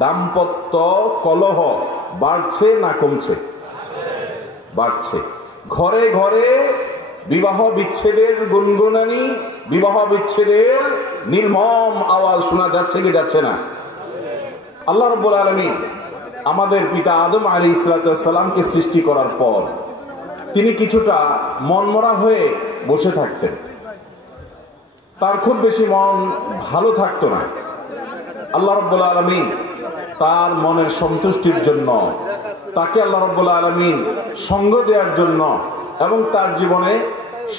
দাম্পত্য কলহ বাড়ছে না কমছে? বাড়ছে। ঘরে ঘরে বিবাহ বিচ্ছেদের গুনগুনানি, বিবাহ বিচ্ছেদের নির্মম আওয়াজ শোনা যাচ্ছে কি যাচ্ছে না? আল্লাহ রাব্বুল আলামিন আমাদের পিতা আদম আলাইহিস সালামকে সৃষ্টি করার পর তিনি কিছুটা মনমরা হয়ে বসে থাকতেন। তার খুব বেশি মন ভালো থাকতো না। আল্লাহ রাব্বুল আলামিন তার মনের সন্তুষ্টির জন্য, তাকে আল্লাহ রাব্বুল আলামিন সঙ্গ দেওয়ার জন্য এবং তার জীবনে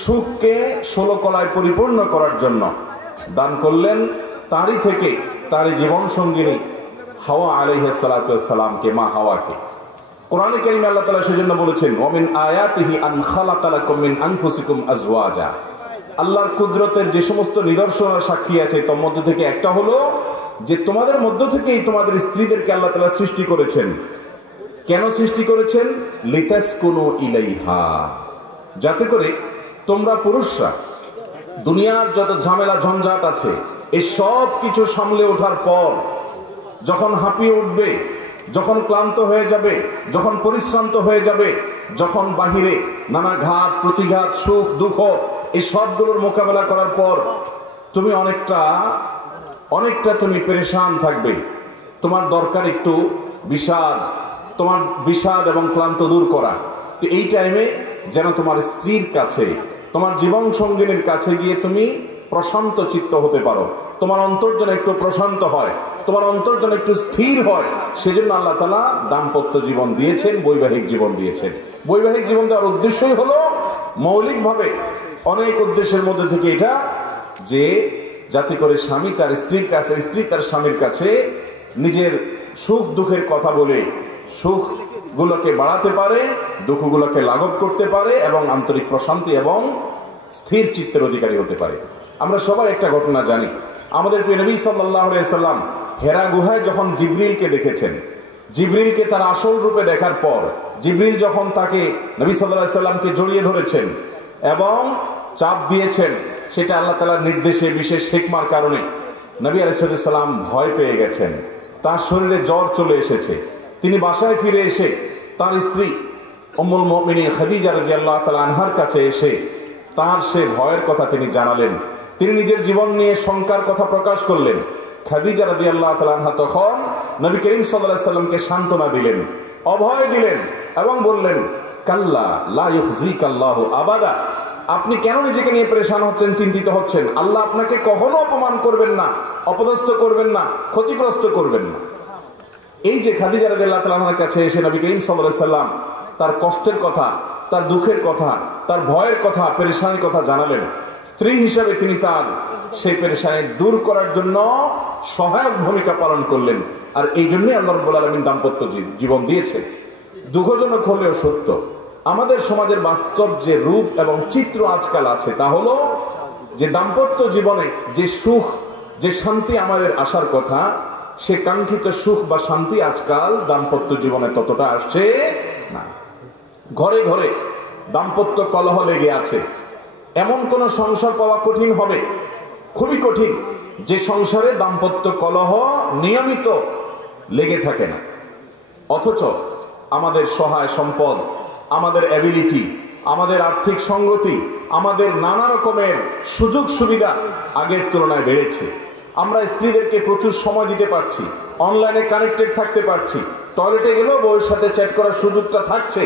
সুখকে 16 কলায় পরিপূর্ণ করার জন্য দান করলেন তারই থেকে তারই জীবন সঙ্গিনী হাওয়া আলাইহিস সালাতু ওয়াস সালামকে, মা হাওয়াকে। কোরআনে কারীমে আল্লাহ তাআলা সেজন্য বলেছেন, ওয়া মিন আয়াতিহি আন খালাকা লাকুম মিন আনফুসিকুম আজওয়াজা। আল্লাহর কুদরতের যে সমস্ত নিদর্শনের সাক্ষী আছে তার মধ্যে থেকে একটা হলো যে তোমাদের মধ্য থেকেই তোমাদের স্ত্রীদেরকে আল্লাহ তাআলা সৃষ্টি করেছেন। কেন সৃষ্টি করেছেন? লিতাসকুনু ইলাইহা, যাতে করে তোমরা পুরুষরা দুনিয়ার যত ঝামেলা ঝঞ্ঝাট আছে এই সব কিছু সামলে ওঠার পর যখন হাঁপিয়ে উঠবে, যখন ক্লান্ত হয়ে যাবে, যখন পরিশ্রান্ত হয়ে যাবে, যখন বাহিরে নানা ঘাত প্রতিঘাত সুখ দুঃখ এই সবগুলোর মোকাবেলা করার পর তুমি অনেকটা তুমি পেরেশান থাকবে, তোমার দরকার একটু বিষাদ, তোমার বিষাদ এবং ক্লান্ত দূর করা। তো এই টাইমে যেন তোমার স্ত্রীর কাছে, তোমার জীবন সঙ্গিনীর কাছে গিয়ে তুমি প্রশান্ত চিত্ত হতে পারো, তোমার অন্তর যেন একটু প্রশান্ত হয়, তোমার অন্তর যেন একটু স্থির হয়। সেজন্য আল্লাহ তাআলা দাম্পত্য জীবন দিয়েছেন, বৈবাহিক জীবন দিয়েছেন। বৈবাহিক জীবন দেওয়ার উদ্দেশ্যই হলো মৌলিকভাবে অনেক উদ্দেশ্যের মধ্যে থেকে এটা, যে যাতে করে স্বামী তার স্ত্রীর কাছে, স্ত্রী তার স্বামীর কাছে নিজের সুখ দুঃখের কথা বলে সুখগুলোকে বাড়াতে পারে, দুঃখগুলোকে লাঘব করতে পারে এবং আন্তরিক প্রশান্তি এবং স্থির চিত্তের অধিকারী হতে পারে। আমরা সবাই একটা ঘটনা জানি, আমাদের প্রিয় নবী সাল্লাল্লাহু আলাইহি সাল্লাম হেরা গুহায় যখন জিবরিলকে দেখেছেন, জিবরিলকে তার আসল রূপে দেখার পর জিবরিল যখন তাকে নবী সাল্লাল্লাহু আলাইহি সাল্লামকে জড়িয়ে ধরেছেন এবং চাপ দিয়েছেন, সেটা আল্লাহ তাআলার নির্দেশে বিশেষ হিকমার কারণে নবী আলাইহিস সালাম ভয় পেয়ে গেছেন, তার শরীরে জ্বর চলে এসেছে। তিনি বাসায় ফিরে এসে তার স্ত্রী উম্মুল মুমিনিন খাদিজা রাদিয়াল্লাহু তাআলা আনহার কাছে এসে তার সে ভয়ের কথা তিনি জানালেন। তিনি নিজের জীবন নিয়ে শঙ্কার কথা প্রকাশ করলেন। খাদিজা রাদিয়াল্লাহু তাআলা আনহা তখন নবী করিম সাল্লাল্লাহু আলাইহি সাল্লামকে সান্ত্বনা দিলেন, অভয় দিলেন এবং বললেন, কাল্লা লা ইউখজিকাল্লাহু আবাদা, আপনি কেন নিজেকে নিয়ে পরেশান হচ্ছেন, চিন্তিত হচ্ছেন? আল্লাহ আপনাকে কখনো অপমান করবেন না, অপদস্থ করবেন না, ক্ষতিগ্রস্ত করবেন না। এই যে খাদিজা রাদিয়াল্লাহু তাআলা আনহার কাছে এসে নবী করিম সাল্লাল্লাহু আলাইহি সাল্লাম তার কষ্টের কথা, তার দুঃখের কথা, তার ভয়ের কথা, পেরেশানির কথা জানালেন। স্ত্রী হিসাবে তিনি তার সেই পেরেশানি দূর করার জন্য সহায়ক ভূমিকা পালন করলেন। আর এই জন্যই আল্লাহ রাব্বুল আলামিন দাম্পত্য জীবন দিয়েছেন। দুঃখজনক হলেও সত্য, আমাদের সমাজের বাস্তব যে রূপ এবং চিত্র আজকাল আছে তা হলো যে দাম্পত্য জীবনে যে সুখ, যে শান্তি আমাদের আসার কথা, সে কাঙ্ক্ষিত সুখ বা শান্তি আজকাল দাম্পত্য জীবনে ততটা আসছে না। ঘরে ঘরে দাম্পত্য কলহ লেগে আছে। এমন কোন সংসার পাওয়া কঠিন হবে, খুবই কঠিন, যে সংসারে দাম্পত্য কলহ নিয়মিত লেগে থাকে না। অথচ আমাদের সহায় সম্পদ, আমাদের অ্যাবিলিটি, আমাদের আর্থিক সঙ্গতি, আমাদের নানা রকমের সুযোগ সুবিধা আগের তুলনায় বেড়েছে। আমরা স্ত্রীদেরকে প্রচুর সময় দিতে পারছি, অনলাইনে কানেক্টেড থাকতে পারছি, টয়লেটে গেলেও বউয়ের সাথে চ্যাট করার সুযোগটা থাকছে।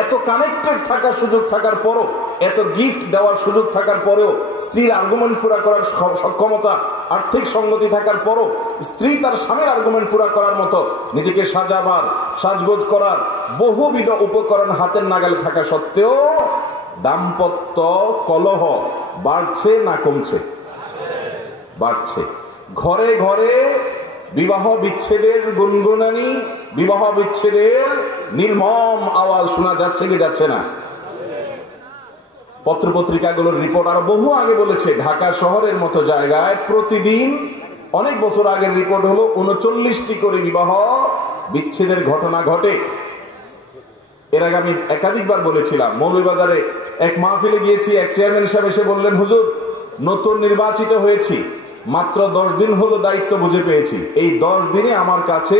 এত কানেক্টেড থাকার সুযোগ থাকার পরও, এত গিফট দেওয়ার সুযোগ থাকার পরেও, স্ত্রীর আর্গুমেন্ট পুরা করার সক্ষমতা, আর্থিক সঙ্গতি থাকার পরও স্ত্রী তার স্বামীর আর্গুমেন্ট পুরা করার মতো নিজেকে সাজাবার, সাজগোজ করার বহুবিধ উপকরণ হাতের নাগালে থাকা সত্ত্বেও দাম্পত্য কলহ বাড়ছে না কমছে? বাড়ছে। ঘরে ঘরে বিবাহ বিচ্ছেদের গুনগুনানি, বিবাহ বিচ্ছেদের নির্মম আওয়াজ শোনা যাচ্ছে কি যাচ্ছে না? পত্রপত্রিকাগুলোর রিপোর্ট আরো বহু আগে বলেছে, ঢাকা শহরের মতো জায়গায় প্রতিদিন, অনেক বছর আগের রিপোর্ট হলো 39টি করে বিবাহ বিচ্ছেদের ঘটনা ঘটে। এর আগে আমি একাধিকবার বলেছিলাম, মৌলভীবাজারে এক মাহফিলে গিয়েছি, এক চেয়ারম্যান সাহেব এসে বললেন, হুজুর নতুন নির্বাচিত হয়েছি, মাত্র 10 দিন হলো দায়িত্ব বুঝে পেয়েছি, এই 10 দিনে আমার কাছে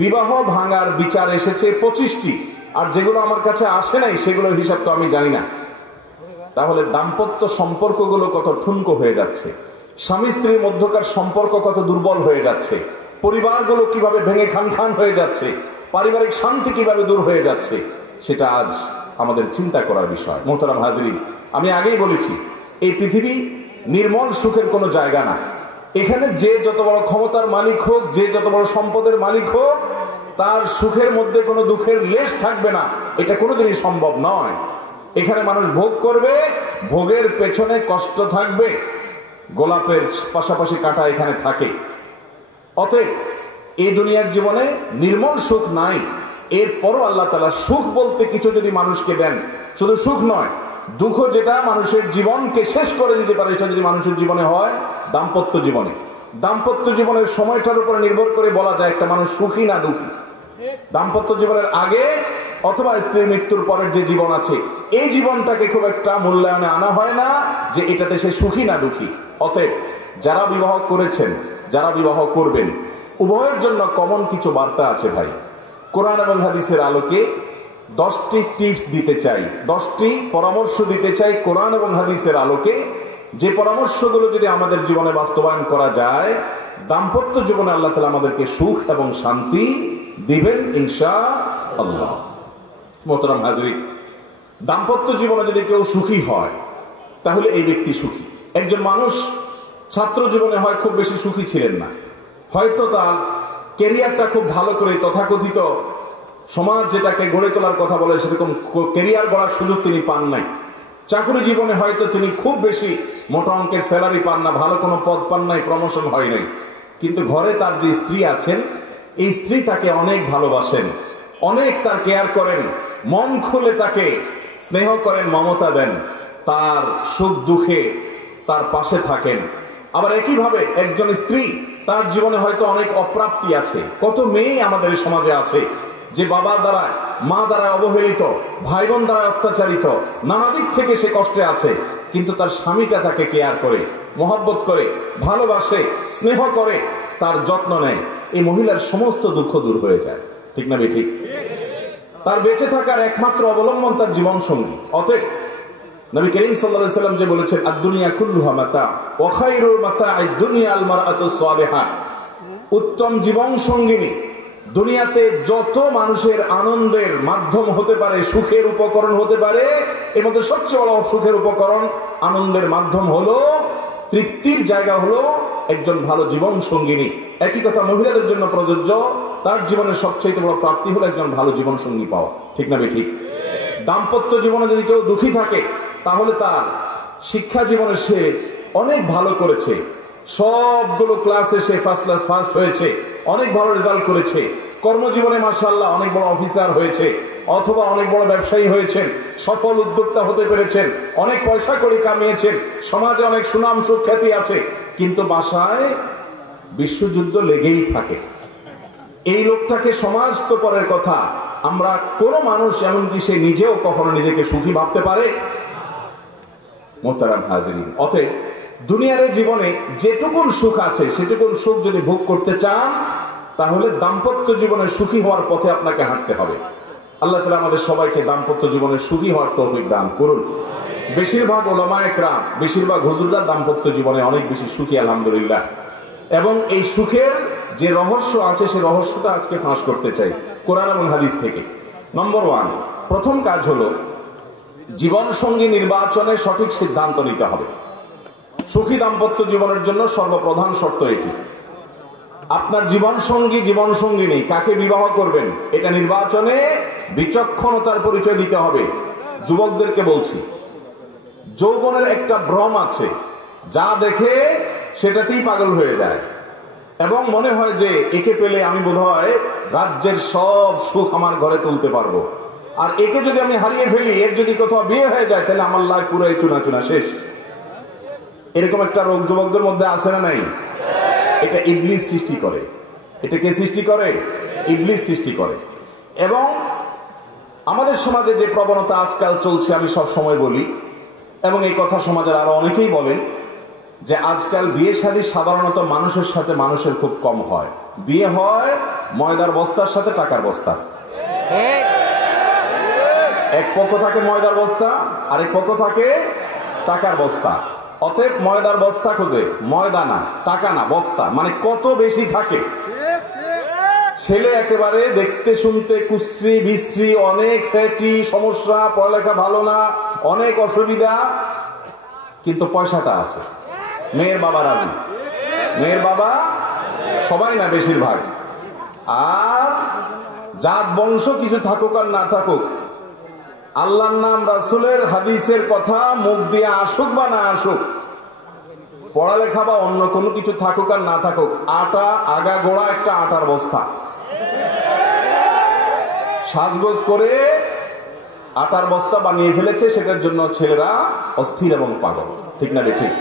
বিবাহ ভাঙার বিচার এসেছে 25টি, আর যেগুলো আমার কাছে আসে নাই সেগুলোর হিসাব তো আমি জানি না। তাহলে দাম্পত্য সম্পর্কগুলো কত ঠুনকো হয়ে যাচ্ছে, স্বামী স্ত্রীর মধ্যকার সম্পর্ক কত দুর্বল হয়ে যাচ্ছে, পরিবারগুলো কিভাবে ভেঙে খান খান হয়ে যাচ্ছে, পারিবারিক শান্তি কিভাবে দূর হয়ে যাচ্ছে, সেটা আজ আমাদের চিন্তা করার বিষয়। মোহতারাম হাজরিন, আমি আগেই বলেছি, এই পৃথিবী নির্মল সুখের কোনো জায়গা না। এখানে যে যত বড় ক্ষমতার মালিক হোক, যে যত বড় সম্পদের মালিক হোক, তার সুখের মধ্যে কোনো দুঃখের লেশ থাকবে না, এটা কোনোদিনই সম্ভব নয়। এখানে মানুষ ভোগ করবে, ভোগের পেছনে কষ্ট থাকবে, গোলাপের পাশাপাশি কাঁটা এখানে থাকে। অতএব এই দুনিয়ার জীবনে নির্মল সুখ নাই। এরপরও আল্লাহ তাআলা সুখ বলতে কিছু যদি মানুষকে দেন, শুধু সুখ নয়, দুঃখ যেটা মানুষের জীবনকে শেষ করে দিতে পারে, সেটা যদি মানুষের জীবনে হয় দাম্পত্য জীবনে। দাম্পত্য জীবনের সময়টার উপরে নির্ভর করে বলা যায় একটা মানুষ সুখী না দুঃখী। দাম্পত্য জীবনের আগে অথবা স্ত্রীর মৃত্যুর পরের যে জীবন আছে, এই জীবনটাকে খুব একটা মূল্যায়নে আনা হয় না যে এটাতে সে সুখী না দুঃখী। অতএব যারা বিবাহ করেছেন, যারা বিবাহ করবেন, উভয়ের জন্য কমন কিছু বার্তা আছে ভাই। কোরআন এবং হাদিসের আলোকে 10টি টিপস দিতে চাই, 10টি পরামর্শ দিতে চাই কোরআন এবং হাদিসের আলোকে, যে পরামর্শগুলো যদি আমাদের জীবনে বাস্তবায়ন করা যায়, দাম্পত্য জীবনে আল্লাহ তাআলা আমাদেরকে সুখ এবং শান্তি দিবেন ইনশাআল্লাহ। মোহতারাম হাজরিন, দাম্পত্য জীবনে যদি কেউ সুখী হয় তাহলে এই ব্যক্তি সুখী। একজন মানুষ ছাত্র জীবনে হয় খুব বেশি সুখী ছিলেন না, হয়তো তার ক্যারিয়ারটা খুব ভালো করে তথাকথিত সমাজ যেটাকে গড়ে তোলার কথা বলে সেরকম ক্যারিয়ার গড়ার সুযোগ তিনি পান নাই। চাকরি জীবনে হয়তো তিনি খুব বেশি মোটা অঙ্কের স্যালারি পান না, ভালো কোনো পদ পান নাই, প্রমোশন হয় নাই। কিন্তু ঘরে তার যে স্ত্রী আছেন, এই স্ত্রী তাকে অনেক ভালোবাসেন, অনেক তার কেয়ার করেন, মন খুলে তাকে স্নেহ করেন, মমতা দেন, তার সুখ দুঃখে তার পাশে থাকেন। আবার একইভাবে একজন স্ত্রী, তার জীবনে হয়তো অনেক অপ্রাপ্তি আছে। কত মেয়ে আমাদের সমাজে আছে যে বাবা দ্বারা, মা দ্বারা অবহেলিত, ভাই বোন দ্বারা অত্যাচারিত, নানা দিক থেকে সে কষ্টে আছে, কিন্তু তার স্বামীটা তাকে কেয়ার করে, মহব্বত করে, ভালোবাসে, স্নেহ করে, তার যত্ন নেয়। এই মহিলার সমস্ত দুঃখ দূর হয়ে যায়, ঠিক না বেঠিক? তার বেঁচে থাকার একমাত্র অবলম্বন তার জীবন সঙ্গী। অতএব নবী করিম সাল্লাল্লাহু আলাইহি সাল্লাম যে বলেছেন, আদ-দুনিয়া কুল্লুহা মাতা ওয়া খায়রুল মাতা'আদ দুনিয়া আল মারআতুস সালিহা, উত্তম জীবন সঙ্গিনী দুনিয়াতে যত মানুষের আনন্দের মাধ্যম হতে পারে, সুখের উপকরণ হতে পারে, এর মধ্যে সবচেয়ে বড় সুখের উপকরণ, আনন্দের মাধ্যম হলো, তৃপ্তির জায়গা হলো একজন ভালো জীবন সঙ্গিনী। একই কথা মহিলাদের জন্য প্রযোজ্য, তার জীবনের সবচেয়ে বড় প্রাপ্তি হলো একজন ভালো জীবন সঙ্গী পাওয়া, ঠিক না বেঠিক? দাম্পত্য জীবনে যদি কেউ দুঃখী থাকে তাহলে তার শিক্ষা জীবনে সে অনেক ভালো করেছে, সবগুলো ক্লাসে সে ফার্স্ট ক্লাস ফার্স্ট হয়েছে, অনেক ভালো রেজাল্ট করেছে, কর্মজীবনে মাশাআল্লাহ অনেক বড় অফিসার হয়েছে, অথবা অনেক বড় ব্যবসায়ী হয়েছেন, সফল উদ্যোক্তা হতে পেরেছেন, অনেক পয়সা করে কামিয়েছেন, সমাজে অনেক সুনাম সুখ্যাতি আছে, কিন্তু বাসায় বিশ্বযুদ্ধ লেগেই থাকে। এই লোকটাকে সমাজ তো পরের কথা, আমরা কোন মানুষ এমনকি সে নিজেও কখনো নিজেকে সুখী ভাবতে পারে? মোহতারাম হাজিরিন, অতএব দুনিয়ার জীবনে যেটুকুন সুখ আছে সেটুকুন সুখ যদি ভোগ করতে চান তাহলে দাম্পত্য জীবনে সুখী হওয়ার পথে আপনাকে হাঁটতে হবে। আল্লাহ তাআলা আমাদের সবাইকে দাম্পত্য জীবনে সুখী হওয়ার তৌফিক দান করুন। বেশিরভাগ উলামায়ে কেরাম, বেশিরভাগ হুজুররা দাম্পত্য জীবনে অনেক বেশি সুখী আলহামদুলিল্লাহ। এবং এই সুখের যে রহস্য আছে সেই রহস্যটা আজকে ফাঁস করতে চাই কোরআন এবং হাদিস থেকে। নম্বর 1, প্রথম কাজ হলো জীবন সঙ্গী নির্বাচনে সঠিক সিদ্ধান্ত নিতে হবে। সুখী দাম্পত্য জীবনের জন্য সর্বপ্রধান শর্ত এটি। আপনার জীবন সঙ্গিনী কাকে বিবাহ করবেন এটা নির্বাচনে বিচক্ষণতার পরিচয় দিতে হবে। যুবকদেরকে বলছি, যৌবনের একটা ভ্রম আছে, যা দেখে সেটাতেই পাগল হয়ে যায় এবং মনে হয় যে একে পেলে আমি বোধহয় রাজ্যের সব সুখ আমার ঘরে তুলতে পারবো, আর একে যদি আমি হারিয়ে ফেলি, এর যদি কোথাও বিয়ে হয়ে যায় তাহলে আমার লাইফ পুরোই চুনা চুনা শেষ। এরকম একটা রোগ যুবকদের মধ্যে আছে না নাই? এটা ইবলিস সৃষ্টি করে। এটা কে সৃষ্টি করে? ইবলিস সৃষ্টি করে। এবং আমাদের সমাজে যে প্রবণতা আজকাল চলছে, আমি সব সময় বলি এবং এই কথা সমাজের আরো অনেকেই বলেন, যে আজকাল বিয়ে শাদী সাধারণত মানুষের সাথে মানুষের খুব কম হয়। বিয়ে হয় ময়দার বস্তার সাথে টাকার বস্তা। এক পক্ষ থাকে ময়দার বস্তা, আরেক পক্ষ থাকে টাকার বস্তা। অতএব ময়দার বস্তা খোঁজে, ময়দা না, টাকা না, বস্তা। মানে কত বেশি থাকে। ছেলে একেবারে দেখতে শুনতে কুশ্রী বিশ্রী, অনেক ফ্যাটি, সমস্যা, পড়ালেখা ভালো না, অনেক অসুবিধা, কিন্তু পয়সাটা আছে। মেয়ের বাবা রাজি, মেয়ের বাবা, সবাই না বেশিরভাগ। আর জাত বংশ কিছু থাকুক আর না থাকুক, আল্লাহর নাম রাসূলের হাদিসের কথা মুখ দিয়ে আসুক বা না আসুক, পড়ালেখা বা অন্য কোনো কিছু থাকুক আর না থাকুক, আটা আগা গোড়া একটা আটার বস্তা। সাজগোজ করে আটার বস্তা বানিয়ে ফেলেছে, সেটার জন্য ছেলেরা অস্থির এবং পাগল। ঠিক না ঠিক?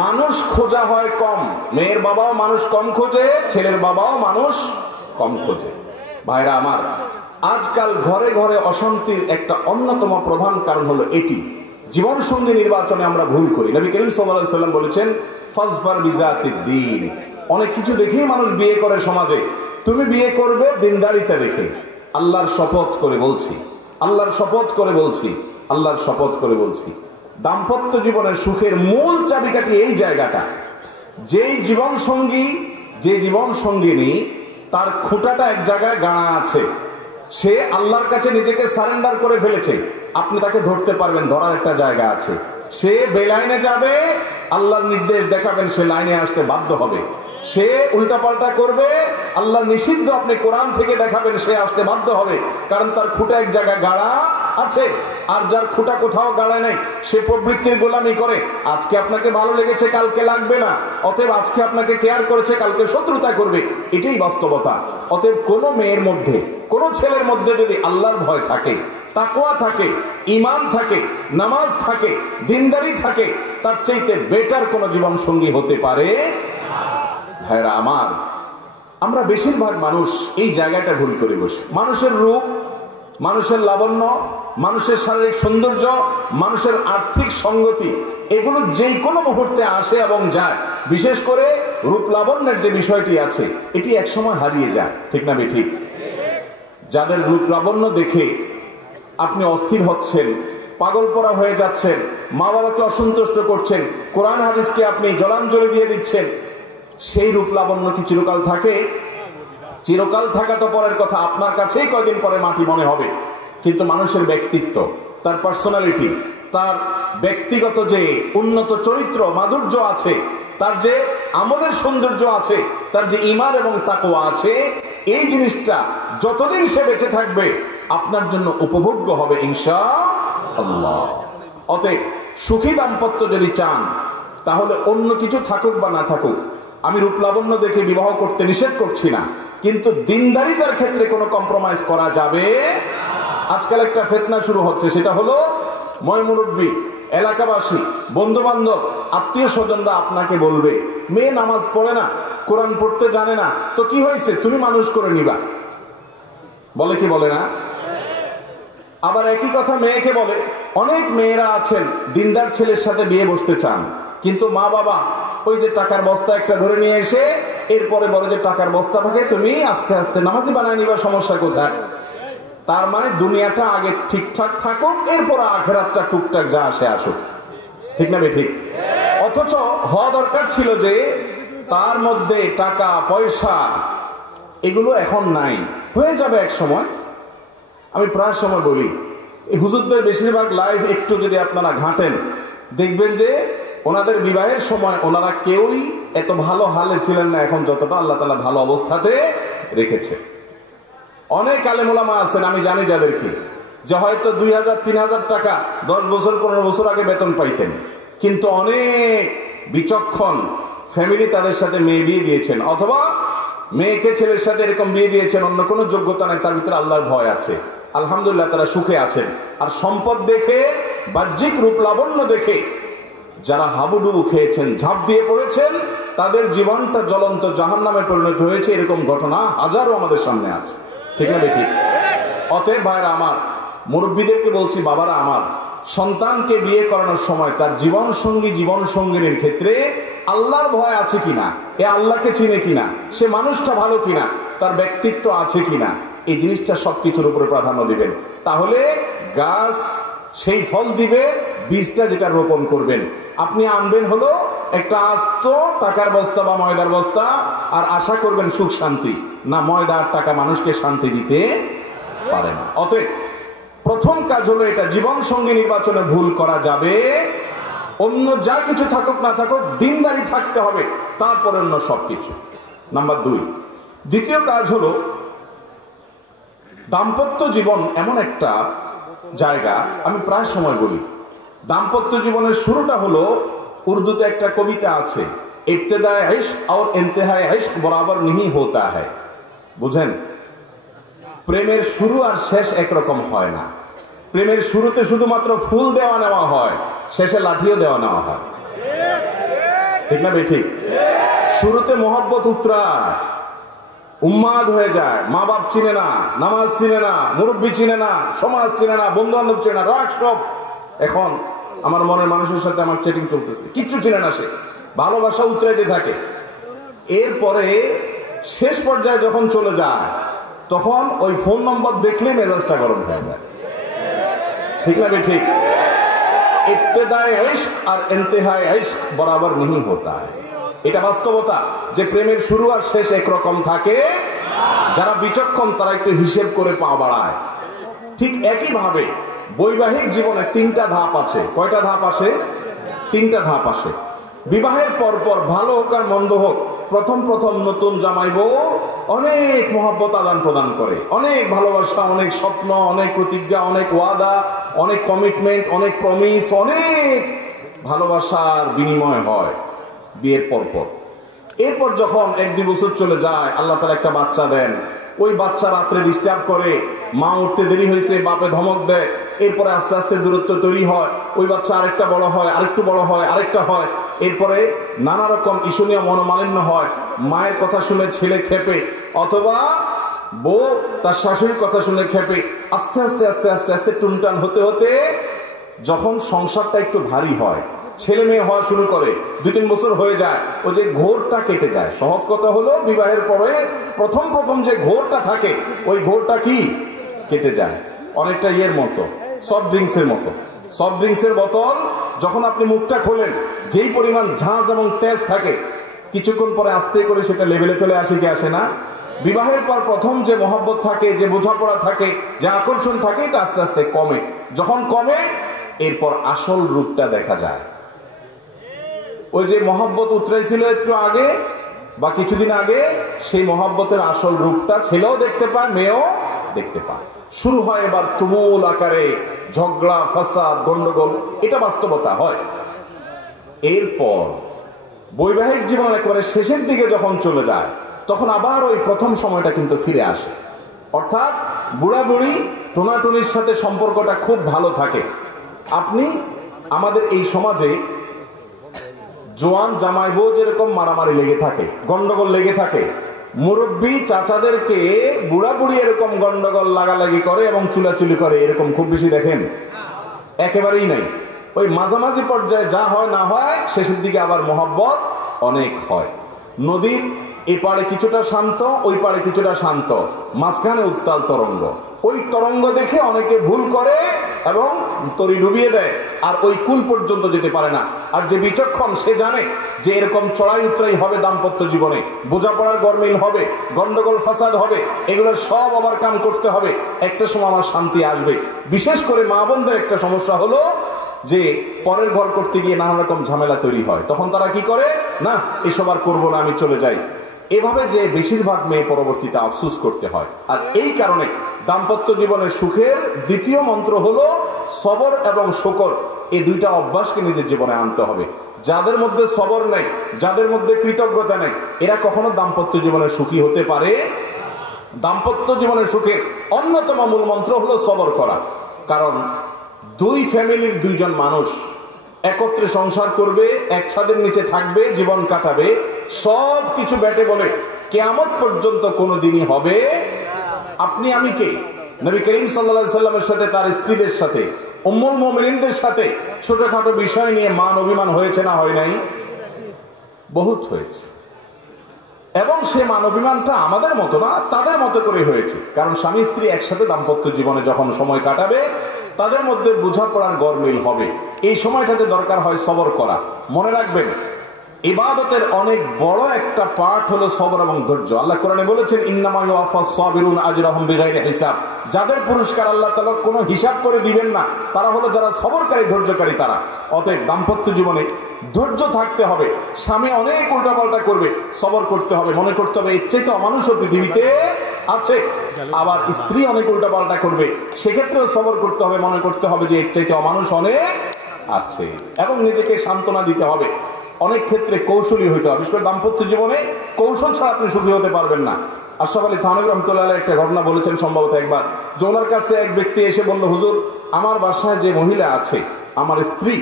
মানুষ খোঁজা হয় কম, মেয়ের বাবাও মানুষ কম খোঁজে, ছেলের বাবাও মানুষ কম খোঁজে। ভাইরা আমার, আজকাল ঘরে ঘরে অশান্তির একটা অন্যতম প্রধান কারণ হলো এটি, জীবন সঙ্গী নির্বাচনে আমরা ভুল করি। নবী করিম সাল্লাল্লাহু আলাইহি ওয়াসাল্লাম বলেছেন, ফাজফার বিজাতিদ দ্বীন। অনেক কিছু দেখেই মানুষ বিয়ে করে সমাজে, তুমি বিয়ে করবে দিনদারিতা দেখে। আল্লাহর শপথ করে বলছি, আল্লাহর শপথ করে বলছি, আল্লাহর শপথ করে বলছি, দাম্পত্য জীবনের সুখের মূল চাবিকাঠি এই জায়গাটা। যেই জীবন সঙ্গী, যে জীবন সঙ্গিনী তার খুঁটাটা এক জায়গায় গাড়া আছে, সে আল্লাহর কাছে নিজেকে সারেন্ডার করে ফেলেছে, আপনি তাকে ধরতে পারবেন, ধরার একটা জায়গা আছে। সে বেলাইনে যাবে, আল্লাহর নির্দেশ দেখাবেন, সে লাইনে আসতে বাধ্য হবে। সে উল্টাপাল্টা করবে, আল্লাহর নিষিদ্ধ আপনি কোরআন থেকে দেখাবেন, সে আসতে বাধ্য হবে, কারণ তার খুঁটা এক জায়গায় গাড়া আছে। আর যার খুঁটা কোথাও গাড়ায় নাই, সে প্রবৃত্তির গোলামি করে। আজকে আপনাকে ভালো লেগেছে, কালকে লাগবে না। অতএব আজকে আপনাকে কেয়ার করেছে, কালকে শত্রুতা করবে। এটাই বাস্তবতা। অতএব কোনো মেয়ের মধ্যে, কোনো ছেলের মধ্যে যদি আল্লাহর ভয় থাকে, তাকওয়া থাকে, ঈমান থাকে, নামাজ থাকে, দিনদারি থাকে, তার চাইতে বেটার কোন জীবন সঙ্গী হতে পারে? ভাইরা আমার, আমরা বেশিরভাগ মানুষ এই জায়গাটা ভুল করে বসি। মানুষের রূপ, মানুষের লাবণ্য, মানুষের শারীরিক সৌন্দর্য, মানুষের আর্থিক সঙ্গতি, এগুলো যেই কোনো মুহূর্তে আসে এবং যায়। বিশেষ করে রূপ লাবণ্যের যে বিষয়টি আছে, এটি একসময় হারিয়ে যায়। ঠিক না ঠিক? যাদের রূপ লাবণ্য দেখে আপনি অস্থির হচ্ছেন, পাগল পড়া হয়ে যাচ্ছেন, মা বাবাকে অসন্তুষ্ট করছেন, কোরআন হাদিসকে আপনি জলাঞ্জলি দিয়ে দিচ্ছেন, সেই রূপ লাবণ্য কি চিরকাল থাকে? চিরকাল থাকা তো পরের কথা, আপনার কাছেই কয়দিন পরে মাটি মনে হবে। কিন্তু মানুষের ব্যক্তিত্ব, তার পার্সোনালিটি, তার ব্যক্তিগত যে উন্নত চরিত্র, মাধুর্য আছে, তার যে আমলের সৌন্দর্য আছে, তার যে ঈমান এবং তাকওয়া আছে, এই জিনিসটা যতদিন সে বেঁচে থাকবে আপনার জন্য উপভোগ্য হবে ইনশাআল্লাহ। অতএব সুখী দাম্পত্য যদি চান, তাহলে অন্য কিছু থাকুক বা না থাকুক, আমি রূপ লাবণ্য দেখে বিবাহ করতে নিষেধ করছি না, কিন্তু দিনদারিতার ক্ষেত্রে কোনো কম্প্রোমাইজ করা যাবে। আজকাল একটা ফিতনা শুরু হচ্ছে, সেটা হলো ময়মুরব্বী, এলাকাবাসী, বন্ধু বান্ধব, আত্মীয় স্বজনরা আপনাকে বলবে, মেয়ে নামাজ পড়ে না, কোরআন পড়তে জানে না, তো কি হয়েছে, তুমি মানুষ করে নিবা। বলে কি বলে না? আবার একই কথা মেয়েকে বলে। অনেক মেয়েরা আছেন দিনদার ছেলের সাথে বিয়ে বসতে চান, কিন্তু মা বাবা ওই যে টাকার বস্তা একটা ধরে নিয়ে এসে এরপরে বলে যে টাকার বস্তাটাকে তুমি আস্তে আস্তে নামাজি বানায় নিবা, সমস্যা কোথায়? তার মানে দুনিয়াটা আগে ঠিকঠাক থাকুক, এরপর আখিরাতটা টুকটাক যা আসে আসুক। ঠিক না ঠিক? অথচ হওয়া দরকার ছিল যে তার মধ্যে টাকা পয়সা এগুলো এখন নাই, হয়ে যাবে এক সময়। আমি প্রায় সময় বলি, এই হুজুরদের বেশিরভাগ লাইভ একটু যদি আপনারা ঘাঁটেন, দেখবেন যে ওনাদের বিবাহের সময় ওনারা কেউই এত ভালো হালে ছিলেন না এখন যতটা আল্লাহ তাআলা ভালো অবস্থাতে রেখেছে। অনেক আলেম ওলামা আছেন, আমি জানি যাদেরকে, যে হয়তো 2000-3000 টাকা 10 বছর 15 বছর আগে বেতন পাইতেন, কিন্তু অনেক বিচক্ষণ ফ্যামিলি তাদের সাথে মেয়ে বিয়ে দিয়েছেন, অথবা মেয়েকে ছেলের সাথে এরকম বিয়ে দিয়েছেন, অন্য কোনো যোগ্যতা নাই, তার ভিতরে আল্লাহর ভয় আছে, আলহামদুলিল্লাহ তারা সুখে আছেন। আর সম্পদ দেখে, বাহ্যিক রূপ লাবণ্য দেখে যারা হাবুডুবু খেয়েছেন, ঝাঁপ দিয়ে পড়েছেন, তাদের জীবনটা জ্বলন্ত জাহান্নামে পরিণত হয়েছে। এরকম ঘটনা হাজারো আমাদের সামনে আছে। ঠিক না ঠিক? অতএব ভাইরা আমার, মুরব্বীদেরকে বলছি, বাবারা আমার, সন্তানকে বিয়ে করানোর সময় তার জীবন সঙ্গী জীবন সঙ্গিনীর ক্ষেত্রে আল্লাহর ভয় আছে কিনা, এ আল্লাহকে চিনে কিনা, সে মানুষটা ভালো কিনা, তার ব্যক্তিত্ব আছে কিনা, এই জিনিসটা সবকিছুর উপরে প্রাধান্য দিবেন। তাহলে গাছ সেই ফল দিবে, বীজটা যেটা রোপণ করবেন। আপনি আনবেন হলো একটা আস্ত টাকার বস্তা বা ময়দার বস্তা, আর আশা করবেন সুখ শান্তি। না, ময়দা আর টাকা মানুষকে শান্তি দিতে পারে না। অতএব প্রথম কাজ হলো এটা, জীবন সঙ্গী নির্বাচনে ভুল করা যাবে। অন্য যা কিছু থাকুক না থাকুক, দিনদারি থাকতে হবে, তারপরে অন্য সবকিছু। নাম্বার 2, দ্বিতীয় কাজ হলো দাম্পত্য জীবন এমন একটা জায়গা, আমি প্রায় সময় বলি, দাম্পত্য জীবনের শুরুটা হলো, উর্দুতে একটা কবিতা আছে, ইবতেদায়ে ইশক আর ইন্তেহায়ে ইশক বরাবর नहीं होता है। বুঝেন, প্রেমের শুরু আর শেষ একরকম হয় না। প্রেমের শুরুতে শুধুমাত্র ফুল দেওয়া নেওয়া হয়, শেষে লাঠিও দেওয়া নেওয়া হয়। ঠিক না বেঠিক? শুরুতে মোহব্বত উতরায়, উন্মাদ হয়ে যায়, মা বাপ চিনে না, নামাজ চিনে না, মুরব্বী চিনে না, সমাজ চিনে না, বন্ধু বান্ধব চিনে না, রাগ সব। এখন আমার মনের মানুষের সাথে আমার চ্যাটিং চলতেছে, কিচ্ছু চিনে না, সে ভালোবাসা উতরাইতে থাকে। এরপরে শেষ পর্যায়ে যখন চলে যায়, তখন ওই ফোন নম্বর দেখলে মেজাজটা গরম হয়ে যায়। ঠিক না ঠিক? ইবতেদায়ে ইশক আর ইন্তেহায়ে ইশক বরাবর नहीं होता है। এটা বাস্তবতা যে প্রেমের শুরু আর শেষ একরকম থাকে। যারা বিচক্ষণ তারা একটু হিসেব করে পা বাড়ায়। ঠিক একই ভাবে বৈবাহিক জীবনে 3টা ধাপ আছে। কয়টা ধাপ আসে? 3টা ধাপ আসে। বিবাহের পর পর ভালো হোক আর মন্দ হোক, প্রথম নতুন জামাই বউ অনেক মহব্বত আদান প্রদান করে, অনেক ভালোবাসা, অনেক স্বপ্ন, অনেক প্রতিজ্ঞা, অনেক ওয়াদা, অনেক কমিটমেন্ট, অনেক প্রমিস, অনেক ভালোবাসার বিনিময় হয় বিয়ের পর পর। এরপর যখন 1-2 বছর চলে যায়, আল্লাহ তাআলা একটা বাচ্চা দেন। ওই বাচ্চা রাত্রে ডিস্টার্ব করে, মা উঠতে দেরি হয়েছে, বাপে ধমক দেয়। এরপরে আস্তে আস্তে দূরত্ব তৈরি হয়। ওই বাচ্চা আরেকটা বড় হয়, আরেকটু বড় হয়, আরেকটা হয়। এরপরে নানা রকম ইস্যু নিয়ে মনোমালিন্য হয়। মায়ের কথা শুনে ছেলে খেপে, অথবা বউ তার শাশুড়ির কথা শুনে খেপে। আস্তে আস্তে আস্তে আস্তে আস্তে টুনটান হতে হতে যখন সংসারটা একটু ভারী হয়, ছেলে মেয়ে হওয়া শুরু করে, 2-3 বছর হয়ে যায়, ওই যে ঘোরটা কেটে যায়। সহজ কথা হলো, বিবাহের পরে প্রথম যে ঘোরটা থাকে, ওই ঘোরটা কি কেটে যায়। অনেকটা ইয়ের মতো, সফট ড্রিঙ্কসের মতো। সফট ড্রিঙ্কসের বোতল যখন আপনি মুখটা খোলেন, যেই পরিমাণ ঝাঁজ এবং তেজ থাকে, কিছুক্ষণ পরে আস্তে করে সেটা লেভেলে চলে আসে কি আসে না? বিবাহের পর প্রথম যে মহব্বত থাকে, যে বোঝাপড়া থাকে, যে আকর্ষণ থাকে, এটা আস্তে আস্তে কমে। যখন কমে, এরপর আসল রূপটা দেখা যায়। ওই যে মহব্বত উতরাইছিল একটু আগে বা কিছুদিন আগে, সেই মহব্বতের আসল রূপটা ছেলেও দেখতে পায়, মেয়েও দেখতে পায়। শুরু হয় এবার তুমুল আকারে ঝগড়া, ফাসাদ, গন্ডগোল। এটা বাস্তবতা হয়। এরপর বৈবাহিক জীবন একেবারে শেষের দিকে যখন চলে যায়, তখন আবার ওই প্রথম সময়টা কিন্তু ফিরে আসে। অর্থাৎ বুড়া বুড়ি টোনাটুনির সাথে সম্পর্কটা খুব ভালো থাকে। আপনি আমাদের এই সমাজে জোয়ান জামাই বউ যেরকম মারামারি লেগে থাকে, গন্ডগোল লেগে থাকে, মুরব্বী চাচাদেরকে বুড়া বুড়ি এরকম গন্ডগোল লাগালাগি করে এবং চুলাচুলি করে, এরকম খুব বেশি দেখেন? একেবারেই নাই। ওই মাঝামাঝি পর্যায়ে যা হয় না হয়, শেষের দিকে আবার মহব্বত অনেক হয়। নদীর এই পাড়ে কিছুটা শান্ত, ওই পাড়ে কিছুটা শান্ত, মাঝখানে উত্তাল তরঙ্গ। ওই তরঙ্গ দেখে অনেকে ভুল করে এবং তরি ডুবিয়ে দেয়, আর ওই কুল পর্যন্ত যেতে পারে না। আর যে বিচক্ষণ, সে জানে যে এরকম চড়াই উতরাই হবে দাম্পত্য জীবনে, বোঝাপড়ার গরমিল হবে, গন্ডগোল ফাসাদ হবে, এগুলোর সব ওভারকাম করতে হবে। একটা সময় আমার শান্তি আসবে। বিশেষ করে মা বোনদের একটা সমস্যা হলো যে পরের ঘর করতে গিয়ে নানা রকম ঝামেলা তৈরি হয়। তখন তারা কি করে, না এসব আর করবো না, আমি চলে যাই। এভাবে যে বেশিরভাগ মেয়ে পরবর্তীতে আফসোস করতে হয়। আর এই কারণে দাম্পত্য জীবনের সুখের দ্বিতীয় মন্ত্র হলো সবর এবং শুকর। এই দুইটা অভ্যাসকে নিজের জীবনে আনতে হবে। যাদের মধ্যে সবর নেই, যাদের মধ্যে কৃতজ্ঞতা নেই, এরা কখনো দাম্পত্য জীবনে সুখী হতে পারে। দাম্পত্য জীবনের সুখের অন্যতম মূল মন্ত্র হলো সবর করা। কারণ দুই ফ্যামিলির 2 জন মানুষ একত্রে সংসার করবে, এক ছাদের নিচে থাকবে, জীবন কাটাবে, সব কিছু ব্যাটে বলে কিয়ামত পর্যন্ত কোনো দিনই হবে। আপনি আমি কে? নবী করিম সাল্লাল্লাহু আলাইহি সাল্লামের সাথে তার স্ত্রীদের সাথে উম্মুল মুমিনিনদের সাথে ছোটখাটো বিষয় নিয়ে মান অভিমান হয়েছে না হয় নাই? বহুত হয়েছে। এবং সে মান অভিমানটা আমাদের মতো না, তাদের মতো করে হয়েছে। কারণ স্বামী স্ত্রী একসাথে দাম্পত্য জীবনে যখন সময় কাটাবে, তাদের মধ্যে বোঝাপড়ার গরমিল হবে। এই সময়টাতে দরকার হয় সবর করা। মনে রাখবেন, ইবাদতের অনেক বড় একটা পার্ট হলো সবর এবং ধৈর্য। আল্লাহ কোরআনে বলেছেন, ইন্নামা ইউওয়াফাস সাবিরুন আজরাহুম বিগাইরি হিসাব। যাদের পুরস্কার আল্লাহ তাআলা কোনো হিসাব করে দিবেন না, তারা হলো যারা সবরকারী, ধৈর্যকারী তারা। অতএব দাম্পত্য জীবনে ধৈর্য থাকতে হবে। স্বামী অনেক উল্টাপাল্টা করবে, সবর করতে হবে। মনে করতে হবে এর চাইতে অমানুষও পৃথিবীতে আছে। আবার স্ত্রী অনেক উল্টাপাল্টা করবে, সেক্ষেত্রেও সবর করতে হবে। মনে করতে হবে যে এর চাইতে অমানুষ অনেক আছে, এবং নিজেকে সান্ত্বনা দিতে হবে। অনেক ক্ষেত্রে কৌশলী হইতে হবে। বিশেষ করে দাম্পত্য জীবনে কৌশল ছাড়া আপনি সুখী হতে পারবেন না। আশরাফ আলী থানভী রহমাতুল্লাহ আলাইহি একটা ঘটনা বলেছেন সম্ভবত একবার, যে ওনার কাছে এক ব্যক্তি এসে বলল, হুজুর, আমার বাসায় যে মহিলা আছে, আমার স্ত্রী,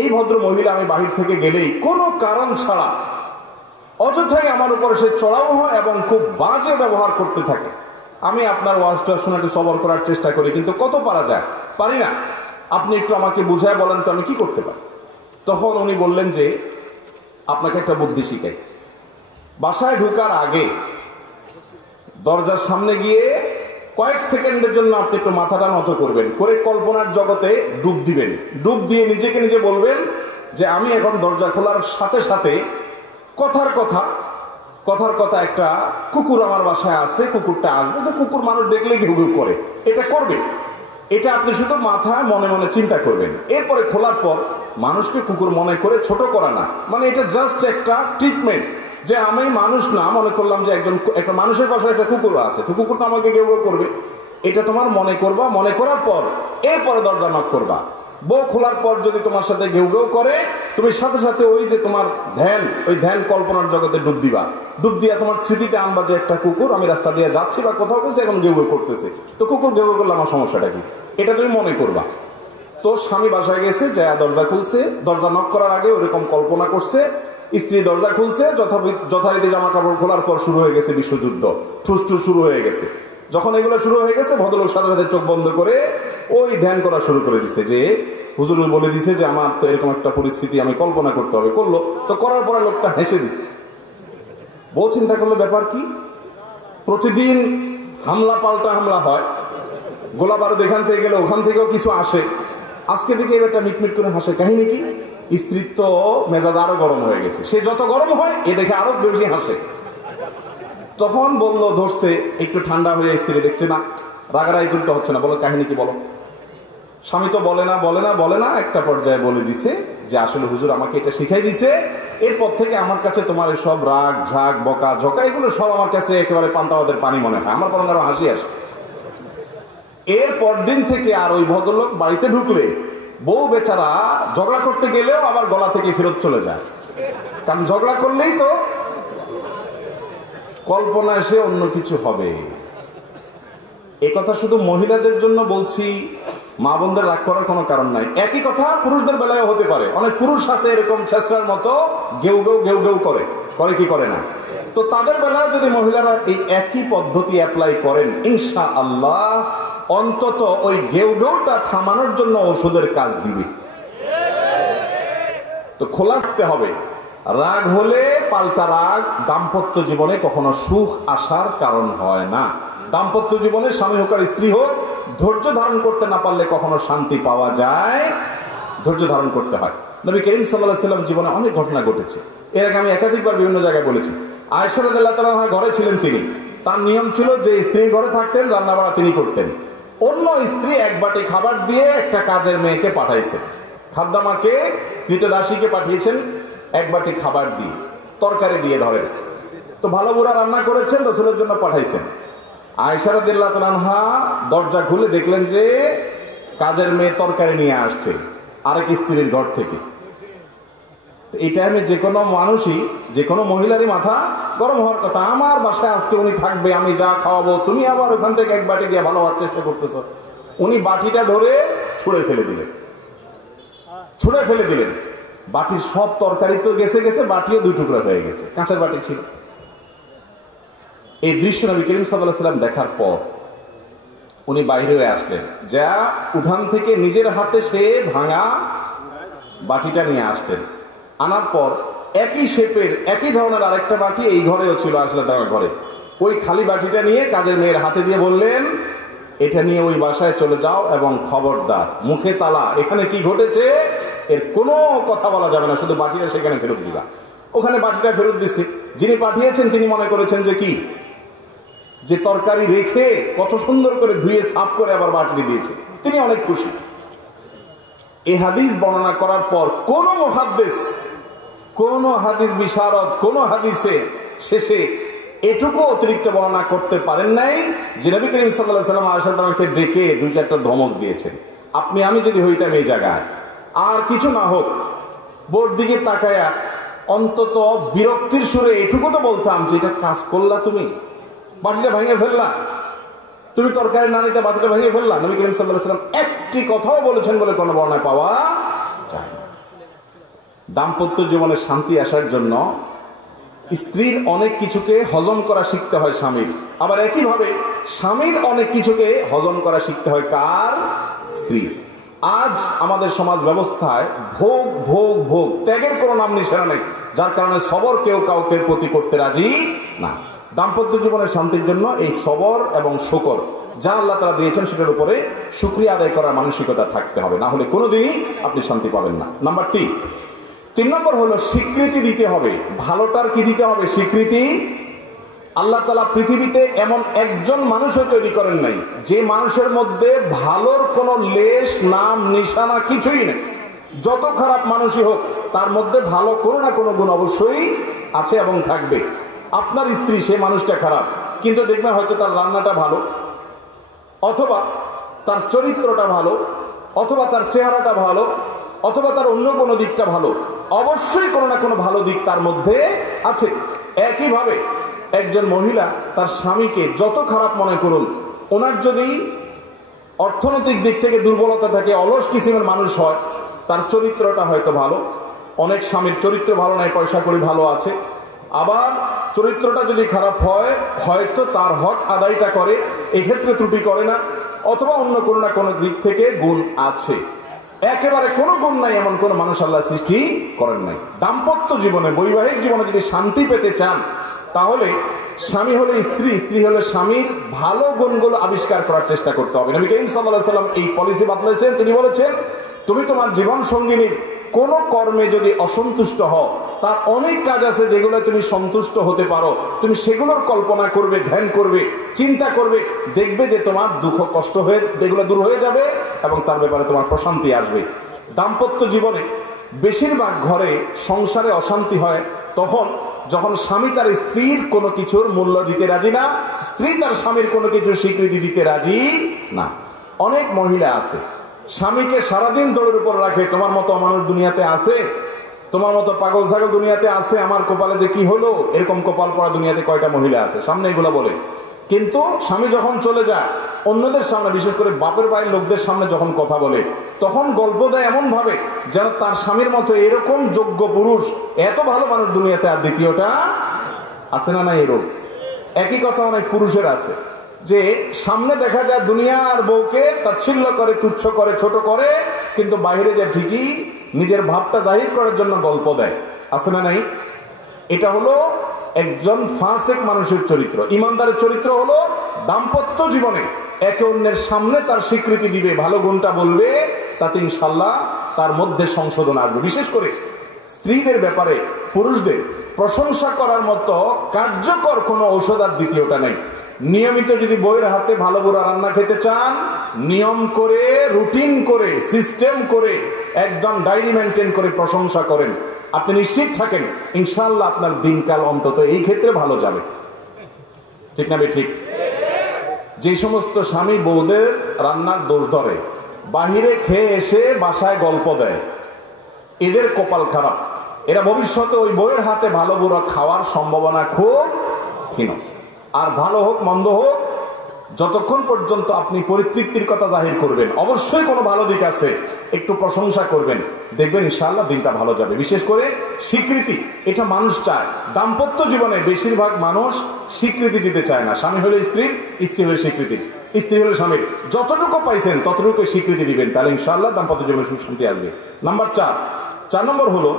এই ভদ্র মহিলা আমি বাহির থেকে গেলেই কোনো কারণ ছাড়া অযথাই আমার উপর সে চড়াও হয় এবং খুব বাজে ব্যবহার করতে থাকে। আমি আপনার ওয়াজটা শুনে একটু সবর করার চেষ্টা করি, কিন্তু কত পারা যায়? পারি না। আপনি একটু আমাকে বুঝায় বলেন তো আমি কি করতে পারি? তখন উনি বললেন যে, আপনাকে একটা বুদ্ধি শিখাই। বাসায় ঢোকার আগে দরজার সামনে গিয়ে কয়েক সেকেন্ডের জন্য আপনি একটু মাথাটা নত করবেন, করে কল্পনার জগতে ডুব দিবেন। ডুব দিয়ে নিজেকে নিজে বলবেন যে আমি এখন দরজা খোলার সাথে সাথে কথার কথা একটা কুকুর আমার বাসায় আছে, কুকুরটা আসবে, তো কুকুর মানুষ দেখলে ঘেউ ঘেউ করে, এটা করবে। এটা আপনি শুধু মাথায় মনে মনে চিন্তা করবেন। এরপরে খোলার পর মানুষকে কুকুর মনে করে ছোট করা না, মানে এটা জাস্ট একটা ট্রিটমেন্ট, যে আমি মানুষ না, মনে করলাম যে একটা মানুষের পাশে একটা কুকুর আছে, তো কুকুরটা আমাকে ঘেউ ঘেউ করবে, এটা তোমার মনে করবা। মনে করার পর এরপরে দরজা নক করবা। বউ খোলার পর যদি তোমার সাথে ঘেউ ঘেউ করে, তুমি সাথে সাথে ওই যে তোমার ধ্যান, ওই ধ্যান কল্পনার জগতে ডুব দিবা। ডুব দিয়া তোমার স্মৃতিতে আনবা যে একটা কুকুর, আমি রাস্তা দিয়ে যাচ্ছি বা কোথাও গেছে, এখন ঘেউ ঘেউ করতেছে, তো কুকুর ঘেউ ঘেউ করলে আমার সমস্যাটা কি? এটা তুমি মনে করবা। তো স্বামী বাসায় গেছে, যা দরজা খুলছে, দরজা নক করার আগে ওরকম কল্পনা করছে, স্ত্রী দরজা খুলছে, যথারীতি জামা কাপড় খোলার পর শুরু হয়ে গেছে বিশ্বযুদ্ধ, ঠুস ঠুস শুরু হয়ে গেছে। যখন এগুলো শুরু হয়ে গেছে, ভদ্রলোক সাথে সাথে চোখ বন্ধ করে ওই ধ্যান করা শুরু করে দিছে, যে হুজুর বলে দিছে যে আমার তো এরকম একটা পরিস্থিতি আমি কল্পনা করতে হবে। করলো, তো করার পরে লোকটা হেসে দিছে। বউ চিন্তা করলো ব্যাপার কি, প্রতিদিন হামলা পাল্টা হামলা হয়, গোলা বারুদ এখান থেকে গেলে ওখান থেকেও কিছু আসে, আজকে দিকে একটা মিটমিট করে হাসে, কাহিনী কি? স্ত্রীর তো মেজাজ আরো গরম হয়ে গেছে, সে যত গরম হয় এ দেখে আরো বেশি হাসে। তখন বলল, ধরছে, একটু ঠান্ডা হয়ে স্ত্রী দেখছে না, রাগারাগি করতে হচ্ছে না, বলো কাহিনী কি বলো। স্বামী তো বলে না, একটা পর্যায়ে বলে দিছে যে আসলে হুজুর আমাকে এটা শিখাই দিছে, এরপর থেকে আমার কাছে তোমার সব রাগ ঝাগ বকা ঝকা এগুলো সব আমার কাছে একেবারে পান্তাবাদের পানি মনে হয়, আমার বরং আরো হাসি আসে। এরপর দিন থেকে আর ওই ভদ্রলোক বাড়িতে ঢুকলে বউ বেচারা ঝগড়া করতে গেলেও আবার গলা থেকে ফেরত চলে যায়, কারণ ঝগড়া করলেই তো কল্পনা এসে অন্য কিছু হবে। এ কথা শুধু মহিলাদের জন্য বলছি, মা বোনদের রাগ করার কোনো কারণ নাই। একই কথা পুরুষদের বেলায় হতে পারে। অনেক পুরুষ আছে এরকম ছেঁচড়ার মতো ঘেউ ঘেউ করে কি করে না, তো তাদের বেলায় যদি মহিলারা এই একই পদ্ধতি অ্যাপ্লাই করেন, ইনশাআল্লাহ অন্তত ওই ঘেউ ঘেউটা থামানোর জন্য ওষুধের কাজ দিবে। তো খোলা থাকতে হবে। রাগ হলে পাল্টা রাগ দাম্পত্য জীবনে কখনো সুখ আসার কারণ হয় না। দাম্পত্য জীবনে স্বামী হোক আর স্ত্রী হোক, ধৈর্য ধারণ করতে না পারলে কখনো শান্তি পাওয়া যায়, ধৈর্য ধারণ করতে হয়। নবী করিম সাল্লাল্লাহু আলাইহি ওয়াসাল্লাম জীবনে অনেক ঘটনা ঘটেছে, এর আগে আমি একাধিকবার বিভিন্ন জায়গায় বলেছি। আয়েশা রাদিয়াল্লাহু তাআলা ঘরে ছিলেন, তিনি, তার নিয়ম ছিল যে স্ত্রী ঘরে থাকতেন, রান্না বাড়া তিনি করতেন। অন্য স্ত্রী এক বাটি খাবার দিয়ে একটা কাজের মেয়েকে পাঠাইছেন, খাদ্দামাকে, কৃতদাসীকে পাঠিয়েছেন এক বাটি খাবার দিয়ে, তরকারি দিয়ে ধরেন। তো ভালো বুড়া রান্না করেছেন, রাসূলের জন্য পাঠাইছেন। আয়েশা রাদিয়াল্লাহু তাআলা আনহা দরজা খুলে দেখলেন যে কাজের মেয়ে তরকারি নিয়ে আসছে আরেক স্ত্রীর ঘর থেকে। এই টাইমে যে কোনো মানুষই, যে কোনো মহিলারই মাথা গরম হওয়ার কথা, আমার বাসায় আজকে উনি থাকবে, আমি যা খাওয়াবো, তুমি আবার ওখান থেকে এক বাটি দিয়ে ভালো হওয়ার চেষ্টা করতেছো। উনি বাটিটা ধরে ছুঁড়ে ফেলে দিলেন। বাটির সব তরকারি তো গেছে, বাটিও দুই টুকরা হয়ে গেছে, কাঁচের বাটি ছিল। এই দৃশ্য নবী করিম সাল্লাল্লাহু আলাইহি ওয়াসাল্লাম দেখার পর উনি বাইরে হয়ে আসলেন, যা উঠান থেকে নিজের হাতে সে ভাঙা বাটিটা নিয়ে আসলেন। আনার পর একই শেপের একই ধরনের আরেকটা বাটি এই ঘরেও ছিল, আসলে তার ঘরে। ওই খালি বাটিটা নিয়ে কাজের মেয়ের হাতে দিয়ে বললেন, এটা নিয়ে ওই বাসায় চলে যাও এবং খবরদার মুখে তালা, এখানে কি ঘটেছে এর কোনো কথা বলা যাবে না, শুধু বাটিটা সেখানে ফেরত দিবা। ওখানে বাটিটা ফেরত দিচ্ছে। যিনি পাঠিয়েছেন তিনি মনে করেছেন যে কি, যে তরকারি রেখে কত সুন্দর করে ধুয়ে সাফ করে আবার বাটি দিয়েছে, তিনি অনেক খুশি। এই হাদিস বর্ণনা করার পর কোন মুহাদ্দিস, কোন হাদিস বিশারদ, কোন হাদিসে শেষে এটুকু অতিরিক্ত বর্ণনা করতে পারেন নাই যে নবী করিম সাল্লাল্লাহু আলাইহি ওয়াসাল্লাম আয়েশা তাআলাকে ডেকে দুই চারটা ধমক দিয়েছেন। আপনি আমি যদি হইতাম এই জায়গায়, আর কিছু না হোক বোর দিকে তাকায়া অন্তত বিরক্তির সুরে এটুকু তো বলতাম যে এটা কাজ করলা, তুমি বাটিটা ভেঙে ফেললা, তুমি তরকারি না নিতে বাটিটা ভেঙে ফেললা। নবী করিম সাল্লাল্লাহু আলাইহি ওয়াসাল্লাম একটি কথাও বলেছেন বলে কোনো বর্ণনা পাওয়া যায় না। দাম্পত্য জীবনে শান্তি আসার জন্য স্ত্রীর অনেক কিছুকে হজম করা শিখতে হয় স্বামীর, আবার একইভাবে স্বামীর অনেক কিছুকে হজম করা শিখতে হয় কার? স্ত্রীর। আজ আমাদের সমাজ ব্যবস্থায় ভোগ ভোগ ভোগ, ত্যাগের কোনো নাম নিশানা নেই, যার কারণে সবর কেউ কাউকে প্রতি করতে রাজি না। দাম্পত্য জীবনের শান্তির জন্য এই সবর এবং শুকর যা আল্লাহ তাআলা দিয়েছেন সেটার উপরে শুকরিয়া আদায় করার মানসিকতা থাকতে হবে, না হলে কোনোদিনই আপনি শান্তি পাবেন না। নাম্বার 3 নম্বর হলো স্বীকৃতি দিতে হবে। ভালোটার কি দিতে হবে? স্বীকৃতি। আল্লাহ তাআলা পৃথিবীতে এমন একজন মানুষও তৈরি করেন নাই যে মানুষের মধ্যে ভালোর কোনো লেশ নাম নিশানা কিছুই নেই। যত খারাপ মানুষই হোক তার মধ্যে ভালো কোনো না কোনো গুণ অবশ্যই আছে এবং থাকবে। আপনার স্ত্রী, সে মানুষটা খারাপ, কিন্তু দেখবেন হয়তো তার রান্নাটা ভালো, অথবা তার চরিত্রটা ভালো, অথবা তার চেহারাটা ভালো, অথবা তার অন্য কোনো দিকটা ভালো, অবশ্যই কোনো না কোনো ভালো দিক তার মধ্যে আছে। একইভাবে একজন মহিলা তার স্বামীকে যত খারাপ মনে করুন, ওনার যদি অর্থনৈতিক দিক থেকে দুর্বলতা থাকে, অলস কিসিমের মানুষ হয়, তার চরিত্রটা হয়তো ভালো। অনেক স্বামীর চরিত্র ভালো নাই, পয়সা করি ভালো আছে, আবার চরিত্রটা যদি খারাপ হয় হয়তো তার হক আদায়টা করে, এক্ষেত্রে ত্রুটি করে না, অথবা অন্য কোনো না কোনো দিক থেকে গুণ আছে। একেবারে কোনো গুণ নাই এমন কোন মানুষ আল্লাহ সৃষ্টি করেন নাই। দাম্পত্য জীবনে, বৈবাহিক জীবনে যদি শান্তি পেতে চান, তাহলে স্বামী হলে স্ত্রী, স্ত্রী হলে স্বামীর ভালো গুণগুলো আবিষ্কার করার চেষ্টা করতে হবে। নবী করিম সাল্লাল্লাহু আলাইহি ওয়াসাল্লাম এই পলিসি বাতলাইছেন। তিনি বলেছেন, তুমি তোমার জীবন সঙ্গিনীর কোন কর্মে যদি অসন্তুষ্ট হও, তার অনেক কাজ আছে যেগুলো তুমি সন্তুষ্ট হতে পারো, তুমি সেগুলোর কল্পনা করবে, ধ্যান করবে, চিন্তা করবে, দেখবে যে তোমার দুঃখ কষ্ট হয়ে এগুলো দূর হয়ে যাবে এবং তার ব্যাপারে তোমার প্রশান্তি আসবে। দাম্পত্য জীবনে বেশিরভাগ ঘরে সংসারে অশান্তি হয় তখন যখন স্বামী তার স্ত্রীর কোনো কিছুর মূল্য দিতে রাজি না, স্ত্রী তার স্বামীর কোনো কিছুর স্বীকৃতি দিতে রাজি না। অনেক মহিলা আছে স্বামীকে সারাদিন দৌড়ের উপর রাখে, তোমার মতো মানুষ দুনিয়াতে আছে, তোমার মতো পাগল ছাগল দুনিয়াতে আছে, আমার কপালে যে কি হলো, এরকম কপাল পড়া দুনিয়াতে কয়টা মহিলা আছে, সামনে এগুলো বলে। কিন্তু স্বামী যখন চলে যায় অন্যদের সামনে, বিশেষ করে বাপের বাড়ির লোকদের সামনে যখন কথা বলে, তখন গল্প দেয় এমন ভাবে যেন তার স্বামীর মতো এরকম যোগ্য পুরুষ, এত ভালো মানুষ দুনিয়াতে আর দ্বিতীয়টা আছে না। না, এরকম একই কথা অনেক পুরুষের আছে, যে সামনে দেখা যায় দুনিয়ার বউকে তাচ্ছিল্য করে, তুচ্ছ করে, ছোট করে, কিন্তু বাইরে যে ঠিকই নিজের ভাবটা জাহির করার জন্য গল্প দেয়, আছে না নাই? এটা হলো একজন ফাসিক মানুষের চরিত্র। ইমানদারের চরিত্র হলো দাম্পত্য জীবনে একে অন্যের সামনে তার স্বীকৃতি দিবে, ভালো গুণটা বলবে, তাতে ইনশাল্লাহ তার মধ্যে সংশোধন আসবে। বিশেষ করে স্ত্রীদের ব্যাপারে পুরুষদের প্রশংসা করার মতো কার্যকর কোনো ঔষধ আর দ্বিতীয়টা নেই। নিয়মিত যদি বইয়ের হাতে ভালো বুড়া রান্না খেতে চান, নিয়ম করে, রুটিন করে, সিস্টেম করে, একদম ডায়েরি মেনটেন করে প্রশংসা করেন, আপনি নিশ্চিত থাকেন ইনশাআল্লাহ আপনার দিনকাল অন্তত এই ক্ষেত্রে ভালো যাবে। ঠিক না বে ঠিক? যে সমস্ত স্বামী বউদের রান্নার দোষ ধরে, বাহিরে খেয়ে এসে বাসায় গল্প দেয়, এদের কপাল খারাপ। এরা ভবিষ্যতে ওই বউয়ের হাতে ভালো বুড়া খাওয়ার সম্ভাবনা খুব ক্ষীণ। আর ভালো হোক মন্দ হোক, যতক্ষণ পর্যন্ত আপনি পরিতৃপ্তির কথা জাহির করবেন, অবশ্যই কোনো ভালো দিক আছে, একটু প্রশংসা করবেন, দেখবেন ইনশাআল্লাহ দিনটা ভালো যাবে। বিশেষ করে স্বীকৃতি, এটা মানুষ চায়। দাম্পত্য জীবনে বেশিরভাগ মানুষ স্বীকৃতি দিতে চায় না। স্বামী হলে স্ত্রীর, স্ত্রী হলে স্বীকৃতি, স্ত্রী হলে স্বামীর। যতটুকু পাইছেন ততটুকু স্বীকৃতি দিবেন, তাহলে ইনশাআল্লাহ দাম্পত্য জীবনে সুখ শান্তি আসবে। নাম্বার 4 নম্বর হলো,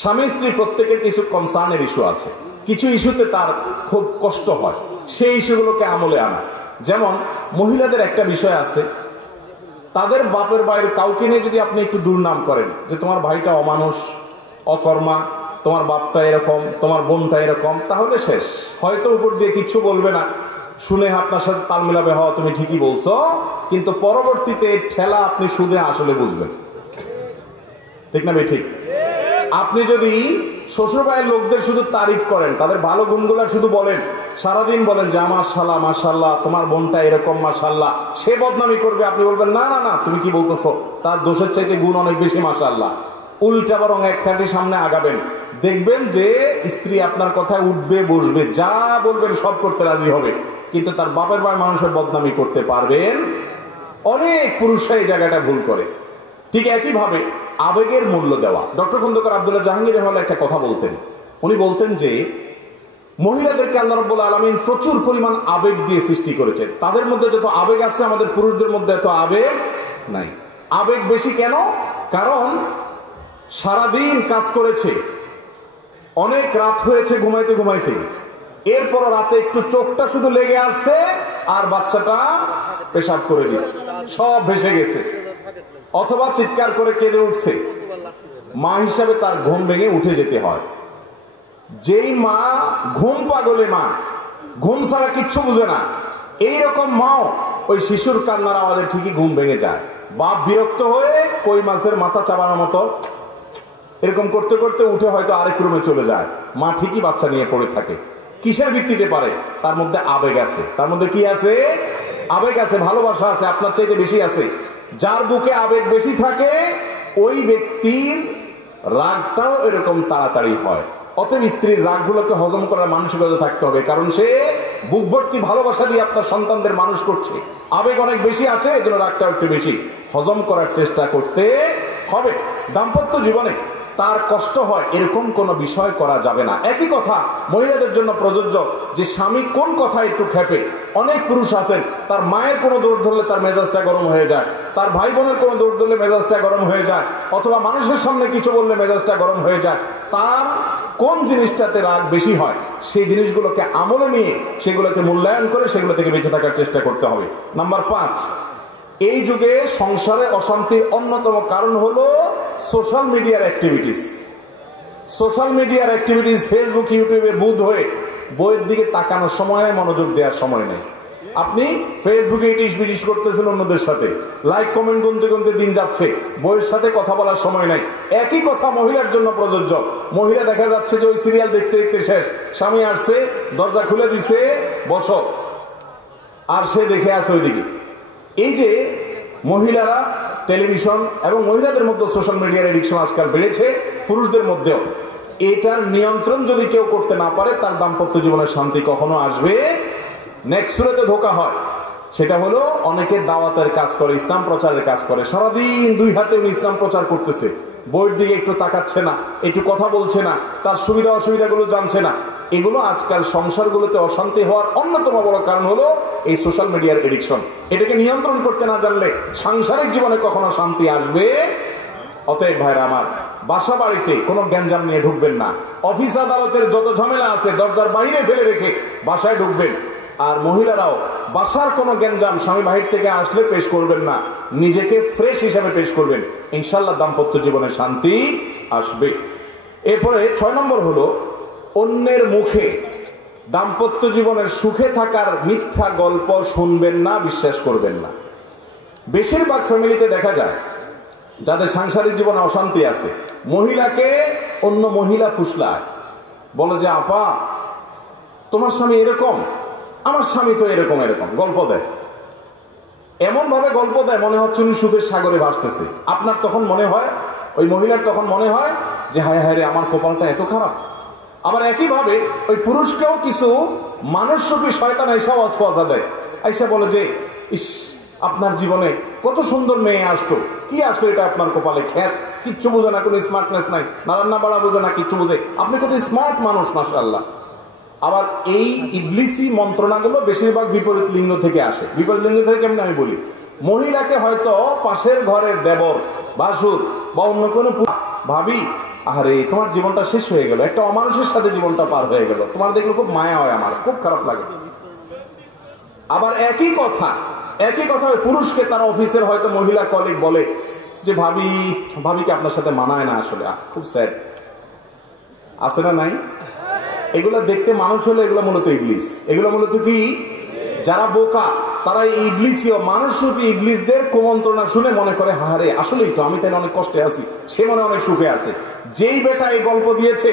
স্বামী স্ত্রী প্রত্যেকের কিছু কনসার্নের ইস্যু আছে, কিছু ইস্যুতে তার খুব কষ্ট হয়, সেই ইস্যুগুলোকে আমলে আনা। যেমন মহিলাদের একটা বিষয় আছে, তাদের বাপের বাইরে কাউকে নিয়ে যদি আপনি একটু দুর্নাম করেন যে তোমার ভাইটা অমানুষ, অকর্মা, তোমার বাপটা এরকম, তোমার বোনটা এরকম, তাহলে শেষ। হয়তো উপর দিয়ে কিচ্ছু বলবে না, শুনে আপনার সাথে তাল মিলাবে, হওয়া তুমি ঠিকই বলছো, কিন্তু পরবর্তীতে ঠেলা আপনি সুদে আসলে বুঝবেন। ঠিক না ভাই? ঠিক। আপনি যদি শ্বশুর ভাইয়ের লোকদের শুধু তারিফ করেন, তাদের ভালো গুণগুলা শুধু বলেন, সারাদিন বলেন যে মাশাআল্লাহ মাশাআল্লাহ তোমার বোনটা এরকম মাশাআল্লাহ, সে বদনামি করবে, আপনি বলবেন না না না তুমি কি বলতেছো, তার দোষের চাইতে গুণ অনেক বেশি মাশাআল্লাহ। উল্টা বরং এক কাঠি সামনে আগাবেন, দেখবেন যে স্ত্রী আপনার কথায় উঠবে বসবে, যা বলবেন সব করতে রাজি হবে, কিন্তু তার বাপের বাড়ির মানুষের বদনামি করতে পারবেন। অনেক পুরুষরা এই জায়গাটা ভুল করে। ঠিক একইভাবে আবেগের মূল্য দেওয়া। ডক্টর খন্দকার আব্দুল্লাহ জাহাঙ্গীর রহমাল্লাহ একটা কথা বলতেন, উনি বলতেন যে মহিলাদেরকে আল্লাহ রাব্বুল আলামিন প্রচুর পরিমাণ আবেগ দিয়ে সৃষ্টি করেছেন। তাদের মধ্যে যত আবেগ আছে আমাদের পুরুষদের মধ্যে এত আবেগ নাই। আবেগ বেশি কেন? কারণ সারাদিন কাজ করেছে, অনেক রাত হয়েছে ঘুমাইতে ঘুমাইতে, এরপর রাতে একটু চোখটা শুধু লেগে আসছে আর বাচ্চাটা পেশাব করে দিচ্ছে, সব ভেসে গেছে, অথবা চিৎকার করে কেঁদে উঠছে। মা হিসাবে তার ঘুম ভেঙে উঠে যেতে হয়। যেই মা ঘুম পাগলে মা, ঘুম ছাড়া কিচ্ছু বুঝে না, এইরকম মাও ওই শিশুর কান্নার আওয়াজে ঠিকই ঘুম ভেঙে যায়। বাপ বিরক্ত হয়ে কই মাছের মাথা চাবানোর মতো এরকম করতে করতে উঠে হয়তো আরেক রুমে চলে যায়, মা ঠিকই বাচ্চা নিয়ে পড়ে থাকে। কিসের ভিত্তিতে পারে? তার মধ্যে আবেগ আছে। তার মধ্যে কি আছে? আবেগ আছে, ভালোবাসা আছে, আপনার চাইতে বেশি আছে। যার বুকে আবেগ বেশি থাকে ওই ব্যক্তির রাগটাও এরকম তাড়াতাড়ি হয়। অতএব স্ত্রীর রাগগুলোকে হজম করার মানসিকতা থাকতে হবে, কারণ সে বুক ভর্তি ভালোবাসা দিয়ে আপনার সন্তানদের মানুষ করছে, আবেগ অনেক বেশি আছে, এজন্য রাগটা একটু বেশি। হজম করার চেষ্টা করতে হবে। দাম্পত্য জীবনে তার কষ্ট হয় এরকম কোন বিষয় করা যাবে না। একই কথা মহিলাদের জন্য প্রযোজ্য, যে স্বামী কোন কথা একটু খেপে। অনেক পুরুষ আছেন তার মায়ের কোনো দোষ ধরলে তার মেজাজটা গরম হয়ে যায়, তার ভাই বোনের কোনো দোষ ধরলে মেজাজটা গরম হয়ে যায়, অথবা মানুষের সামনে কিছু বললে মেজাজটা গরম হয়ে যায়। তার কোন জিনিসটাতে রাগ বেশি হয় সেই জিনিসগুলোকে আমলে নিয়ে সেগুলোকে মূল্যায়ন করে সেগুলো থেকে বেঁচে থাকার চেষ্টা করতে হবে। নাম্বার 5, এই যুগে সংসারে অশান্তির অন্যতম কারণ হলো সোশ্যাল মিডিয়ার অ্যাক্টিভিটিস। সোশ্যাল মিডিয়ার অ্যাক্টিভিটিস, ফেসবুক ইউটিউবে বুধ হয়ে বইয়ের দিকে তাকানোর সময় নেই, মনোযোগ দেওয়ার সময় নেই। আপনি ফেসবুকে ইটিস বিটিস করতেছেন অন্যদের সাথে, লাইক কমেন্ট গুনতে গুনতে দিন যাচ্ছে, বইয়ের সাথে কথা বলার সময় নাই। একই কথা মহিলার জন্য প্রযোজ্য। মহিলা দেখা যাচ্ছে যে ওই সিরিয়াল দেখতে দেখতে শেষ, স্বামী আসছে, দরজা খুলে দিছে, বসো, আর সে দেখে আছে ওইদিকে। এই যে মহিলারা টেলিভিশন এবং মহিলাদের মধ্যে সোশ্যাল মিডিয়ার এডিকশন আজকাল বেড়েছে, পুরুষদের মধ্যেও। এটার নিয়ন্ত্রণ যদি কেউ করতে না পারে তার দাম্পত্য জীবনের শান্তি কখনো আসবে। নেক্সট সুরাতে ধোকা হয়, সেটা হলো অনেকে দাওয়াতের কাজ করে, ইসলাম প্রচারের কাজ করে, সারাদিন 2 হাতে উনি ইসলাম প্রচার করতেছে, বইয়ের দিকে একটু তাকাচ্ছে না, একটু কথা বলছে না, তার সুবিধা অসুবিধাগুলো জানছে না। এগুলো আজকাল সংসারগুলোতে অশান্তি হওয়ার অন্যতম বড় কারণ হলো এই সোশ্যাল মিডিয়ার এডিকশন। এটাকে নিয়ন্ত্রণ করতে না জানলে সাংসারিক জীবনে কখনো শান্তি আসবে। অতএব ভাইরা আমার, বাসা বাড়িতে কোনো গ্যাঞ্জাম নিয়ে ঢুকবেন না। অফিস আদালতের যত ঝামেলা আছে দরজার বাইরে ফেলে রেখে বাসায় ঢুকবেন। আর মহিলারাও বাসার কোনো গ্যাঞ্জাম স্বামী বাহির থেকে আসলে পেশ করবেন না, নিজেকে ফ্রেশ হিসাবে পেশ করবেন, ইনশাল্লাহ দাম্পত্য জীবনে শান্তি আসবে। এরপরে 6 নম্বর হলো, অন্যের মুখে দাম্পত্য জীবনের সুখে থাকার মিথ্যা গল্প শুনবেন না, বিশ্বাস করবেন না। বেশিরভাগ ফ্যামিলিতে দেখা যায় যাদের সাংসারিক জীবনে অশান্তি আছে, মহিলাকে অন্য মহিলা ফুসলায়, বলে যে আপা তোমার স্বামী এরকম, আমার স্বামী তো এরকম এরকম, গল্প দেয়। এমন ভাবে গল্প দেয় মনে হচ্ছে উনি সুখের সাগরে ভাসতেছে। আপনার তখন মনে হয়, ওই মহিলার তখন মনে হয় যে হায় হায় রে, আমার কপালটা এত খারাপ, আবার একইভাবে ওই পুরুষকেও কিছু মানুষরূপী শয়তান আইসা ওয়াসওয়াসা দেয়, আইসা বলে যে ইস আপনার জীবনে কত সুন্দর মেয়ে আসতো, কি আসলো এটা আপনার কপালে, খ্যাত, কিচ্ছু বোঝে না, কোনো স্মার্টনেস নাই, না রান্না বাড়া বোঝে না, কিচ্ছু বোঝে, আপনি কত স্মার্ট মানুষ মাশাআল্লাহ। আবার এই ইবলিসি মন্ত্রণাগুলো বেশিরভাগ বিপরীত লিঙ্গ থেকে আসে। বিপরীত লিঙ্গ থেকে কেমন আমি বলি, মহিলাকে হয়তো পাশের ঘরের দেবর, ভাসুর বা অন্য কোনো ভাবি, আরে তোমার জীবনটা শেষ হয়ে গেল, একটা অমানুষের সাথে জীবনটা পার হয়ে গেল, তোমার দেখলে খুব মায়া হয়, আমার খুব খারাপ লাগে। আবার একই কথা ওই পুরুষকে তার অফিসের হয়তো মহিলা কলিগ বলে যে ভাবিকে আপনার সাথে মানায় না, আসলে খুব স্যাড, আছে না নাই? এগুলো দেখতে মানুষ হলে এগুলো মূলত ইবলিস। এগুলো মূলত কি, যারা বোকা তারা ইবলিসীয় মানুষরূপী ইবলিসদের কুমন্ত্রণা শুনে মনে করে হারে আসলেই তো আমি তাহলে অনেক কষ্টে আছি, সে মনে অনেক সুখে আছে। যেই বেটা এই গল্প দিয়েছে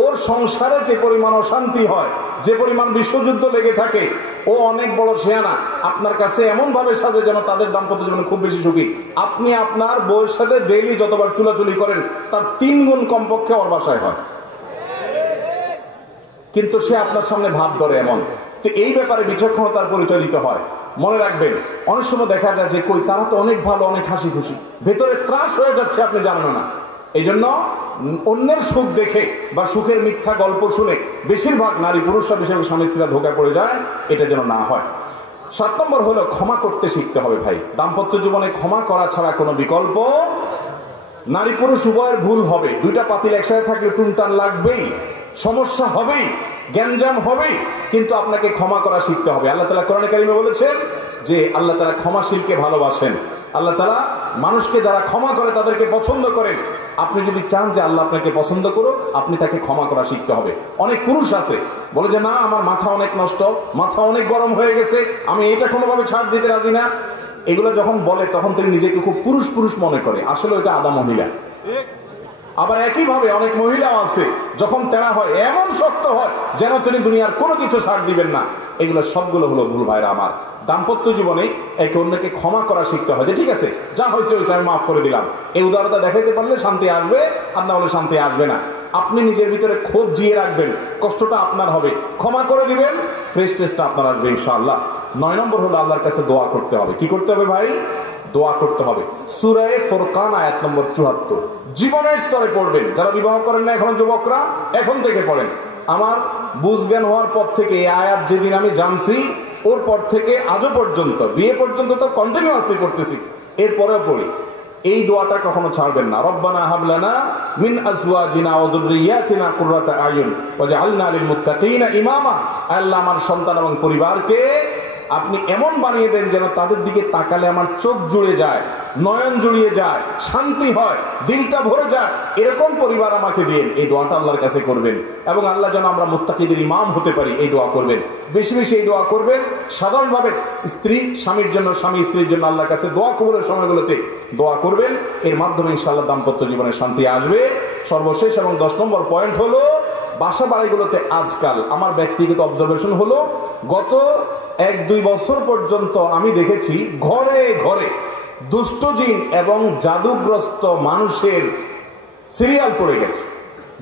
ওর সংসারে যে পরিমাণ অশান্তি হয়, যে পরিমাণ বিশ্বযুদ্ধ লেগে থাকে, ও অনেক বড় শেয়ানা, আপনার কাছে এমন ভাবে সাজে যেন তাদের দাম্পত্য জীবনে খুব বেশি সুখী। আপনি আপনার বউয়ের সাথে ডেইলি যতবার চুলাচুলি করেন তার 3 গুণ কমপক্ষে ওর বাসায় হয়, কিন্তু সে আপনার সামনে ভাব ধরে এমন। তো এই ব্যাপারে বিচক্ষণতার পরিচয় দিতে হয়। মনে রাখবেন, অনেক সময় দেখা যায় যে কই তারা তো অনেক ভালো, অনেক হাসি খুশি, ভেতরে ত্রাস হয়ে যাচ্ছে, আপনি জানেন না। এই জন্য অন্যের সুখ দেখে বা সুখের মিথ্যা গল্প শুনে বেশিরভাগ নারী পুরুষরা, বেশিরভাগ স্বামী স্ত্রীরা ধোঁকায় পড়ে যায়, এটা যেন না হয়। 7 নম্বর হলো ক্ষমা করতে শিখতে হবে ভাই। দাম্পত্য জীবনে ক্ষমা করা ছাড়া কোনো বিকল্প, নারী পুরুষ উভয়ের ভুল হবে, 2টা পাতিল একসাথে থাকলে টুনটান লাগবেই, সমস্যা হবেই, গ্যাঞ্জাম হবেই, কিন্তু আপনাকে ক্ষমা করা শিখতে হবে। আল্লাহ তাআলা কোরআনে কারিমে বলেছেন যে আল্লাহ তাআলা ক্ষমাশীলকে ভালোবাসেন। আল্লাহ তাআলা মানুষকে যারা ক্ষমা করে তাদেরকে পছন্দ করেন। আপনি যদি চান যে আল্লাহ আপনাকে পছন্দ করুক, আপনি তাকে ক্ষমা করা শিখতে হবে। অনেক পুরুষ আছে বলে যে না আমার মাথা অনেক নষ্ট, মাথা অনেক গরম হয়ে গেছে, আমি এটা কোনোভাবে ছাড় দিতে রাজি না। এগুলো যখন বলে তখন তিনি নিজেকে খুব পুরুষ পুরুষ মনে করে, আসলে ওইটা আদা মহিলা। আবার একইভাবে অনেক মহিলাও আছে যখন তেড়া হয় এমন শক্ত হয় যেন তিনি দুনিয়ার কোনো কিছু ছাড় দিবেন না। এগুলো সবগুলো হলো ভুল ভাইরা আমার। দাম্পত্য জীবনে একে অন্যকে ক্ষমা করা শিখতে হয়, যে ঠিক আছে যা হয়েছে আমি মাফ করে দিলাম। এই উদারতা দেখাইতে পারলে শান্তি আসবে, আর না হলে শান্তি আসবে না। আপনি নিজের ভিতরে ক্ষোভ জিয়ে রাখবেন, কষ্টটা আপনার হবে, ক্ষমা করে দিবেন, ফ্রেশ টেস্টটা আপনার আসবে ইনশাআল্লাহ। 9 নম্বর হলো আল্লাহর কাছে দোয়া করতে হবে। কি করতে হবে ভাই? দোয়া করতে হবে। সূরা ফুরকান আয়াত নম্বর 74 জীবনের স্তরে পড়বেন। যারা বিবাহ করেন না এখনো, যুবকরা এখন থেকে পড়েন। আমার বুঝ জ্ঞান হওয়ার পর থেকে এই আয়াত যেদিন আমি জানছি, ওর পর থেকে আজও পর্যন্ত, বিয়ে পর্যন্ত তো কন্টিনিউয়াসলি পড়তেছি, এরপরেও পড়ি। এই দোয়াটা কখনো ছাড়বেন না। রব্বানা হাবলানা মিন আজওয়াজিনা ওয়া যুররিয়াতিনা কুররাতা আয়ুন ওয়াজআলনা লিল মুত্তাকিনা ইমামা। আল্লাহ আমার সন্তান এবং পরিবারকে আপনি এমন বানিয়ে দেন যেন তাদের দিকে তাকালে আমার চোখ জুড়ে যায়, নয়ন জুড়িয়ে যায়, শান্তি হয়, দিলটা ভরে যায়, এরকম পরিবার আমাকে দিন। এই দোয়াটা আল্লাহর কাছে করবেন, এবং আল্লাহ যেন আমরা মুত্তাকিদের ইমাম হতে পারি, এই দোয়া করবেন। বেশি বেশি এই দোয়া করবেন। সাধারণভাবে স্ত্রী স্বামীর জন্য, স্বামী স্ত্রীর জন্য আল্লাহর কাছে দোয়া কবুলের সময়গুলোতে দোয়া করবেন। এর মাধ্যমে ইনশাআল্লাহ দাম্পত্য জীবনে শান্তি আসবে। সর্বশেষ এবং 10 নম্বর পয়েন্ট হলো, বাসা বাড়িগুলোতে আজকাল আমার ব্যক্তিগত অবজারভেশন হলো, গত 1-2 বছর পর্যন্ত আমি দেখেছি ঘরে ঘরে দুষ্ট জিন এবং জাদুগ্রস্ত মানুষের সিরিয়াল পড়ে গেছে।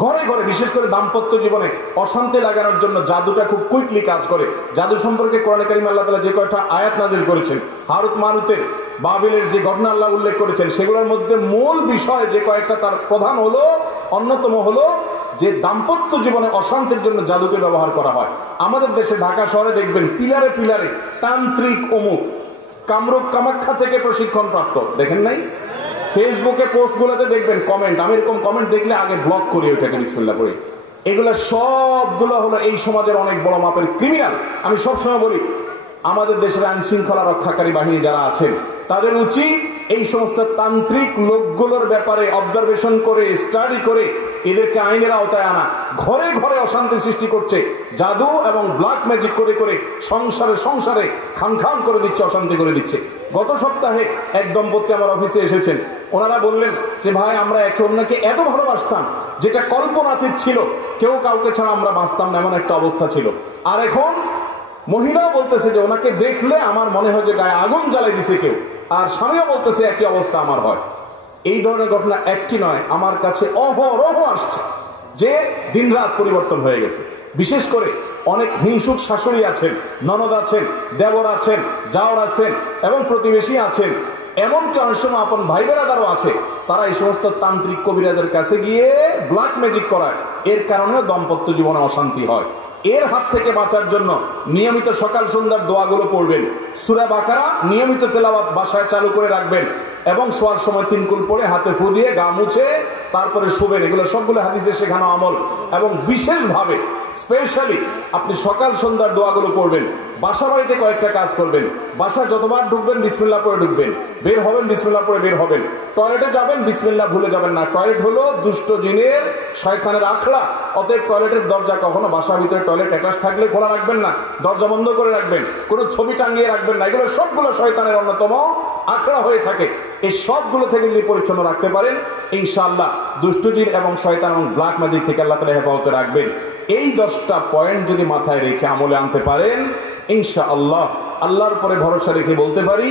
ঘরে ঘরে, বিশেষ করে দাম্পত্য জীবনে অশান্তি লাগানোর জন্য জাদুটা খুব কুইকলি কাজ করে। জাদু সম্পর্কে কোরআনে কারিমে আল্লাহ তাআলা যে কয়টা আয়াত নাযিল করেছেন, হারুত মারুতের, বাবিলের যে ঘটনা আল্লাহ উল্লেখ করেছেন, সেগুলোর মধ্যে মূল বিষয় যে কয়েকটা, তার প্রধান হলো, অন্যতম হলো যে দাম্পত্য জীবনে অশান্তির জন্য জাদুকে ব্যবহার করা হয়। আমাদের দেশে ঢাকা শহরে দেখবেন পিলারে পিলারে তান্ত্রিক অমুক, কামরূপ কামাখ্যা থেকে প্রশিক্ষণ প্রাপ্ত, দেখেন নাই? ফেসবুকে পোস্ট গুলোতে দেখবেন কমেন্ট, আমি এরকম কমেন্ট দেখলে আগে ব্লক করি ওইটাকে বিসমিল্লাহ করে। এগুলো সবগুলো হলো এই সমাজের অনেক বড় মাপের ক্রিমিনাল। আমি সবসময় বলি, আমাদের দেশের আইন শৃঙ্খলা রক্ষাকারী বাহিনী যারা আছেন তাদের উচিত এই সমস্ত তান্ত্রিক লোকগুলোর ব্যাপারে অবজারভেশন করে, স্টাডি করে এদেরকে আইনের আওতায় আনা। ঘরে ঘরে অশান্তি সৃষ্টি করছে, জাদু এবং ব্ল্যাক ম্যাজিক করে করে সংসারে সংসারে খান খান করে দিচ্ছে, অশান্তি করে দিচ্ছে। গত সপ্তাহে এক দম্পতি আমার অফিসে এসেছেন। ওনারা বললেন যে ভাই, আমরা একে অন্যকে এত ভালোবাসতাম যেটা কল্পনাতীত ছিল, কেউ কাউকে ছাড়া আমরা বাঁচতাম না, এমন একটা অবস্থা ছিল। আর এখন মহিলাও বলতেছে যে ওনাকে দেখলে আমার মনে হয় যে গায়ে আগুন জ্বালাই দিছে কেউ, আর স্বামীও বলতেছে একই অবস্থা আমার হয়। এই ধরনের ঘটনা একটি নয়, আমার কাছে অহরহ আসছে। যে দিনরাত পরিবর্তন হয়ে গেছে। বিশেষ করে অনেক হিংসুক শাশুড়ি আছেন, ননদ আছেন, দেবর আছেন, জাওর আছেন এবং প্রতিবেশী আছেন, এমনকি অনেক সময় আপন ভাই বেরাদারও আছে। তারা এই সমস্ত তান্ত্রিক কবিরাজের কাছে গিয়ে ব্ল্যাক ম্যাজিক করায়। এর কারণেও দাম্পত্য জীবনে অশান্তি হয়। এর হাত থেকে বাঁচার জন্য নিয়মিত সকাল সন্ধ্যার দোয়াগুলো পড়বেন। সূরা বাকারা নিয়মিত তেলাওয়াত বাসায় চালু করে রাখবেন এবং শোয়ার সময় 3 কুল পড়ে হাতে ফু দিয়ে গা মুছে তারপরে শুবেন। এগুলো সবগুলো হাদিসে শেখানো আমল। এবং বিশেষভাবে স্পেশালি আপনি সকাল সন্ধ্যার দোয়াগুলো পড়বেন। বাসা বাড়িতে কয়েকটা কাজ করবেন। বাসা যতবার ঢুকবেন বিসমিল্লাহ পড়ে ঢুকবেন, বের হবেন বিসমিল্লাহ পড়ে বের হবেন। টয়লেটে যাবেন বিসমিল্লাহ ভুলে যাবেন না। টয়লেট হলো দুষ্ট জিনের, শয়তানের আখড়া। অতএব টয়লেটের দরজা কখনো বাসার ভিতরে টয়লেট অ্যাটাচ থাকলে খোলা রাখবেন না, দরজা বন্ধ করে রাখবেন। কোনো ছবি টাঙিয়ে রাখবেন না। এগুলো সবগুলো শয়তানের অন্যতম আখড়া হয়ে থাকে। এই সবগুলো থেকে যদি পরিচ্ছন্ন রাখতে পারেন, ইনশাআল্লাহ দুষ্ট জিন এবং শয়তান এবং ব্ল্যাক ম্যাজিক থেকে আল্লাহ তাআলা হেফাজতে রাখবেন। এই 10টা পয়েন্ট যদি মাথায় রেখে আমলে আনতে পারেন, ইনশাআল্লাহ আল্লাহর পরে ভরসা রেখে বলতে পারি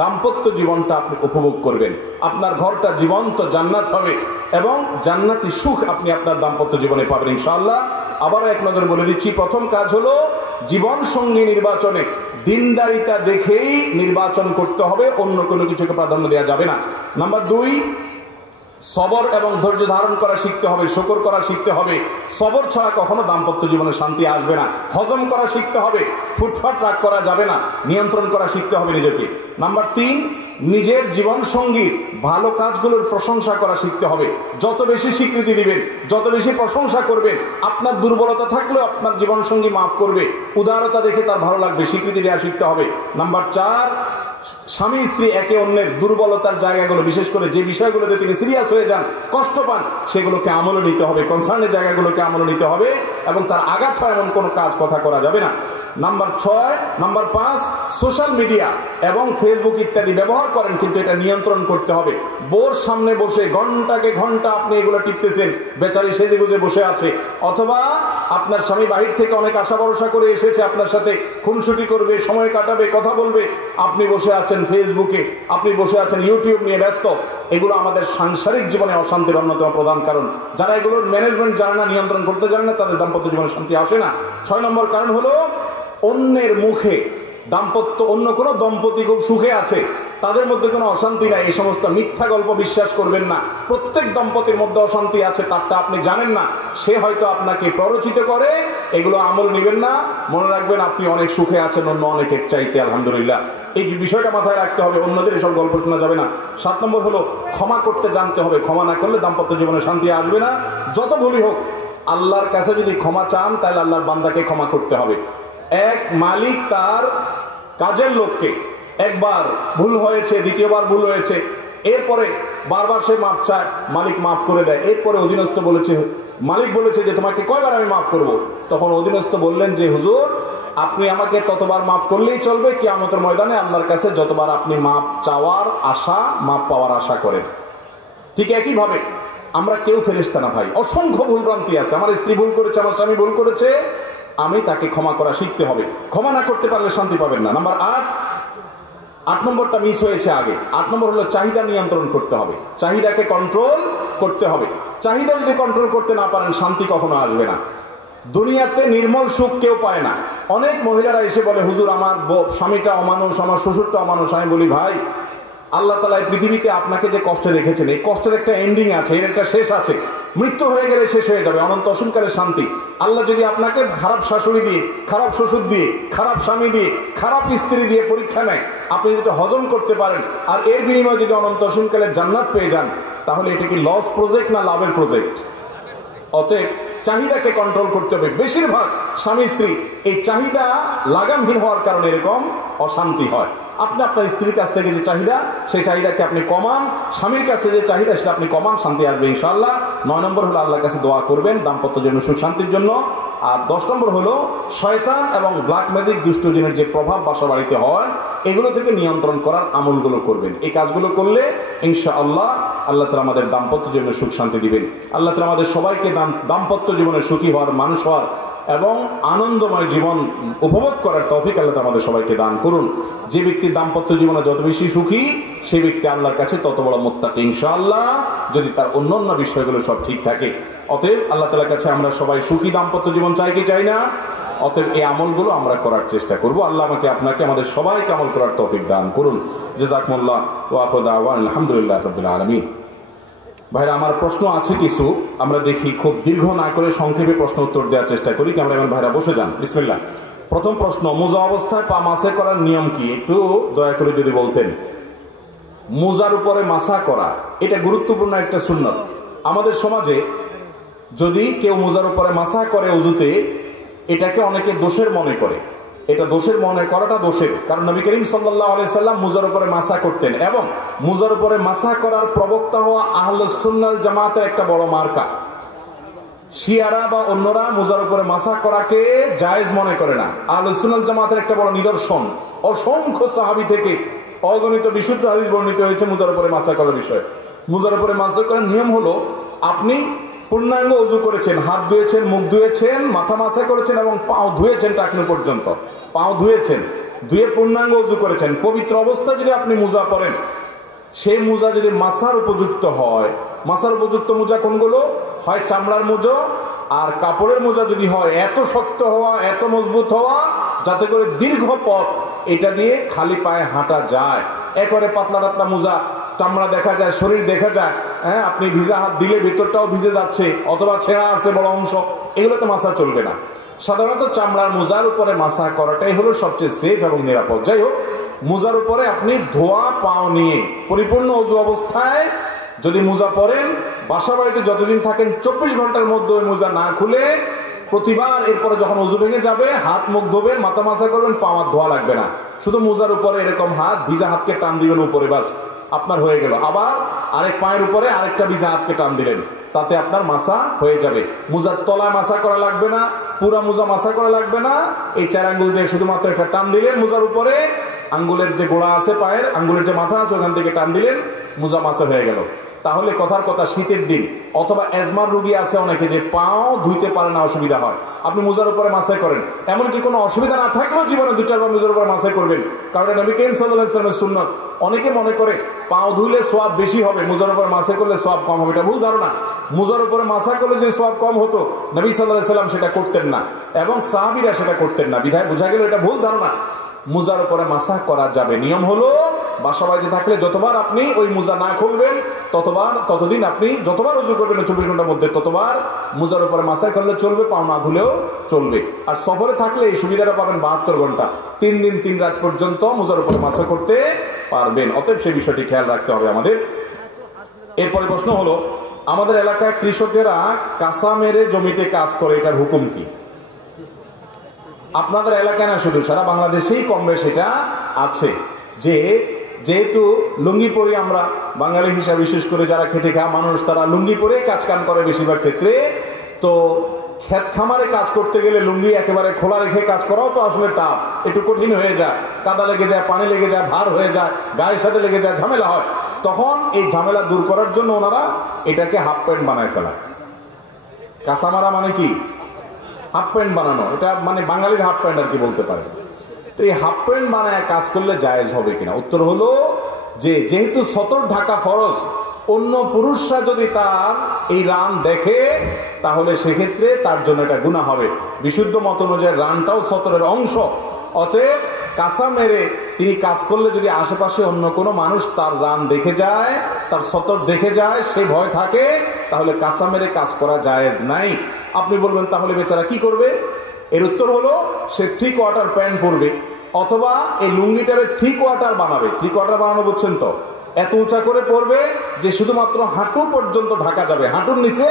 দাম্পত্য জীবনটা আপনি উপভোগ করবেন। আপনার ঘরটা জীবন্ত জান্নাত হবে এবং জান্নাতি সুখ আপনি আপনার দাম্পত্য জীবনে পাবেন ইনশাআল্লাহ। আবারও এক নজর বলে দিচ্ছি, প্রথম কাজ হলো জীবন সঙ্গী নির্বাচনে দিনদারিতা দেখেই নির্বাচন করতে হবে, অন্য কোনো কিছুকে প্রাধান্য দেওয়া যাবে না। নাম্বার 2, সবর এবং ধৈর্য ধারণ করা শিখতে হবে, শুকর করা শিখতে হবে। সবর ছাড়া কখনো দাম্পত্য জীবনে শান্তি আসবে না। হজম করা শিখতে হবে, ফুটফাট রাগ করা যাবে না, নিয়ন্ত্রণ করা শিখতে হবে নিজেকে। নাম্বার 3, নিজের জীবন সঙ্গীর ভালো কাজগুলোর প্রশংসা করা শিখতে হবে। যত বেশি স্বীকৃতি দিবেন, যত বেশি প্রশংসা করবেন, আপনার দুর্বলতা থাকলেও আপনার জীবন সঙ্গী মাফ করবে। উদারতা দেখে তার ভালো লাগবে, স্বীকৃতি দেওয়া শিখতে হবে। নাম্বার 4, স্বামী স্ত্রী একে অন্যের দুর্বলতার জায়গাগুলো, বিশেষ করে যে বিষয়গুলোতে তিনি সিরিয়াস হয়ে যান, কষ্ট পান, সেগুলোকে আমলে নিতে হবে, কনসার্নের জায়গাগুলোকে আমলে নিতে হবে এবং তার আঘাত হয় এমন কোনো কাজ কথা করা যাবে না। নাম্বার 5, সোশ্যাল মিডিয়া এবং ফেসবুক ইত্যাদি ব্যবহার করেন, কিন্তু এটা নিয়ন্ত্রণ করতে হবে। বোর সামনে বসে ঘন্টাকে ঘন্টা আপনি এগুলো টিপতেছেন, বেচারি সেজে গুজে বসে আছে, অথবা আপনার স্বামী বাহির থেকে অনেক আশা ভরসা করে এসেছে আপনার সাথে খুনসুটি করবে, সময় কাটাবে, কথা বলবে, আপনি বসে আছেন ফেসবুকে, আপনি বসে আছেন ইউটিউব নিয়ে ব্যস্ত। এগুলো আমাদের সাংসারিক জীবনে অশান্তির অন্যতম প্রধান কারণ। যারা এগুলোর ম্যানেজমেন্ট জানে না, নিয়ন্ত্রণ করতে জানে না, তাদের দাম্পত্য জীবনে শান্তি আসে না। 6 নম্বর কারণ হলো অন্যের মুখে দাম্পত্য, অন্য কোনো দম্পতি খুব সুখে আছে, তাদের মধ্যে কোনো অশান্তি নাই, এই সমস্ত মিথ্যা গল্প বিশ্বাস করবেন না। প্রত্যেক দম্পতির মধ্যে অশান্তি আছে, তারটা আপনি জানেন না, সে হয়তো আপনাকে প্ররোচিত করে, এগুলো আমল নেবেন না। মনে রাখবেন আপনি অনেক সুখে আছেন অন্য অনেকের চাইতে, আলহামদুলিল্লাহ। এই বিষয়টা মাথায় রাখতে হবে, অন্যদের এসব গল্প শোনা যাবে না। 7 নম্বর হলো ক্ষমা করতে জানতে হবে। ক্ষমা না করলে দাম্পত্য জীবনে শান্তি আসবে না। যত ভুলই হোক, আল্লাহর কাছে যদি ক্ষমা চান, তাহলে আল্লাহর বান্দাকে ক্ষমা করতে হবে। এক মালিক তার কাজের লোককে একবার ভুল হয়েছে, দ্বিতীয়বার ভুল হয়েছে, এরপরে বারবার সে মাপ চায়, মালিক মাফ করে দেয়। এরপরে অধীনস্থ বলেছে, মালিক বলেছে যে তোমাকে কয়বার আমি মাফ করব? তখন অধীনস্থ বললেন যে হুজুর, আপনি আমাকে ততবার মাফ করলেই চলবে, কিয়ামতের ময়দানে আল্লাহর কাছে যতবার আপনি মাপ চাওয়ার আশা, মাপ পাওয়ার আশা করেন। ঠিক একইভাবে আমরা কেউ ফেরেশতা না ভাই, অসংখ্য ভুলভ্রান্তি আছে। আমার স্ত্রী ভুল করেছে, আমার স্বামী ভুল করেছে, আমি তাকে ক্ষমা করা শিখতে হবে। ক্ষমা না করতে পারলে শান্তি পাবেন না। নাম্বার 8 নম্বরটা মিস হয়েছে আগে। 8 নম্বর হলো চাহিদা নিয়ন্ত্রণ করতে হবে, চাহিদাকে কন্ট্রোল করতে হবে। চাহিদা যদি কন্ট্রোল করতে না পারেন, শান্তি কখনো আসবে না। দুনিয়াতে নির্মল সুখ কেউ পায় না। অনেক মহিলারা এসে বলে হুজুর আমার স্বামীটা অমানুষ, আমার শ্বশুরটা অমানুষ। আমি বলি ভাই, আল্লাহ তাআলা এই পৃথিবীতে আপনাকে যে কষ্টে রেখেছেন, এই কষ্টের একটা এন্ডিং আছে, এর একটা শেষ আছে। মৃত্যু হয়ে গেলে শেষ হয়ে যাবে, অনন্ত অসীমকালের শান্তি। আল্লাহ যদি আপনাকে খারাপ শাশুড়ি দিয়ে, খারাপ শ্বশুর দিয়ে, খারাপ স্বামী দিয়ে, খারাপ স্ত্রী দিয়ে পরীক্ষা নেয়, আপনি যদি হজম করতে পারেন আর এর বিনিময়ে যদি অনন্ত অসীমকালের জান্নাত পেয়ে যান, তাহলে এটা কি লস প্রজেক্ট না লাভের প্রজেক্ট? অতএব চাহিদাকে কন্ট্রোল করতে হবে। বেশিরভাগ স্বামী স্ত্রী এই চাহিদা লাগামহীন হওয়ার কারণে এরকম অশান্তি হয়। আপনি আপনার স্ত্রীর কাছ থেকে যে চাহিদা, সেই চাহিদাকে আপনি কমান, স্বামীর কাছে যে চাহিদা সেটা আপনি কমান, শান্তি আসবে ইনশাআল্লাহ। 9 নম্বর হলো আল্লাহর কাছে দোয়া করবেন দাম্পত্য জন্য সুখ শান্তির জন্য। আর 10 নম্বর হলো শয়তান এবং ব্ল্যাক ম্যাজিক, দুষ্ট জিনের যে প্রভাব বাসা বাড়িতে হয়, এগুলো থেকে নিয়ন্ত্রণ করার আমলগুলো করবেন। এই কাজগুলো করলে ইনশাআল্লাহ আল্লাহ তাআলা আমাদের দাম্পত্য জীবনে সুখ শান্তি দিবেন। আল্লাহ তাআলা আমাদের সবাইকে দাম্পত্য জীবনে সুখী হওয়ার, মানুষ হওয়ার এবং আনন্দময় জীবন উপভোগ করার তৌফিক আল্লাহ তাআলা আমাদের সবাইকে দান করুন। যে ব্যক্তি দাম্পত্য জীবনে যত বেশি সুখী, সেই ব্যক্তি আল্লাহর কাছে তত বড় মুত্তাকি ইনশাআল্লাহ, যদি তার অন্যান্য বিষয়গুলো সব ঠিক থাকে। অতএব আল্লাহ তাআলার কাছে আমরা সবাই সুখী দাম্পত্য জীবন চাই কি চাই না? অতএব এই আমলগুলো আমরা করার চেষ্টা করব। আল্লাহ আমাকে আপনাকে আমাদের সবাইকে আমল করার তৌফিক দান করুন। জাযাকুমুল্লাহ ওয়া আখিরু দাওয়ানা আলহামদুলিল্লাহি রাব্বিল আলামিন। ভাইরা, আমার প্রশ্ন আছে কিছু, আমরা দেখি খুব দীর্ঘ না করে সংক্ষেপে প্রশ্ন উত্তর দেওয়ার চেষ্টা করি। ক্যামেরাম্যান ভাইরা বসে যান। বিসমিল্লাহ। প্রথম প্রশ্ন, মোজা অবস্থায় পা মাসে করার নিয়ম কি? একটু দয়া করে যদি বলতেন। মোজার উপরে মাসা করা এটা গুরুত্বপূর্ণ একটা সুন্নত। আমাদের সমাজে যদি কেউ মোজার উপরে মাসা করে ওযুতে, এটাকে অনেকে দোষের মনে করে। এটা দোষের মনে করাটা দোষের, কারণ নবী করিম সাল্লাল্লাহু আলাইহি সাল্লাম মুজার উপরে মাসা করতেন এবং মুজার উপরে মাসা করার প্রবক্তা হওয়া আহলুস সুন্নাহ জামাতের একটা বড় মার্কা। শিয়ারা বা অন্যরা মুজার উপরে মাসা করাকে জায়েজ মনে করে না। আহলুস সুন্নাহ জামাতের একটা বড় নিদর্শন, অসংখ্য সাহাবী থেকে অগণিত বিশুদ্ধ হাদিস বর্ণিত হয়েছে মুজার উপরে মাসা করার বিষয়ে। মুজার উপরে মাসা করার নিয়ম হলো, আপনি পূর্ণাঙ্গ ওযু করেছেন, হাত ধুয়েছেন, মুখ ধুয়েছেন, মাথা মাসা করেছেন এবং পাও ধুয়েছেন, টাকনু পর্যন্ত পাও ধুয়েছেন, ধুয়ে পূর্ণাঙ্গ ওযু করেছেন। পবিত্র অবস্থায় যদি আপনি মোজা পরেন, সেই মোজা যদি মাসার উপযুক্ত হয়, মাসার উপযুক্ত মোজা কোনগুলো হয়? চামড়ার মোজা আর কাপড়ের মোজা যদি হয় এত শক্ত হওয়া, এত মজবুত হওয়া, যাতে করে দীর্ঘ পথ এটা দিয়ে খালি পায়ে হাঁটা যায়। একেবারে পাতলা পাতলা মোজা, চামড়া দেখা যায়, শরীর দেখা যায়, হ্যাঁ, আপনি ভিজা হাত দিলে ভিতরটাও ভিজে যাচ্ছে অথবা ছেঁড়া আছে বড় অংশ, এগুলোতে মাসা চলবে না। সাধারণত চামড়ার মোজার উপরে মাসা করাটাই হলো সবচেয়ে সেফ এবং নিরাপদ। যাই হোক, মোজার উপরে আপনি ধোয়া পাও নিয়ে পরিপূর্ণ ওযু অবস্থায় যদি মোজা পরেন, বাসা বাড়িতে যতদিন থাকেন 24 ঘন্টার মধ্যে ওই মোজা না খুলে প্রতিবার এরপরে যখন ওযু ভেঙে যাবে হাত মুখ ধোবেন, মাথা মাসা করবেন, পা হাত ধোয়া লাগবে না। শুধু মোজার উপরে এরকম হাত, ভিজা হাতকে টান দিবেন উপরে, বাস আপনার হয়ে গেল। আবার আরেক পায়ের উপরে আরেকটা ভিজা হাতকে টান দিলেন, তাতে আপনার মাসা হয়ে যাবে। মোজার তলায় মাসা করা লাগবে না, পুরা মোজা মাসা করা লাগবে না। এই 4 আঙ্গুল দিয়ে শুধুমাত্র একটা টান দিলেন মোজার উপরে, আঙ্গুলের যে গোড়া আছে পায়ের, আঙ্গুলের যে মাথা আছে ওখান থেকে টান দিলেন, মোজা মাসা হয়ে গেল। তাহলে কথার কথা শীতের দিন অথবা অ্যাজমার রোগী আছে অনেকে, যে পাও ধুইতে পারে না, অসুবিধা হয়, আপনি মোজার উপরে মাসাই করেন। এমনকি কোনো অসুবিধা না থাকলেও জীবনে 2-4 বার মোজার উপরে মাসাই করবেন, কারণ নবী করিম সাল্লাল্লাহু আলাইহি ওয়াসাল্লামের সুন্নাত। অনেকে মনে করে পাও ধুইলে সওয়াব বেশি হবে, মোজার উপরে মাসাই করলে সওয়াব কম হবে। এটা ভুল ধারণা। মোজার উপরে মাসা করলে যে সওয়াব কম হতো, নবী সাল্লাল্লাহু আলাইহি ওয়াসাল্লাম সেটা করতেন না এবং সাহাবীরা সেটা করতেন না, বিধায় বোঝা গেল এটা ভুল ধারণা। মোজার উপরে মাসা করা যাবে। নিয়ম হলো, বাসা বাড়িতে থাকলে যতবার আপনি ওই মোজা না খুলবেন ততদিন আপনি যতবার ওযু করবেন 24 ঘন্টার মধ্যে, ততবার মোজার উপরে মাসা করলে চলবে, পাও না ধুলেও চলবে। আর সফরে থাকলে এই সুবিধাটা পাবেন 72 ঘন্টা, 3 দিন 3 রাত পর্যন্ত মোজার উপরে মাসা করতে পারবেন। অতএব সেই বিষয়টি খেয়াল রাখতে হবে আমাদের। এরপরে প্রশ্ন হলো, আমাদের এলাকায় কৃষকেরা কাঁচা মেরে জমিতে কাজ করে, এটার হুকুম কি? আপনাদের এলাকায় না, শুধু সারা বাংলাদেশেই কম বেশ এটা আছে, যে যেহেতু লুঙ্গি পরে আমরা বাঙালি হিসাবে, বিশেষ করে যারা খেটে খাওয়া মানুষ, তারা লুঙ্গি পরে কাজ কাম করে বেশিরভাগ ক্ষেত্রে। তো ক্ষেত খামারে কাজ করতে গেলে লুঙ্গি একেবারে খোলা রেখে কাজ করাও তো আসলে টাফ, একটু কঠিন হয়ে যায়, কাদা লেগে যায়, পানি লেগে যায়, ভার হয়ে যায়, গায়ের সাথে লেগে যায়, ঝামেলা হয়। তখন এই ঝামেলা দূর করার জন্য ওনারা এটাকে হাফ প্যান্ট বানায় ফেলা। কাঁচামারা মানে কি? হাফ প্যান্ট বানানো, এটা মানে বাঙালির হাফ প্যান্ট আর কি বলতে পারে। তো এই হাফ প্যান্ট বানায় কাজ করলে জায়েজ হবে কিনা? উত্তর হলো যে, যেহেতু সতর ঢাকা ফরজ, অন্য পুরুষরা যদি তার এই রান দেখে তাহলে সেক্ষেত্রে তার জন্য এটা গুনাহ হবে। বিশুদ্ধ মত অনুযায়ী রানটাও সতরের অংশ। অতএব কাঁচা মেরে তিনি কাজ করলে যদি আশেপাশে অন্য কোনো মানুষ তার রান দেখে যায়, তার সতর দেখে যায়, সে ভয় থাকে, তাহলে কাঁচা মেরে কাজ করা জায়েজ নাই। আপনি বলবেন তাহলে বেচারা কি করবে? এর উত্তর হলো, সে 3/4 প্যান্ট পরবে, অথবা এই লুঙ্গিটারে 3/4 বানাবে। 3/4 বানানো বুঝছেন তো? এত উঁচা করে পরবে যে শুধুমাত্র হাঁটু পর্যন্ত ঢাকা যাবে, হাঁটুর নিচে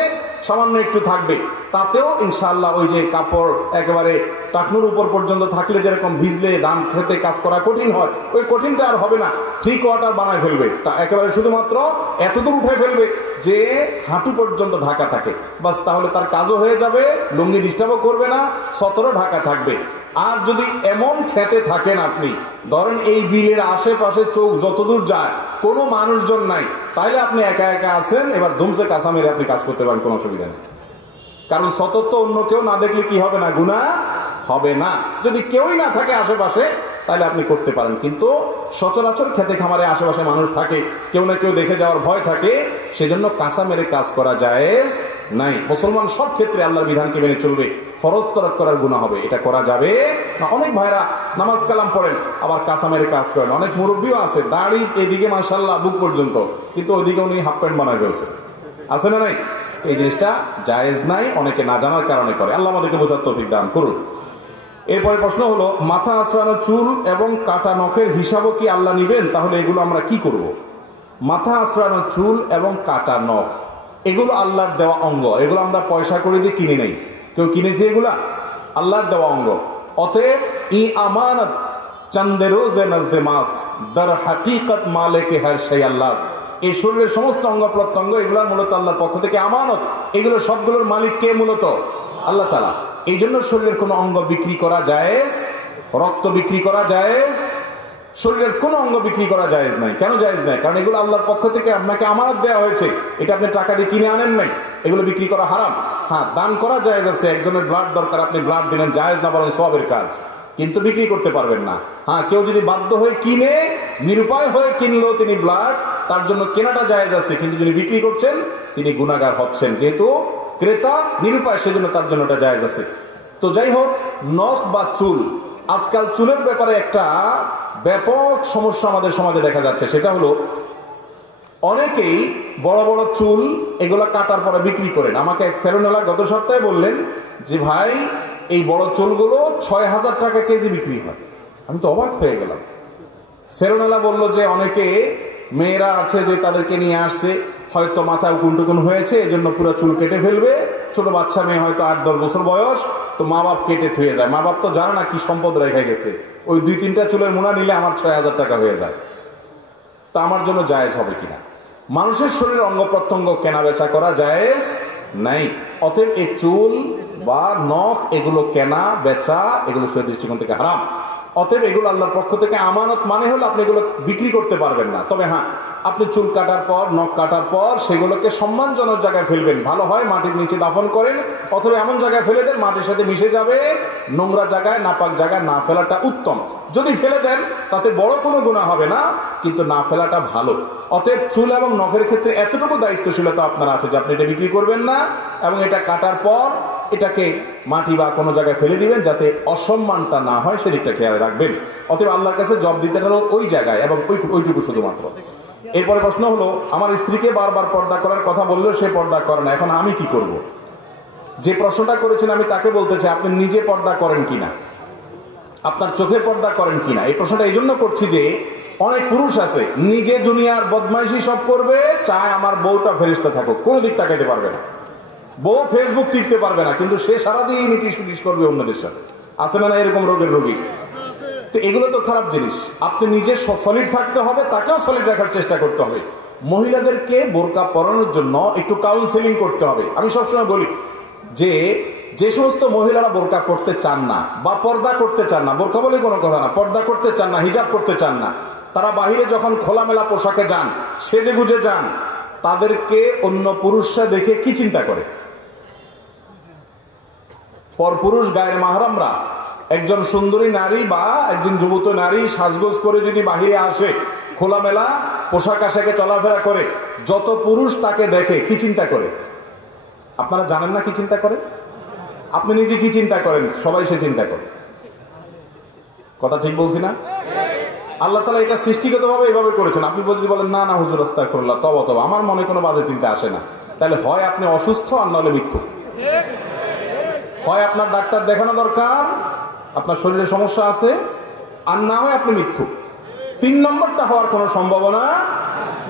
সামান্য একটু থাকবে। তাতেও ইনশাআল্লাহ ওই যে কাপড় একেবারে টাকনুর উপর পর্যন্ত থাকলে যেরকম ভিজলে ধান খেতে কাজ করা কঠিন হয়, ওই কঠিনটা আর হবে না। 3/4 বানায় ফেলবে, একেবারে শুধুমাত্র এতদূর উঠে ফেলবে যে হাঁটু পর্যন্ত ঢাকা থাকে, বাস। তাহলে তার কাজও হয়ে যাবে, লুঙ্গি ডিস্টার্বও করবে না, সতরও ঢাকা থাকবে। আর যদি এমন খেতে থাকেন আপনি, ধরেন এই বিলের আশেপাশে চোখ যতদূর যায় কোনো মানুষজন নাই, তাইলে আপনি একা একা আছেন, এবার ধুমসে কাঁচা মেরে আপনি কাজ করতে পারেন, কোনো অসুবিধা নেই। কারণ সতত অন্য কেউ না দেখলে কি হবে না? গুনাহ হবে না। যদি কেউই না থাকে আশেপাশে তাহলে আপনি করতে পারেন, কিন্তু সচরাচর খেতে খামারে আশেপাশে মানুষ থাকে, কেউ না কেউ দেখে যাওয়ার ভয় থাকে, সেজন্য কাঁচা মেরে কাজ করা জায়েজ নাই। মুসলমান সব ক্ষেত্রে আল্লাহর বিধানকে মেনে চলবে, ফরজ তরক করার গুনাহ হবে, এটা করা যাবে না। অনেক ভাইরা নামাজ কালাম পড়েন আবার কাসামের কাজ করেন, অনেক মুরব্বীও আছে দাড়ি এদিকে মাশাআল্লাহ বুক পর্যন্ত, কিন্তু ওইদিকে উনি হাফ প্যান্ট বানায় ফেলছে, আছে না নাই? এই জিনিসটা জায়েজ নাই, অনেকে না জানার কারণে করে। আল্লাহ আমাদেরকে বোঝার তৌফিক দান করুন। এরপরে প্রশ্ন হলো, মাথা আঁচড়ানো চুল এবং কাটা নখের হিসাবও কি আল্লাহ নিবেন? তাহলে এগুলো আমরা কি করব? মাথা আঁচড়ানো চুল এবং কাটা নখ এগুলো আল্লাহর দেওয়া অঙ্গ, এগুলো আমরা পয়সা করে দিয়ে কিনে নেই, কেউ কিনেছে, এগুলা আল্লাহর দেওয়া অঙ্গ। অতএব ই আমানত চন্দে রোজে নজদে মাস্ত দর হাকিকত মালিকে হর সেই আল্লাহ। এই শরীরের সমস্ত অঙ্গ প্রত্যঙ্গ এগুলো মূলত আল্লাহর পক্ষ থেকে আমানত, এগুলো সবগুলোর মালিক কে? মূলত আল্লাহ তাআলা। এই জন্য শরীরের কোনো অঙ্গ বিক্রি করা জায়েজ, রক্ত বিক্রি করা জায়েজ, শরীরের কোনো অঙ্গ বিক্রি করা জায়েজ নাই। কেন জায়েজ নাই? কারণ এগুলো আল্লাহর পক্ষ থেকে আপনাকে আমানত দেওয়া হয়েছে, এটা আপনি টাকা দিয়ে কিনে আনেন নাই, এগুলো বিক্রি করা হারাম। হ্যাঁ, দান করা জায়েজ আছে, একজনের ব্লাড দরকার, আপনি ব্লাড দিলেন, জায়েজ না, বরং সওয়াবের কাজ, কিন্তু বিক্রি করতে পারবেন না। হ্যাঁ, কেউ যদি বাধ্য হয়ে কিনে, নিরুপায় হয়ে কিনলো তিনি ব্লাড, তার জন্য কেনাটা জায়েজ আছে, কিন্তু যিনি বিক্রি করছেন তিনি গুনাহগার হচ্ছেন, যেহেতু ক্রেতা নিরুপায়, সেজন্য তার জন্য এটা জায়েজ আছে। তো যাই হোক, নখ বা চুল, আজকাল চুলের ব্যাপারে একটা ব্যাপক সমস্যা আমাদের সমাজে দেখা যাচ্ছে, সেটা হলো অনেকেই বড় বড় চুল এগুলা কাটার পরে বিক্রি করেন। আমাকে এক সেলুনওয়ালা গত সপ্তাহে বললেন যে ভাই এই বড় চুলগুলো 6,000 টাকা কেজি বিক্রি হয়। আমি তো অবাক হয়ে গেলাম। সেলুনওয়ালা বললো যে অনেকে মেয়েরা আছে যে তাদেরকে নিয়ে আসছে, হয়তো মাথায় উকুন হয়েছে, এজন্য পুরো চুল কেটে ফেলবে। ছোট বাচ্চা মেয়ে হয়তো 8-10 বছর বয়স, তো মা বাপ কেটে থুয়ে যায়, মা বাপ তো জানে না কি সম্পদ রেখে গেছে, ওই 2-3টা চুলের মোনা নিলে আমার 6,000 টাকা হয়ে যায়। তা আমার জন্য জায়েজ হবে কিনা? মানুষের শরীরের অঙ্গ প্রত্যঙ্গ কেনা বেচা করা জায়েজ নাই। অতএব এই চুল বা নখ এগুলো কেনা বেচা এগুলো শরীর দৃষ্টিকোণ থেকে হারাম। অতএব এগুলো আল্লাহর পক্ষ থেকে আমানত, মানে হলো আপনি এগুলো বিক্রি করতে পারবেন না। তবে হ্যাঁ, আপনি চুল কাটার পর, নখ কাটার পর সেগুলোকে সম্মানজনক জায়গায় ফেলবেন, ভালো হয় মাটির নিচে দাফন করেন, অথবা এমন জায়গায় ফেলে দেন মাটির সাথে মিশে যাবে, নোংরা জায়গায়, নাপাক জায়গায় না ফেলাটা উত্তম। যদি ফেলে দেন তাতে বড় কোনো গুনাহ হবে না, কিন্তু না ফেলাটা ভালো। অতএব চুল এবং নখের ক্ষেত্রে এতটুকু দায়িত্বশীলতা আপনার আছে যে আপনি এটা বিক্রি করবেন না, এবং এটা কাটার পর এটাকে মাটি বা কোনো জায়গায় ফেলে দিবেন, যাতে অসম্মানটা না হয় সেদিকটা খেয়াল রাখবেন। অতএব আল্লাহর কাছে জব দিতে হলো ওই জায়গায় এবং ওইটুকু শুধুমাত্র। এরপরে প্রশ্ন হলো, আমার স্ত্রীকে বারবার পর্দা করার কথা বললেও সে পর্দা করে না, এখন আমি কি করব? যে প্রশ্নটা করেছেন আমি তাকে বলতে চাই, আপনি নিজে পর্দা করেন কিনা, আপনার চোখে পর্দা করেন কিনা। এই প্রশ্নটা এই জন্য করছি যে অনেক পুরুষ আছে নিজে দুনিয়ার বদমাইশি সব করবে, চায় আমার বউটা ফেরেশতা থাকুক, কোনো দিক তাকাইতে পারবে না, বউ ফেসবুক টিপতে পারবে না, কিন্তু সে সারাদিন ইটিস করবে অন্যদের সাথে। আছে না এরকম রোগের রোগী? তো এগুলো তো খারাপ জিনিস। আপনি নিজে সলিড থাকতে হবে, তাকেও সলিড রাখার চেষ্টা করতে হবে। মহিলাদেরকে বোরকা পরানোর জন্য একটু কাউন্সেলিং করতে হবে। আমি সবসময় বলি যে সমস্ত মহিলারা বোরকা করতে চান না বা পর্দা করতে চান না, বোরকা বলে কোনো কথা না, পর্দা করতে চান না, হিজাব করতে চান না, তারা বাহিরে যখন খোলামেলা পোশাকে যান, সেজে গুজে যান, তাদেরকে অন্য পুরুষরা দেখে কি চিন্তা করে? পরপুরুষ গায়ের মাহরামরা একজন সুন্দরী নারী বা একজন যুবতী নারী সাজগোজ করে যদি বাহিরে আসে, খোলামেলা পোশাক আশাকে চলাফেরা করে, যত পুরুষ তাকে দেখে কি চিন্তা করে? আপনারা জানেন না কি চিন্তা করে? আপনি নিজে কি চিন্তা করেন? সবাই সে চিন্তা করে। কথা ঠিক বলছি না? আল্লাহ তাআলা এটা সৃষ্টিগতভাবে এভাবে করেছেন। আপনি যদি বলেন না না হুজুর আস্তাগফিরুল্লাহ, তবা আমার মনে কোনো বাজে চিন্তা আসে না, তাহলে হয় আপনি অসুস্থ আর নাহলে মিথ্যু। হয় আপনার ডাক্তার দেখানো দরকার, আপনার শরীরে সমস্যা আছে, আর না হয় আপনি মিথ্যু। 3 নম্বরটা হওয়ার কোনো সম্ভাবনা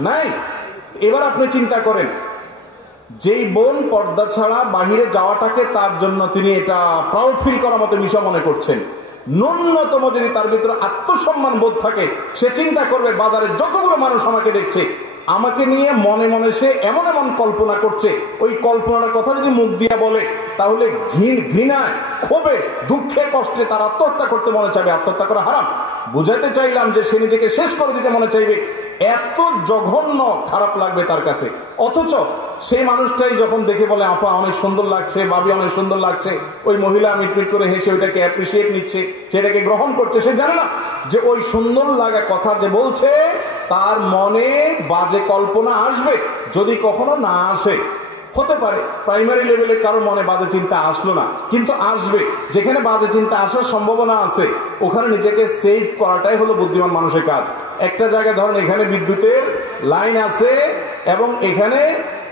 নাই। এবার আপনি চিন্তা করেন, যেই বোন পর্দা ছাড়া বাহিরে যাওয়াটাকে তার জন্য তিনি এটা প্রাউড ফিল করার মতো বিষয় মনে করছেন, ন্যূনতম যদি তার ভিতরে আত্মসম্মান বোধ থাকে, সে চিন্তা করবে বাজারে যতগুলো মানুষ আমাকে দেখছে, আমাকে নিয়ে মনে মনে সে এমন এমন কল্পনা করছে, ওই কল্পনার কথা যদি মুখ দিয়ে বলে, তাহলে ঘৃণায়, ক্ষোভে, দুঃখে, কষ্টে তার আত্মহত্যা করতে মনে চাইবে। আত্মহত্যা করা হারাম। বুঝাতে চাইলাম যে সে নিজেকে শেষ করে দিতে মনে চাইবে, এত জঘন্য খারাপ লাগবে তার কাছে। অথচ সেই মানুষটাই যখন দেখে বলে আপা অনেক সুন্দর লাগছে, ভাবি অনেক সুন্দর লাগছে, ওই মহিলা মিটমিট করে হেসে ওইটাকে অ্যাপ্রিসিয়েট নিচ্ছে, সেটাকে গ্রহণ করছে, সে জানে না যে ওই সুন্দর লাগা কথা যে বলছে তার মনে বাজে কল্পনা আসবে। যদি কখনো না আসে, হতে পারে প্রাইমারি লেভেলে কারো মনে বাজে চিন্তা আসলো না, কিন্তু আসবে। যেখানে বাজে চিন্তা আসার সম্ভাবনা আছে ওখানে নিজেকে সেভ করাটাই হলো বুদ্ধিমান মানুষের কাজ। একটা জায়গায় ধরেন এখানে বিদ্যুতের লাইন আছে এবং এখানে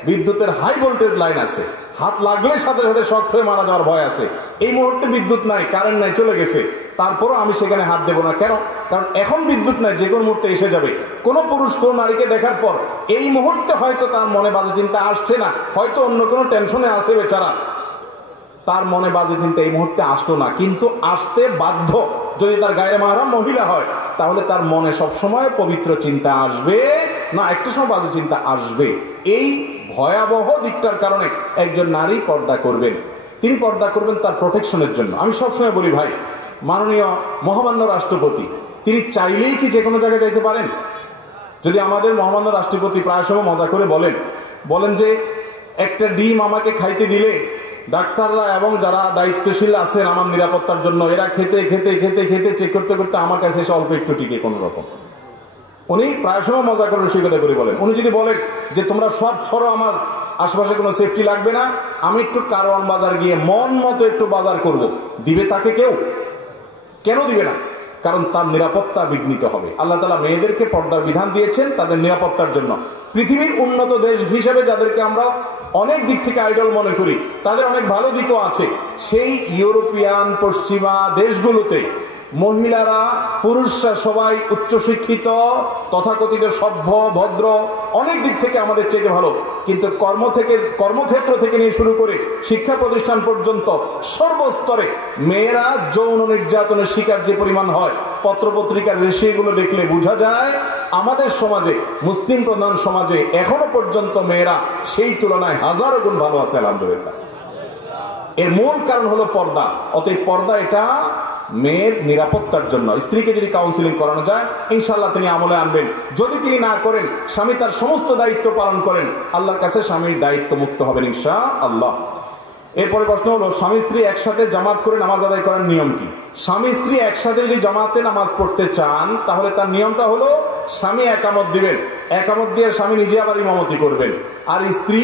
বিদ্যুতের হাই ভোল্টেজ লাইন আছে, হাত লাগলে সাথে সাথে শক হয়ে মারা যাওয়ার ভয় আছে। এই মুহূর্তে বিদ্যুৎ নাই, কারেন্ট নাই, চলে গেছে, তারপরও আমি সেখানে হাত দেবো না। কেন? কারণ এখন বিদ্যুৎ নাই, যে কোনো মুহূর্তে এসে যাবে। কোন পুরুষ কোন নারীকে দেখার পর এই মুহূর্তে হয়তো তার মনে বাজে চিন্তা আসছে না, হয়তো অন্য কোনো টেনশনে আছে বেচারা, তার মনে বাজে চিন্তা এই মুহূর্তে আসলো না, কিন্তু আসতে বাধ্য। যদি তার গায়ে মাহরাম মহিলা হয় তাহলে তার মনে সবসময় পবিত্র চিন্তা আসবে না, একটা সময় বাজে চিন্তা আসবে। এই ভয়াবহ দিকটার কারণে একজন নারী পর্দা করবেন। তিনি পর্দা করবেন তার প্রোটেকশনের জন্য। আমি সবসময় বলি ভাই, মাননীয় মহামান্য রাষ্ট্রপতি তিনি চাইলেই কি যে কোনো জায়গায় যাইতে পারেন? যদি আমাদের মহামান্য রাষ্ট্রপতি প্রায় সময় মজা করে বলেন যে একটা ডিম আমাকে খাইতে দিলে ডাক্তাররা এবং যারা দায়িত্বশীল আছেন আমার নিরাপত্তার জন্য, এরা খেতে খেতে খেতে খেতে চেক করতে করতে আমার কাছে এসে অল্প একটু টিকে কোন রকম। উনি প্রায় সময় মজা করে রসিকতা করে বলেন। উনি যদি বলেন যে তোমরা সব ছড়ো, আমার আশেপাশে কোনো সেফটি লাগবে না, আমি একটু কারওয়ান বাজার গিয়ে মন মতো একটু বাজার করব, দিবে তাকে কেউ? কেন দিবে না? কারণ তার নিরাপত্তা বিঘ্নিত হবে। আল্লাহ তাআলা মেয়েদেরকে পর্দার বিধান দিয়েছেন তাদের নিরাপত্তার জন্য। পৃথিবীর উন্নত দেশ হিসেবে যাদেরকে আমরা অনেক দিক থেকে আইডল মনে করি, তাদের অনেক ভালো দিকও আছে। সেই ইউরোপিয়ান পশ্চিমা দেশগুলোতে মহিলারা পুরুষরা সবাই উচ্চশিক্ষিত, তথাকথিত সভ্য ভদ্র, অনেক দিক থেকে আমাদের চাইতে ভালো। কিন্তু কর্মক্ষেত্র থেকে নিয়ে শুরু করে শিক্ষা প্রতিষ্ঠান পর্যন্ত সর্বস্তরে মেয়েরা যৌন নির্যাতনের শিকার যে পরিমাণ হয়, পত্রপত্রিকার রেশিওগুলো দেখলে বোঝা যায় আমাদের সমাজে, মুসলিম প্রধান সমাজে এখনো পর্যন্ত মেয়েরা সেই তুলনায় হাজারো গুণ ভালো আছে আলহামদুলিল্লাহ। এর মূল কারণ হলো পর্দা। অতএব পর্দা এটা মেয়ের নিরাপত্তার জন্য। স্ত্রীকে যদি কাউন্সিলিং করানো যায় ইনশাআল্লাহ তিনি আমলে আনবেন। যদি তিনি না করেন, স্বামী তার সমস্ত দায়িত্ব পালন করেন, আল্লাহর কাছে স্বামীর দায়িত্ব মুক্ত হবেন ইনশাআল্লাহ। এরপরে প্রশ্ন হলো, স্বামী স্ত্রী একসাথে জামাত করে নামাজ আদায় করার নিয়ম কি? স্বামী স্ত্রী একসাথে যদি জামাতে নামাজ পড়তে চান তাহলে তার নিয়মটা হলো স্বামী একামত দিবেন, একামত দিয়ে স্বামী নিজে আবার ইমামতি করবেন, আর স্ত্রী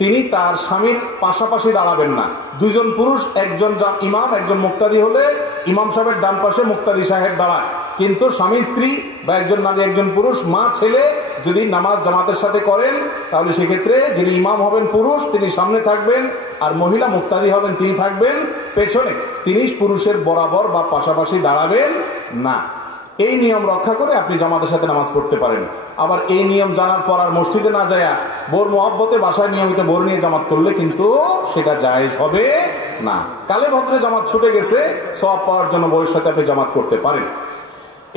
তিনি তার স্বামীর পাশাপাশি দাঁড়াবেন না। দুইজন পুরুষ, একজন ইমাম একজন মুক্তাদি হলে ইমাম সাহেবের ডান পাশে মুক্তাদি সাহেব দাঁড়ায়। কিন্তু স্বামী স্ত্রী বা একজন নারী একজন পুরুষ, মা ছেলে যদি নামাজ জামাতের সাথে করেন তাহলে সেক্ষেত্রে যিনি ইমাম হবেন পুরুষ তিনি সামনে থাকবেন, আর মহিলা মুক্তাদি হবেন তিনি থাকবেন পেছনে। তিনি পুরুষের বরাবর বা পাশাপাশি দাঁড়াবেন না। এই নিয়ম রক্ষা করে আপনি জামাতের সাথে নামাজ পড়তে পারেন। আবার এই নিয়ম জানার পর আর মসজিদে না যায় বোর মোহাব্বতে বাসায় নিয়মিত বোর নিয়ে জামাত করলে কিন্তু সেটা জায়েজ হবে না। কালে ভদ্রে জামাত ছুটে গেছে, সওয়াব পাওয়ার জন্য বউয়ের সাথে আপনি জামাত করতে পারেন।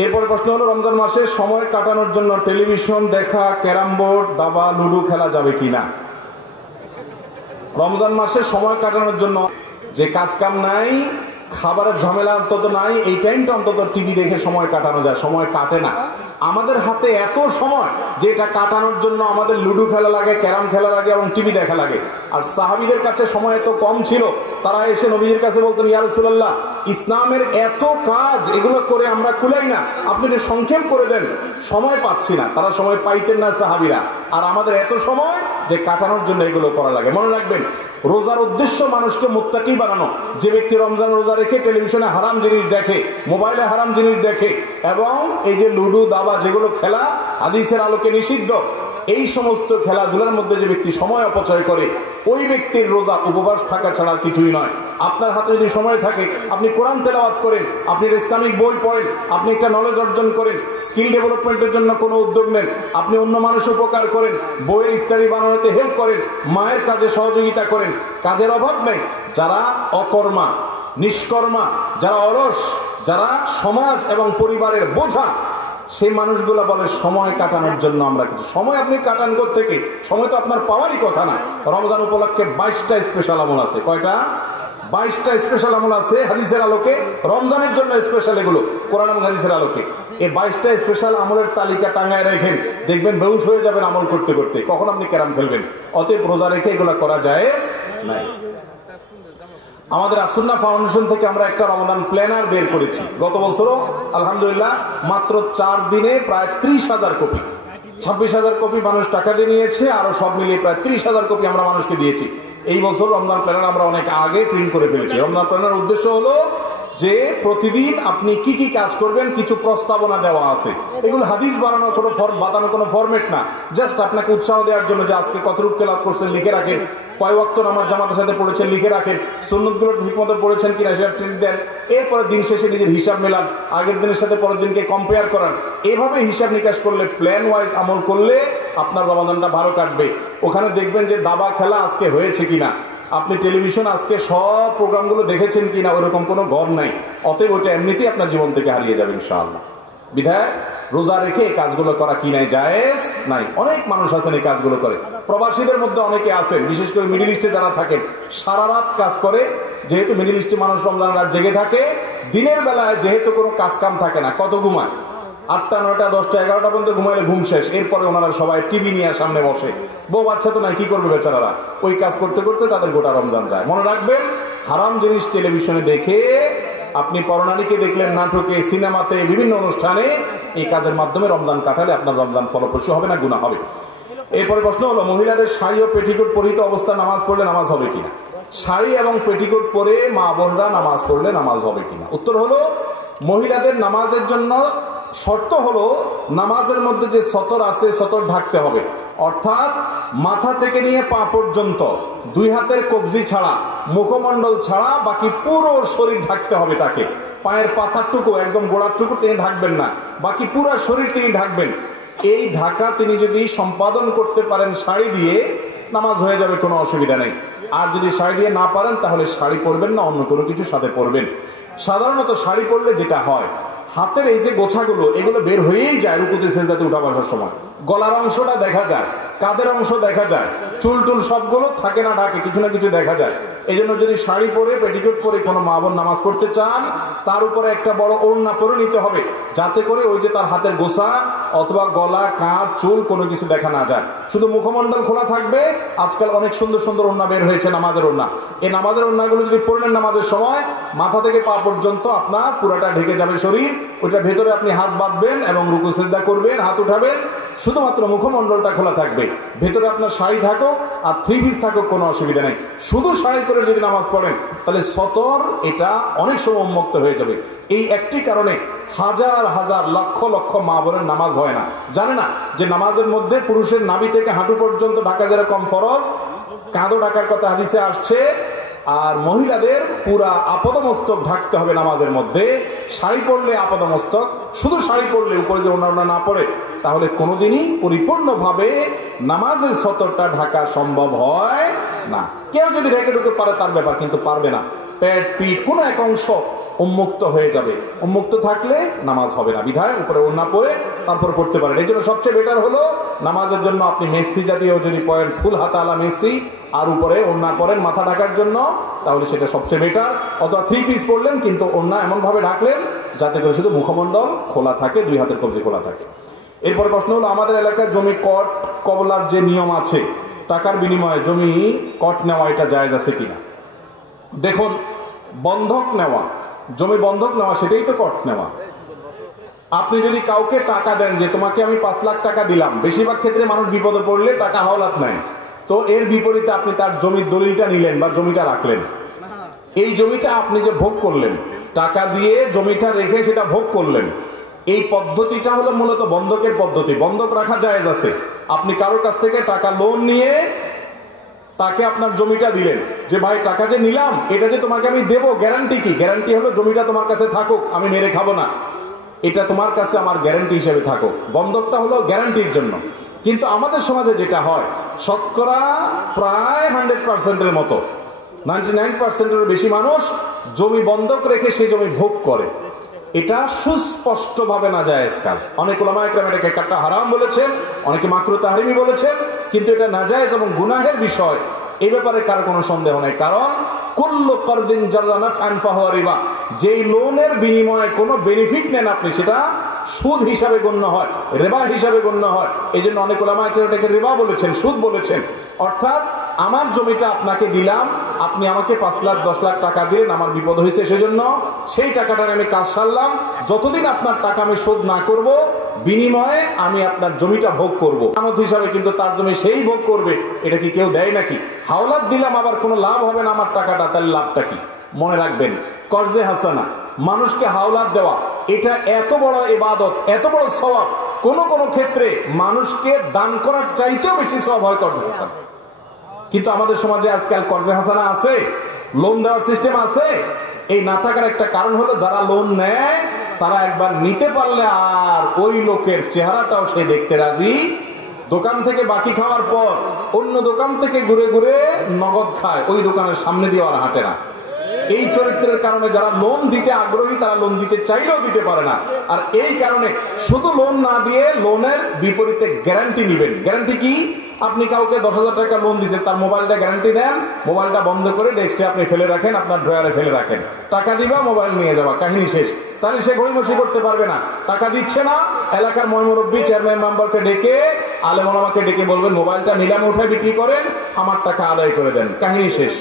এরপরে প্রশ্ন হলো, রমজান মাসে সময় কাটানোর জন্য টেলিভিশন দেখা, ক্যারাম বোর্ড, দাবা, লুডো খেলা যাবে কিনা? রমজান মাসে সময় কাটানোর জন্য যে কাজ কাম নাই, খাবারের ঝামেলা অন্তত নাই, এই টাইমটা অন্তত টিভি দেখে সময় কাটানো যায়। সময় কাটে না। আমাদের হাতে এত সময় যে এটা কাটানোর জন্য আমাদের লুডো খেলা লাগে, ক্যারাম খেলা লাগে এবং টিভি দেখা লাগে। আর সাহাবীদের কাছে সময় এত কম ছিল, তারা এসে নবীজির কাছে বলতেন, ইয়া রাসূলুল্লাহ, ইসলামের এত কাজ এগুলো করে আমরা কুলাই না, আপনি এটা সংক্ষেপ করে দেন, সময় পাচ্ছি না। তারা সময় পাইতেন না সাহাবীরা, আর আমাদের এত সময় যে কাটানোর জন্য এগুলো করা লাগে। মনে রাখবেন, রোজার উদ্দেশ্য মানুষকে মুত্তাকি বানানো। যে ব্যক্তি রমজান রোজা রেখে টেলিভিশনে হারাম জিনিস দেখে, মোবাইলে হারাম জিনিস দেখে এবং এই যে লুডো দাবা যেগুলো খেলা হাদিসের আলোকে নিষিদ্ধ, এই সমস্ত খেলাধুলার মধ্যে যে ব্যক্তি সময় অপচয় করে ওই ব্যক্তির রোজা উপবাস থাকা ছাড়া কিছুই নয়। আপনার হাতে যদি সময় থাকে আপনি কোরআন তেলাওয়াত করেন, আপনি ইসলামিক বই পড়েন, আপনি একটা নলেজ অর্জন করেন, স্কিল ডেভেলপমেন্টের জন্য কোনো উদ্যোগ নেন, আপনি অন্য মানুষ উপকার করেন, বইয়ের ইফতারি বানানোতে হেল্প করেন, মায়ের কাজে সহযোগিতা করেন। কাজের অভাব নেই। যারা অকর্মা, নিষ্কর্মা, যারা অলস, যারা সমাজ এবং পরিবারের বোঝা, সেই মানুষগুলো বলে সময় কাটানোর জন্য আমরা কিছু সময়। আপনি কাটান থেকে সময় তো আপনার পাওয়ারই কথা না। রমজান উপলক্ষে 22টা স্পেশাল আমল আছে। কয়টা? 22টা স্পেশাল আমল আছে হাদিসের আলোকে। রমজানের জন্য স্পেশাল, এগুলো কোরআন এবং হাদিসের আলোকে। এই 22টা স্পেশাল আমলের তালিকা টাঙায় রেখেন, দেখবেন বেহুশ হয়ে যাবেন আমল করতে করতে, কখন আপনি ক্যারাম খেলবেন। অতএব রোজা রেখে এগুলো করা যায় নাই। আমাদের আসুন্নাহ ফাউন্ডেশন থেকে আমরা একটা রমাদান প্ল্যানার বের করেছি গত বছরও, আলহামদুলিল্লাহ মাত্র 4 দিনে প্রায় 30,000 কপি। 26,000 কপি মানুষ টাকা দিয়ে নিয়েছে, আরো সব মিলিয়ে প্রায় 30,000 কপি আমরা মানুষকে দিয়েছি। এই বছর রমজান প্ল্যানার আমরা অনেক আগে প্রিন্ট করে ফেলেছি। রমজান প্ল্যানার উদ্দেশ্য হলো যে প্রতিদিন আপনি কি কি কাজ করবেন কিছু প্রস্তাবনা দেওয়া আছে। এগুলো হাদিস বানানোর কোনো বানানো কোনো ফরম্যাট না, জাস্ট আপনাকে উৎসাহ দেওয়ার জন্য যে আজকে কতটুকু তেলাওয়াত করছেন লিখে রাখেন, কয় ওয়াক্ত নামাজ জামাতের সাথে পড়েছেন লিখে রাখেন, সুন্নতগুলো ঠিকমতো পড়েছেন কিনা সেটা ট্রিট দেন। এরপরে দিন শেষে নিজের হিসাব মেলান, আগের দিনের সাথে পরের দিনকে কম্পেয়ার করান। এভাবে হিসাব নিকাশ করলে, প্ল্যান ওয়াইজ আমল করলে আপনার রমাদানটা ভালো কাটবে। ওখানে দেখবেন যে দাবা খেলা আজকে হয়েছে কিনা, আপনি টেলিভিশন আজকে সব প্রোগ্রামগুলো দেখেছেন কিনা, ওরকম কোনো ঘর নাই। অতএব ওইটা এমনিতেই আপনার জীবন থেকে হারিয়ে যাবে ইনশাআল্লাহ। বিধায় রোজা রেখে এই কাজগুলো করা কি নাই, জায়েজ নাই। অনেক মানুষ আছেন এই কাজগুলো করে, প্রবাসীদের মধ্যে অনেকে আছেন, বিশেষ করে মিডিল ইস্টে যারা থাকেন, সারা রাত কাজ করে। যেহেতু মিডিল ইস্টে মানুষ রমজান রাত জেগে থাকে, দিনের বেলায় যেহেতু কোনো কাজ কাম থাকে না, কত ঘুমায়? 8টা 9টা 10টা 11টা পর্যন্ত ঘুমাইলে ঘুম শেষ। এরপরে ওনারা সবাই টিভি নিয়ে সামনে বসে, বউ বাচ্চা তো নাই, কি করবে বেচারারা? ওই কাজ করতে করতে তাদের গোটা রমজান যায়। মনে রাখবেন, হারাম জিনিস টেলিভিশনে দেখে, আপনি পরনারীকে দেখলেন নাটকে, সিনেমাতে, বিভিন্ন অনুষ্ঠানে, এই কাজের মাধ্যমে রমজান কাটালে আপনার রমজান ফলপ্রসূ হবে না, গুনাহ হবে। এরপরে প্রশ্ন হলো, মহিলাদের শাড়ি ও পেটিকোট পরিহিত অবস্থায় নামাজ পড়লে নামাজ হবে কিনা? শাড়ি এবং পেটিকোট পরে মা বোনরা নামাজ পড়লে নামাজ হবে কিনা? উত্তর হলো, মহিলাদের নামাজের জন্য শর্ত হলো নামাজের মধ্যে যে সতর আছে সতর ঢাকতে হবে। অর্থাৎ মাথা থেকে নিয়ে পা পর্যন্ত 2 হাতের কবজি ছাড়া, মুখমণ্ডল ছাড়া বাকি পুরো শরীর ঢাকতে হবে তাকে। পায়ের পাতারটুকু, একদম গোড়ারটুকু তিনি ঢাকবেন না, বাকি পুরো শরীর তিনি ঢাকবেন। এই ঢাকা তিনি যদি সম্পাদন করতে পারেন শাড়ি দিয়ে, নামাজ হয়ে যাবে, কোনো অসুবিধা নেই। আর যদি শাড়ি দিয়ে না পারেন তাহলে শাড়ি পরবেন না, অন্য কোনো কিছু সাথে পরবেন। সাধারণত শাড়ি পরলে যেটা হয়, হাতের এই যে গোছাগুলো, এগুলো বের হয়েই যায় রুকুতে সেজদাতে উঠা বসার সময়। গলার অংশটা দেখা যায়, কাঁধের অংশ দেখা যায়, চুল টুল সবগুলো থাকে না ঢাকে, কিছু না কিছু দেখা যায়। এই জন্য যদি শাড়ি পরে পেটিকোট পরে কোনো মা বোন নামাজ পড়তে চান, তার উপরে একটা বড় ওড়না পরে নিতে হবে, যাতে করে ওই যে তার হাতের গোছা অথবা গলা, কাঁধ, চুল কোনো কিছু দেখা না যায়। শুধু মুখমণ্ডল খোলা থাকবে। আজকাল অনেক সুন্দর সুন্দর ওড়না বের হয়েছে, নামাজের ওড়না। এই নামাজের ওড়নাগুলো যদি পরে নেন নামাজের সময়, মাথা থেকে পা পর্যন্ত আপনার পুরাটা ঢেকে যাবে শরীর। ওইটা ভেতরে আপনি হাত বাঁধবেন এবং রুকু সিজদা করবেন, হাত উঠাবেন, শুধুমাত্র মুখমণ্ডলটা খোলা থাকবে। ভেতরে আপনার শাড়ি থাকুক আর 3 পিস থাকুক, কোনো অসুবিধা নেই। শুধু শাড়ি পরে যদি নামাজ পড়েন তাহলে সতর এটা অনেক সময় উন্মুক্ত হয়ে যাবে। এই একটি কারণে হাজার হাজার লক্ষ লক্ষ মা বোনের নামাজ হয় না। জানে না যে নামাজের মধ্যে পুরুষের নাভি থেকে হাঁটু পর্যন্ত ঢাকা যেরকম ফরজ, কাঁধও ঢাকার কথা হাদিসে আসছে। আর মহিলাদের পুরা আপাদমস্তক ঢাকতে হবে নামাজের মধ্যে। শাড়ি পরলে আপাদমস্তক, শুধু শাড়ি পরলে উপরে যে ওড়না না পড়ে, তাহলে কোনোদিনই পরিপূর্ণভাবে নামাজের সতরটা ঢাকা সম্ভব হয় না। কেউ যদি ঢেকে ঢুকে পারে তার ব্যাপার, কিন্তু পারবে না। পেট, পিঠ কোনো এক অংশ উন্মুক্ত হয়ে যাবে। উন্মুক্ত থাকলে নামাজ হবে না, বিধায় উপরে ওড়না পরে তারপর পড়তে পারেন। এই জন্য সবচেয়ে বেটার হলো নামাজের জন্য আপনি মেসি জাতীয় যদি পড়েন, ফুল হাতাওয়ালা মেসি, আর উপরে ওড়না পরেন মাথা ঢাকার জন্য, তাহলে সেটা সবচেয়ে বেটার। অথবা 3 পিস পড়লেন, কিন্তু ওড়না এমন ভাবে ঢাকলেন যাতে করে শুধু মুখমণ্ডল খোলা থাকে, 2 হাতের কবজি খোলা থাকে। এরপর প্রশ্ন হলো, আমাদের এলাকায় জমি কট কবলার যে নিয়ম আছে, টাকার বিনিময়ে জমি কট নেওয়া, এটা জায়েজ আছে কিনা? দেখুন, বন্ধক নেওয়া, জমি বন্ধক নেওয়া, সেটাই তো কট নেওয়া। আপনি যদি কাউকে টাকা দেন যে তোমাকে আমি 5 লাখ টাকা দিলাম, বেশিরভাগ ক্ষেত্রে মানুষ বিপদে পড়লে টাকা হাওলাত নেয়, তো এর বিপরীতে আপনি তার জমির দলিলটা নিলেন বা জমিটা রাখলেন। এই জমিটা আপনি যে ভোগ করলেন, টাকা দিয়ে জমিটা রেখে সেটা ভোগ করলেন, এই পদ্ধতিটা হলো মূলত বন্ধকের পদ্ধতি। বন্ধক রাখা জায়েজ আছে। আপনি কারোর কাছ থেকে টাকা লোন নিয়ে তাকে আপনার জমিটা দিলেন, যে ভাই টাকা যে নিলাম এটা যে তোমাকে আমি দেবো, গ্যারান্টি কি? গ্যারান্টি হলো জমিটা তোমার কাছে থাকুক, আমি মেরে খাবো না, এটা তোমার কাছে আমার গ্যারান্টি হিসেবে থাকুক। বন্ধকটা হলো গ্যারান্টির জন্য। কিন্তু আমাদের সমাজে যেটা হয়, শতকরা প্রায় 100%-এর মতো, 99%-এরও বেশি মানুষ জমি বন্ধক রেখে সেই জমি ভোগ করে। এটা সুস্পষ্টভাবে নাজায়েজ কাজ। অনেক উলামা ইকরাম এটাকে একটা হারাম বলেছেন, অনেকে মাকরুহ তাহরিমি বলেছেন, কিন্তু এটা নাজায়েজ এবং গুনাহের বিষয়। এই ব্যাপারে কারো কোনো সন্দেহ নেই। কারণ কুল্লু কারদিন জাররা নাফআন ফাহুয়া রিবা, যেই লোনের বিনিময়ে কোনো বেনিফিট নেন আপনি, সেটা সুদ হিসাবে গণ্য হয়, রিবা হিসাবে গণ্য হয়। এই জন্য অনেক উলামা এটাকে রিবা বলেছেন, সুদ বলেছেন। অর্থাৎ আমার জমিটা আপনাকে দিলাম, আপনি আমাকে 5 লাখ 10 লাখ টাকা দিলেন, আমার বিপদ হয়েছে, সেজন্য সেই টাকাটা আমি কাজ সারলাম, যতদিন আপনার টাকা আমি শোধ না করব বিনিময়ে আমি আপনার জমিটা ভোগ করব, আমানত হিসাবে কিন্তু তার জমি সেই ভোগ করবে। এটা কি কেউ দেয় নাকি? হাওলাত দিলাম আবার কোনো লাভ হবে না আমার টাকাটা, তাহলে লাভটা কি? মনে রাখবেন, কর্জে হাসানা, মানুষকে হাওলাত দেওয়া, এটা এত বড় ইবাদত, এত বড় সওয়াব। কোন কোন ক্ষেত্রে মানুষকে দান করার চাইতেও বেশি সওয়াব হয় কর্জে হাসানা। কিন্তু আমাদের সমাজে আজকাল কর্জে হাসানা আছে, লোন দেওয়ার সিস্টেম আছে। এই না থাকার একটা কারণ হলো যারা লোন নেয় তারা একবার নিতে পারলে আর ওই লোকের চেহারাটাও সে দেখতে রাজি। দোকান থেকে বাকি খাওয়ার পর অন্য দোকান থেকে ঘুরে ঘুরে নগদ খায়, ওই দোকানের সামনে দিয়ে আর হাঁটে না। এই চরিত্রের কারণে যারা লোন দিতে আগ্রহী তারা লোন দিতে চাইলেও দিতে পারে না। আর এই কারণে শুধু লোন না দিয়ে লোনের বিপরীতে গ্যারান্টি নেবেন। গ্যারান্টি কি? আপনি কাউকে 10,000 টাকা লোন দিচ্ছেন, তার মোবাইলটা গ্যারান্টি দেন, মোবাইলটা বন্ধ করে ডেস্কে আপনি ফেলে রাখেন, আপনার ড্রয়ারে ফেলে রাখেন, টাকা দিবা মোবাইল নিয়ে যাবা, কাহিনী শেষ। তাহলে সে গড়িমসি করতে পারবে না। টাকা দিচ্ছে না, এলাকার ময়মুরব্বী চেয়ারম্যান মেম্বারকে ডেকে, আলেম ওলামাকে ডেকে বলবেন মোবাইলটা নিলামে উঠায় বিক্রি করেন, আমার টাকা আদায় করে দেন, কাহিনী শেষ।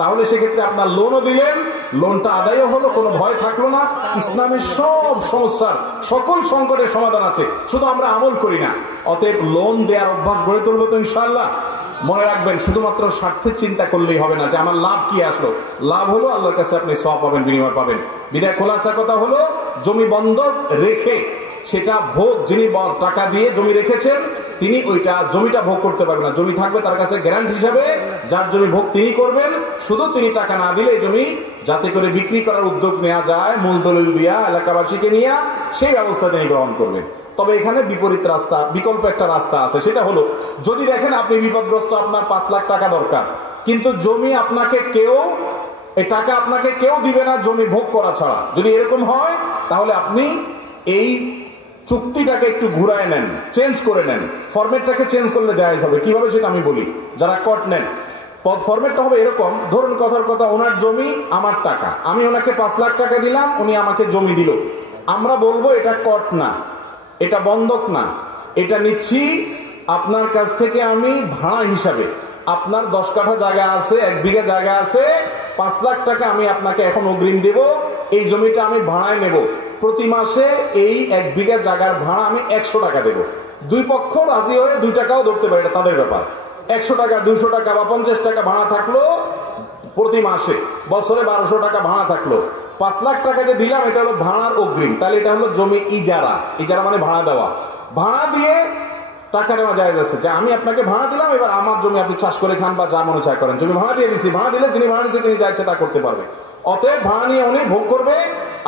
তাহলে সেক্ষেত্রে আপনার লোনও দিলেন, লোনটা আদায়ও হলো, কোনো ভয় থাকলো না। ইসলামের সব সমস্যার সকল সংকটের সমাধান আছে, শুধু আমরা আমল করি না। অতএব লোন দেওয়ার অভ্যাস গড়ে তুলবো তো ইনশাআল্লাহ। মনে রাখবেন, শুধুমাত্র স্বার্থের চিন্তা করলেই হবে না যে আমার লাভ কি আসলো। লাভ হলো আল্লাহর কাছে আপনি সওয়াব পাবেন, বিনিময় পাবেন। বিদায় খোলাসা কথা হলো, জমি বন্ধক রেখে সেটা ভোগ, যিনি টাকা দিয়ে জমি রেখেছেন তিনি ওইটা জমিটা ভোগ করতে পারবেন না। জমি থাকবে তার কাছে গ্যারান্টি হিসাবে, যার জমি ভোগ তিনি করবেন। শুধু তিনি টাকা না দিলে জমি যাতে করে বিক্রি করার উদ্যোগ নেওয়া যায়, মূল দলিল দিয়া এলাকাবাসীকে নিয়ে, সেই ব্যবস্থা তিনি গ্রহণ করবেন। তবে এখানে বিপরীত রাস্তা, বিকল্প একটা রাস্তা আছে। সেটা হলো, যদি দেখেন আপনি বিপদগ্রস্ত, আপনার 5 লাখ টাকা দরকার, কিন্তু জমি আপনাকে কেউ, এই টাকা আপনাকে কেউ দিবে না জমি ভোগ করা ছাড়া, যদি এরকম হয় তাহলে আপনি এই চুক্তিটাকে একটু ঘুরায় নেন, চেঞ্জ করে নেন। ফরম্যাটটাকে চেঞ্জ করলে জায়েজ হবে। কিভাবে সেটা আমি বলি। যারা কট নেন, ফরম্যাটটা হবে এরকম, ধরুন কথার কথা, ওনার জমি আমার টাকা, আমি ওনাকে 5 লাখ টাকা দিলাম, উনি আমাকে জমি দিল। আমরা বলবো এটা কট না, এটা বন্ধক না, এটা নিচ্ছি আপনার কাছ থেকে আমি ভাড়া হিসাবে। আপনার 10 কাঠা জায়গা আছে, 1 বিঘা জায়গা আছে, 5 লাখ টাকা আমি আপনাকে এখন অগ্রিম দেব, এই জমিটা আমি ভাড়ায় নেব। প্রতি মাসে এই 1 বিঘা জায়গার ভাড়া আমি 100 টাকা দেব। দুই পক্ষ রাজি হয়ে 2 টাকাও ধরতে পারে, এটা তাদের ব্যাপার। 100 টাকা, 200 টাকা বা 50 টাকা ভাড়া থাকলো প্রতি মাসে, বছরে 1200 টাকা ভাড়া থাকলো। 5 লাখ টাকা যে দিলাম এটা হলো ভাড়ার অগ্রিম, তাহলে এটা হলো জমি ইজারা। ইজারা মানে ভাড়া দেওয়া। ভাড়া দিয়ে টাকা নেওয়া জায়েজ আছে, যে আমি আপনাকে ভাড়া দিলাম, এবার আমার জমি আপনি চাষ করে খান বা যা মনে চায় করেন। জমি ভাড়া দিয়ে দিচ্ছি, ভাড়া দিলে যিনি ভাড়া দিচ্ছে তিনি যা ইচ্ছা তা করতে পারবে। অতএব ভাড়া নিয়ে উনি ভোগ করবে,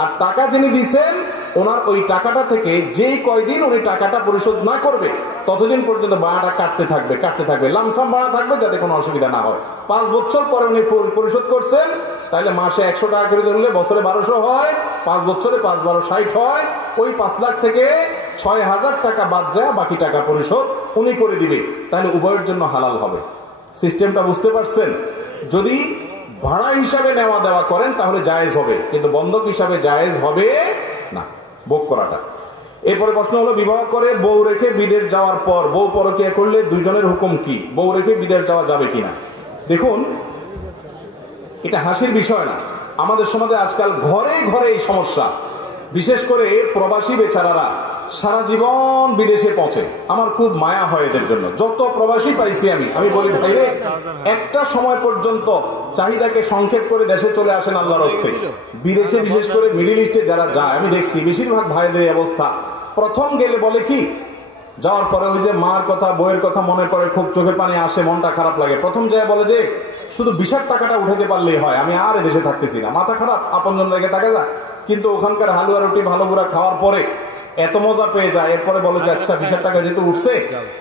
আর টাকা যিনি দিচ্ছেন ওনার ওই টাকাটা থেকে যেই কয়দিন উনি টাকাটা পরিশোধ না করবে ততদিন পর্যন্ত ভাড়াটা কাটতে থাকবে, লামসাম ভাড়া থাকবে, যাতে কোনো অসুবিধা না হয়। 5 বছর পরে উনি পরিশোধ করছেন, তাহলে মাসে 100 টাকা করে ধরলে বছরে 1200 হয়, 5 বছরে 5 12 60 হয়। ওই 5 লাখ থেকে 6000 টাকা বাদ যায়, বাকি টাকা পরিশোধ উনি করে দিবে। তাহলে উভয়ের জন্য হালাল হবে। সিস্টেমটা বুঝতে পারছেন? যদি ভাড়া হিসাবে নেওয়া দেওয়া করেন তাহলে জায়েজ হবে, কিন্তু বন্ধক হিসাবে জায়েজ হবে না ভোগ করাটা। এরপরে প্রশ্ন হলো, বিবাহ করে বউ রেখে বিদেশ যাওয়ার পর বউ পরকিয়া করলে দুইজনের হুকুম কি? বউ রেখে বিদেশ যাওয়া যাবে কিনা? দেখুন, এটা হাসির বিষয় না। আমাদের সমাজে আজকাল ঘরে ঘরে এই সমস্যা। বিশেষ করে প্রবাসী বেচারারা সারা জীবন বিদেশে পৌঁছে। আমার খুব মায়া হয় এদের জন্য। যত প্রবাসী পাইছি আমি বলি, ভাইরে একটা সময় পর্যন্ত চাহিদাকে সংক্ষেপ করে দেশে চলে আসেন আল্লাহর হস্তে। বিদেশে বিশেষ করে মিডল ইস্টে যারা যায়, আমি দেখছি বেশিরভাগ ভাইদের অবস্থা, প্রথম গেলে বলে কি, যাওয়ার পরে ওই যে মার কথা বইয়ের কথা মনে পড়ে, খুব চোখে পানি আসে, মনটা খারাপ লাগে। প্রথম যায় বলে যে শুধু ভিসার টাকাটা উঠাতে পারলেই হয়, আমি আর এদেশে থাকতেছি না। মাথা খারাপ, আপনজন রেখে থাকা যায়, কিন্তু ওখানকার হালুয়া রুটি ভালো বুড়া খাওয়ার পরে এত মজা পেয়ে যায়। এরপরে বলে যে আচ্ছা ভিসার টাকা যেহেতু উঠছে,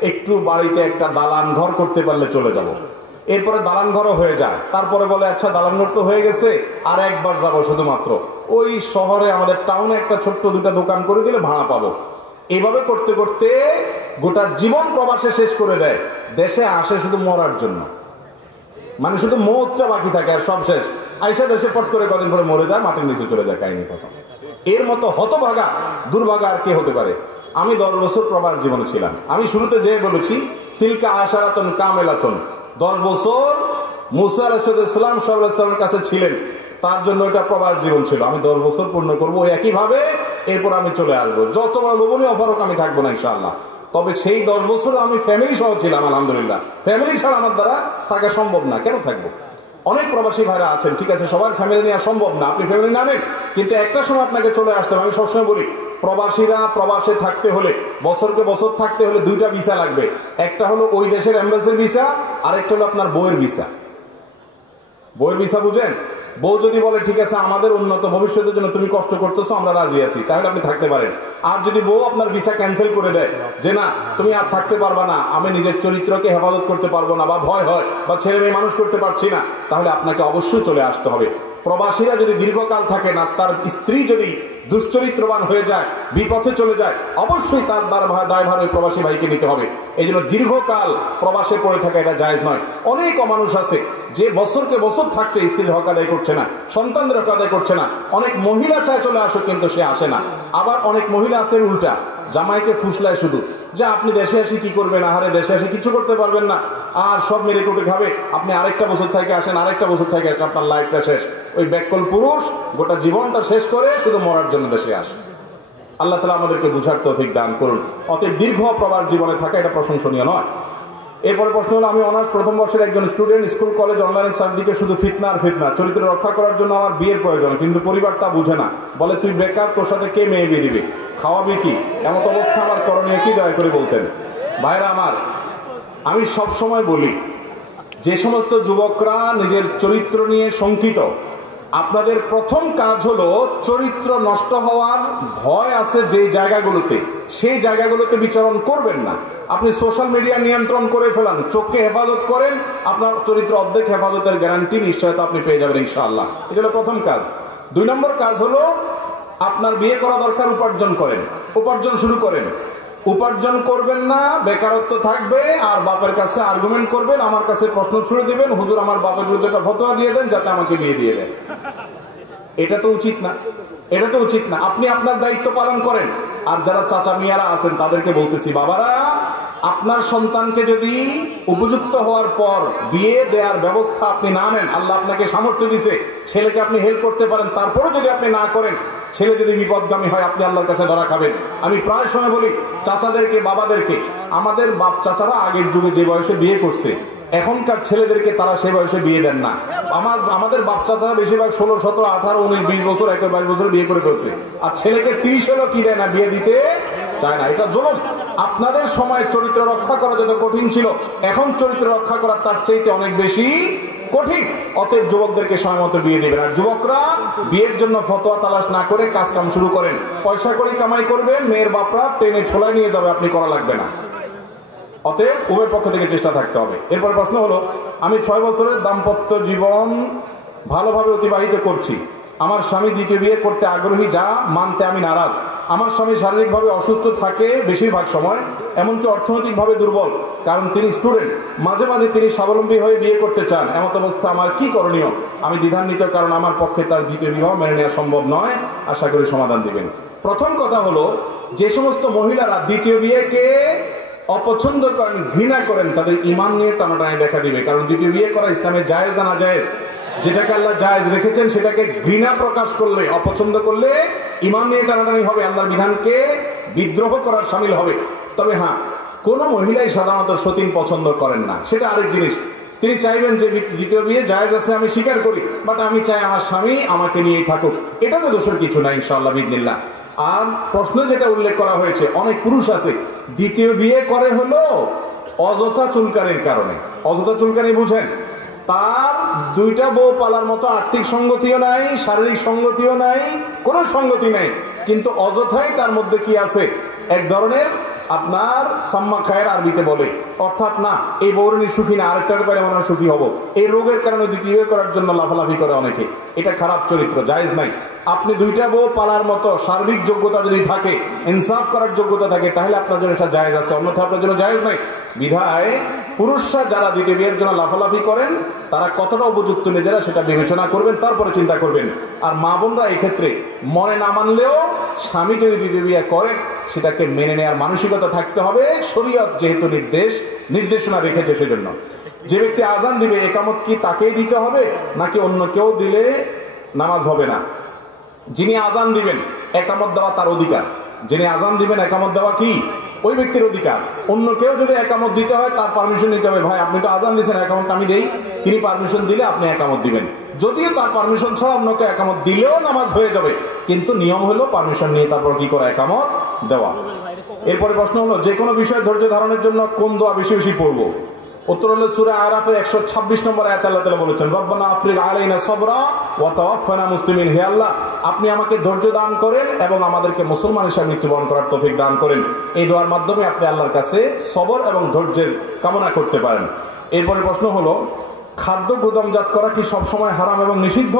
একটু বাড়িতে একটা দালান ঘর করতে পারলে চলে যাব। এরপরে দালান ঘরও হয়ে যায়। তারপরে বলে আচ্ছা দালান ঘর তো হয়ে গেছে, আর একবার যাব শুধুমাত্র ওই শহরে আমাদের টাউনে একটা ছোট্ট 2টা দোকান করে দিলে ভাড়া পাবো। এইভাবে করতে করতে গোটা জীবন প্রবাসে শেষ করে দেয়। দেশে আসে শুধু মরার জন্য, মানে শুধু মৌতটা বাকি থাকে, আর সব শেষ। আইসা দেশে পট করে কদিন পরে মরে যায়, মাটির নিচে চলে যায়, কাহিনী কথা। এর মতো হতভাগা দুর্ভাগা আর কে হতে পারে? আমি 10 বছর প্রবাস জীবনে ছিলাম। আমি শুরুতে যে বলেছি তিলকা আশারাতুন কামেলাতুন, 10 বছর মুসা আলাইহিস সালাম সাল্লাল্লাহু আলাইহি ওয়াসাল্লামের কাছে ছিলেন, তার জন্য এটা প্রবাস জীবন ছিল। আমি 10 বছর পূর্ণ করবো একইভাবে, এরপর আমি চলে আসবো, যত বড় লোভনীয় অফারক আমি থাকবো না ইনশাআল্লাহ। তবে সেই 10 বছর আমি ফ্যামিলি সহ ছিলাম, আলহামদুলিল্লাহ। ফ্যামিলি ছাড়া আমার দ্বারা থাকা সম্ভব না, কেন থাকবো? অনেক প্রবাসী ভাইরা আছেন, ঠিক আছে, সবার ফ্যামিলি নেওয়া সম্ভব না, আপনি ফ্যামিলি নামেন, কিন্তু একটা সময় আপনাকে চলে আসতে হবে। আমি সবসময় বলি, প্রবাসীরা প্রবাসে থাকতে হলে, বছরকে বছর থাকতে হলে 2টা ভিসা লাগবে। একটা হলো ওই দেশের এমবাসির ভিসা, আরেকটা হলো আপনার বউয়ের ভিসা। বউয়ের ভিসা বুঝেন? বউ যদি বলে ঠিক আছে আমাদের উন্নত ভবিষ্যতের জন্য তুমি কষ্ট করতেছো, আমরা রাজি আছি, তাহলে আপনি থাকতে পারেন। আর যদি বউ আপনার ভিসা ক্যান্সেল করে দেয়, যে না তুমি আর থাকতে পারবা না, আমি নিজের চরিত্রকে হেফাজত করতে পারবো না, বা ভয় হয়, বা ছেলে মেয়ে মানুষ করতে পারছি না, তাহলে আপনাকে অবশ্যই চলে আসতে হবে। প্রবাসীরা যদি দীর্ঘকাল থাকে না, তার স্ত্রী যদি দুশ্চরিত্রবান হয়ে যায়, বিপথে চলে যায়, অবশ্যই তার দায়ভার ওই প্রবাসী ভাইকে নিতে হবে। এই জন্য দীর্ঘকাল প্রবাসে পড়ে থাকা এটা জায়েজ নয়। অনেক মানুষ আছে যে বছরকে বছর থাকছে, স্ত্রীর হক আদায় করছে না, সন্তানদের হক আদায় করছে না। অনেক মহিলা চায় চলে আসুক, কিন্তু সে আসে না। আবার অনেক মহিলা আছে উল্টা, জামাইকে ফুসলায় শুধু, যে আপনি দেশে আসি কি করবেন, আহারে দেশে আসি কিছু করতে পারবেন না, আর সব মেরে কুটে খাবে, আপনি আরেকটা বছর থেকে আসেন, আরেকটা বছর থেকে আসেন, আপনার লাইফটা শেষ। ওই ব্যাককল পুরুষ গোটা জীবনটা শেষ করে শুধু মরার জন্য দেশে আসে। আল্লাহ তাআলা আমাদেরকে বুঝার তৌফিক দান করুন। অতএব দীর্ঘ প্রবাস জীবনে থাকা এটা প্রশংসনীয় নয়। এরপরে প্রশ্ন হলো, আমি অনার্স প্রথম বর্ষের একজন স্টুডেন্ট, স্কুল কলেজ অনলাইনের চারদিকে শুধু ফিতনা আর ফিতনা, চরিত্র রক্ষা করার জন্য আমার বিয়ের প্রয়োজন, কিন্তু পরিবার তা বুঝে না, বলে তুই বেকার, তোর সাথে কে মেয়ে বিয়ে দিবে, খাওয়াবি কি, এমন অবস্থা আমার করণীয় কি, দয়া করে বলতেন। ভাইরা আমার, আমি সব সময় বলি, যে সমস্ত যুবকরা নিজের চরিত্র নিয়ে শঙ্কিত, আপনাদের প্রথম কাজ হলো চরিত্র নষ্ট হওয়ার ভয় আছে যে জায়গাগুলোতে, সেই জায়গাগুলোতে বিচরণ করবেন না। আপনি সোশ্যাল মিডিয়া নিয়ন্ত্রণ করে ফেলান, চোখকে হেফাজত করেন, আপনার চরিত্র অর্ধেক হেফাজতের গ্যারান্টি নিশ্চয়তা আপনি পেয়ে যাবেন ইনশাআল্লাহ। এটা হলো প্রথম কাজ। 2 নম্বর কাজ হলো, আপনার বিয়ে করা দরকার, উপার্জন করেন, উপার্জন শুরু করেন। উপার্জন করবেন না, বেকারত্ব থাকবে, আর বাপের কাছে আর্গুমেন্ট করবেন, আমার কাছে প্রশ্ন ছুড়ে দিবেন, হুজুর আমার বাপের বিরুদ্ধে একটা ফতোয়া দিয়ে দেন যাতে আমাকে বিয়ে দিয়ে দেন। এটা তো উচিত না, এটা তো উচিত না। আপনি আপনার দায়িত্ব পালন করেন। আর যারা চাচা মিয়ারা আছেন তাদেরকে বলতেছি, বাবারা, আপনার সন্তানকে যদি উপযুক্ত হওয়ার পর বিয়ে দেওয়ার ব্যবস্থা আপনি না নেন, আল্লাহ আপনাকে সামর্থ্য দিছে, ছেলেকে আপনি হেল্প করতে পারেন, তারপরে যদি আপনি না করেন, ছেলে যদি বিপদগামী হয়, আপনি আল্লাহর কাছে ধরা খাবেন। আমি প্রায় সময় বলি চাচাদেরকে, বাবাদেরকে, আমাদের বাপ চাচারা আগের যুগে যে বয়সে বিয়ে করছে, এখনকার ছেলেদেরকে তারা সে বয়সে বিয়ে দেন না। আমাদের বাপ চাচারা বেশিরভাগ 16, 17, 18, 19, 20 বছর, 21 বছর বিয়ে করে ফেলছে, আর ছেলেকে 30 হলো কি দেয় না, বিয়ে দিতে চায় না। এটা জুলুম। আপনাদের সময় চরিত্র রক্ষা করা যত কঠিন ছিল, এখন চরিত্র রক্ষা করা তার চাইতে অনেক বেশি কঠিন। অতএব যুবকদেরকে সময় মতো বিয়ে দেবেন। আর যুবকরা বিয়ের জন্য ফতোয়া তালাশ না করে কাজ কাম শুরু করেন, পয়সা করে কামাই করবেন, মেয়ের বাপরা টেনে ছোলায় নিয়ে যাবে, আপনি করা লাগবে না। অতএব উভয় পক্ষ থেকে চেষ্টা থাকতে হবে। এরপর প্রশ্ন হলো, আমি 6 বছরের দাম্পত্য জীবন ভালোভাবে অতিবাহিত করছি, আমার স্বামী দ্বিতীয় বিয়ে করতে আগ্রহী, যা মানতে আমি নারাজ। আমার স্বামী শারীরিকভাবে অসুস্থ থাকে বেশিরভাগ সময়, এমনকি অর্থনৈতিকভাবে দুর্বল, কারণ তিনি স্টুডেন্ট। মাঝে মাঝে তিনি স্বাবলম্বী হয়ে বিয়ে করতে চান, এমন অবস্থা আমার কি করণীয়? আমি দ্বিধান্বিত, কারণ আমার পক্ষে তার দ্বিতীয় বিবাহ মেনে নেওয়া সম্ভব নয়। আশা করি সমাধান দিবেন। প্রথম কথা হলো, যে সমস্ত মহিলারা দ্বিতীয় বিয়েকে অপছন্দ করেন, ঘৃণা করেন, তাদের ঈমান নিয়ে টানাটানি দেখা দিবে। কারণ দ্বিতীয় বিয়ে করা ইসলামে জায়েজ না নাজায়েজ, যেটাকে আল্লাহ জায়েজ রেখেছেন সেটাকে ঘৃণা প্রকাশ করলে, অপছন্দ করলে ঈমান নিয়ে টানাটানি হবে, আল্লাহর বিধানকে বিদ্রোহ করার শামিল হবে। তবে হ্যাঁ, কোন মহিলাই সাধারণত সতীন পছন্দ করেন না, সেটা আরেক জিনিস। তিনি চাইবেন যে দ্বিতীয় বিয়ে জায়েজ আছে, আমি স্বীকার করি, বাট আমি চাই আমার স্বামী আমাকে নিয়েই থাকুক, এটাতে দোষের কিছু নাই ইনশাআল্লাহ বিইذনিল্লাহ। আর প্রশ্ন যেটা উল্লেখ করা হয়েছে, অনেক পুরুষ আছে দ্বিতীয় বিয়ে করে হলো অযথা চুলকানির কারণে। অযথা চুলকানি বুঝেন? তার 2টা বউ পালার মতো আর্থিক সঙ্গতিও নাই, শারীরিক সঙ্গতিও নাই, কোনো সঙ্গতি নাই, কিন্তু অযথাই তার মধ্যে কি আছে, এক ধরনের আপনার সাম্মা খায়ের আরবিতে বলে, অর্থাৎ না এই বউরণী সুখী না, আরেকটার ব্যাপারে মনে হয় সুখী হবো, এই রোগের কারণে দ্বিতীয় বিয়ে করার জন্য লাফালাফি করে অনেকে। এটা খারাপ চরিত্র, জায়েজ নাই। আপনি 2টা বউ পালার মতো সার্বিক যোগ্যতা যদি থাকে, ইনসাফ করার যোগ্যতা থাকে, তাহলে আপনার জন্য এটা জায়েজ আছে, অন্যথা আপনার জন্য জায়েজ নাই। বিধায় পুরুষরা যারা দ্বিতীয় বিয়ের জন্য লাফালাফি করেন তারা কতটা উপযুক্ত নিজেরা সেটা বিবেচনা করবেন, তারপরে চিন্তা করবেন। আর মা বোনরা এই ক্ষেত্রে মনে না মানলেও স্বামী যদি দ্বিতীয় বিয়ে করে সেটাকে মেনে নেওয়ার মানসিকতা থাকতে হবে, শরীয়ত যেহেতু নির্দেশনা রেখেছে সেজন্য। যে ব্যক্তি আজান দিবে একামত কি তাকেই দিতে হবে নাকি অন্য কেউ দিলে নামাজ হবে না? যিনি আজান দিবেন একামত দেওয়া তার অধিকার, যিনি আজান দিবেন একামত দেওয়া কি ওই ব্যক্তির অধিকার। অন্য কেউ যদি একামত দিতে হয় তার পারমিশন নিতে হবে। ভাই আপনি তো আজান দিয়েছেন, একামতটা আমি দেই। তিনি পারমিশন দিলে আপনি একামত দিবেন। যদিও তার পারমিশন ছাড়া অন্য কেউ একামত দিলেও নামাজ হয়ে যাবে, কিন্তু নিয়ম হলো পারমিশন নিয়ে তারপর কি করা, একামত দেওয়া। এরপরে প্রশ্ন হলো যে কোনো বিষয়ে ধৈর্য ধারণের জন্য কোন দোয়া বেশি বেশি পড়বো? উত্তর হলো সূরা আরাফের 126 নম্বর আয়াতে আল্লাহ তাআলা বলেছেন, রব্বানা আফরিগ আলাইনা সাবরা ওয়া তাওয়াফানা মুসলিমিন। হে আল্লাহ, আপনি আমাকে ধৈর্য দান করেন এবং আমাদেরকে মুসলমান হিসেবে মৃত্যুবরণ করার তৌফিক দান করেন। এই দোয়ার মাধ্যমে আপনি আল্লাহর কাছে সবর এবং ধৈর্যের কামনা করতে পারেন। এরপরে প্রশ্ন হলো খাদ্য গুদামজাত করা কি সবসময় হারাম এবং নিষিদ্ধ?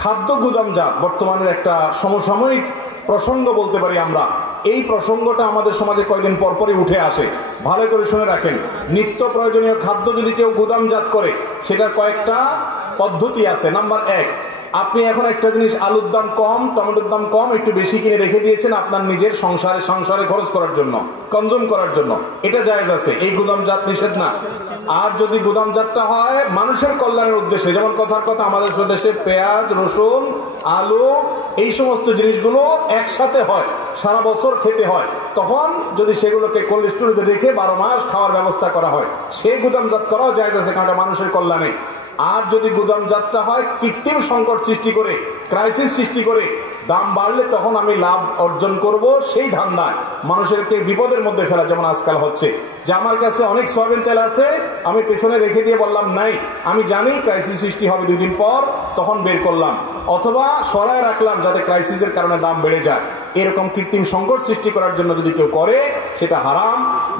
খাদ্য গুদামজাত বর্তমানের একটা সমসাময়িক প্রসঙ্গ বলতে পারি আমরা। এই প্রসঙ্গটা আমাদের সমাজে কয়েকদিন পরপরই উঠে আসে, ভালো করে শুনে রাখেন। নিত্য প্রয়োজনীয় খাদ্য যদি কেউ গুদামজাত করে সেটার কয়েকটা পদ্ধতি আছে। নাম্বার 1, আপনি এখন একটা জিনিস আলুর দাম কম, টমেটোর দাম কম, একটু বেশি কিনে রেখে দিয়েছেন আপনার নিজের সংসারে খরচ করার জন্য, কনজিউম করার জন্য, এটা জায়েজ আছে, এই গুদামজাত নিষেধ না। আর যদি গুদামজাতটা হয় মানুষের কল্যাণের উদ্দেশ্যে, যেমন কথার কথা আমাদের দেশে পেঁয়াজ, রসুন, আলু এই সমস্ত জিনিসগুলো একসাথে হয়, সারা বছর খেতে হয়, তখন যদি সেগুলোকে কোল্ড স্টোরেজে রেখে 12 মাস খাওয়ার ব্যবস্থা করা হয়, সেই গুদামজাত করাও জায়েজ আছে, কারণ এটা মানুষের কল্যাণে। আর যদি গুদামজাতটা হয় কৃত্রিম সংকট সৃষ্টি করে, ক্রাইসিস সৃষ্টি করে, দাম বাড়লে তখন আমি লাভ অর্জন করব, সেই ধান্দায় মানুষেরকে বিপদের মধ্যে ফেলা, যেমন আজকাল হচ্ছে যে আমার কাছে অনেক সয়াবিন তেল আছে, আমি পেছনে রেখে দিয়ে বললাম নাই, আমি জানি ক্রাইসিস সৃষ্টি হবে 2 দিন পর, তখন বের করলাম, অথবা সরায় রাখলাম যাতে ক্রাইসিসের কারণে দাম বেড়ে যায়। এরকম কৃত্রিম সংকট সৃষ্টি করার জন্য যদি কেউ করে সেটা হারাম,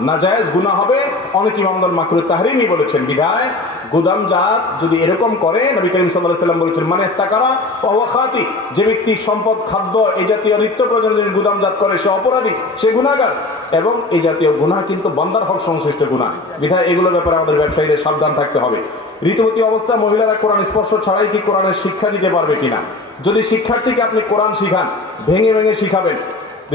নাজায়েজ, গুনাহ হবে। অনেক ইমামগণ মাকরুহ তাহরিমি বলেছেন। বিধায় গুদামজাত যদি এরকম করে, নবী করিম সাল্লাল্লাহু আলাইহি ওয়াসাল্লাম বলেছেন, মানে তাকারা ফাহুয়া খাতি, যে ব্যক্তি সম্পদ, খাদ্য এই জাতীয় নিত্য প্রয়োজনীয় জিনিস গুদামজাত করে সে অপরাধী, সে গুনাহগার, এবং এই জাতীয় গুনাহ কিন্তু বান্দার হক সংশ্লিষ্ট গুনাহ। বিধায় এগুলোর ব্যাপারে আমাদের ব্যবসায়ীদের সাবধান থাকতে হবে। ঋতুবতী অবস্থা মহিলারা কোরআন স্পর্শ ছাড়াই কি কোরআনের শিক্ষা দিতে পারবে কিনা? যদি শিক্ষার্থীকে আপনি কোরআন শিখান, ভেঙে ভেঙে শিখাবেন।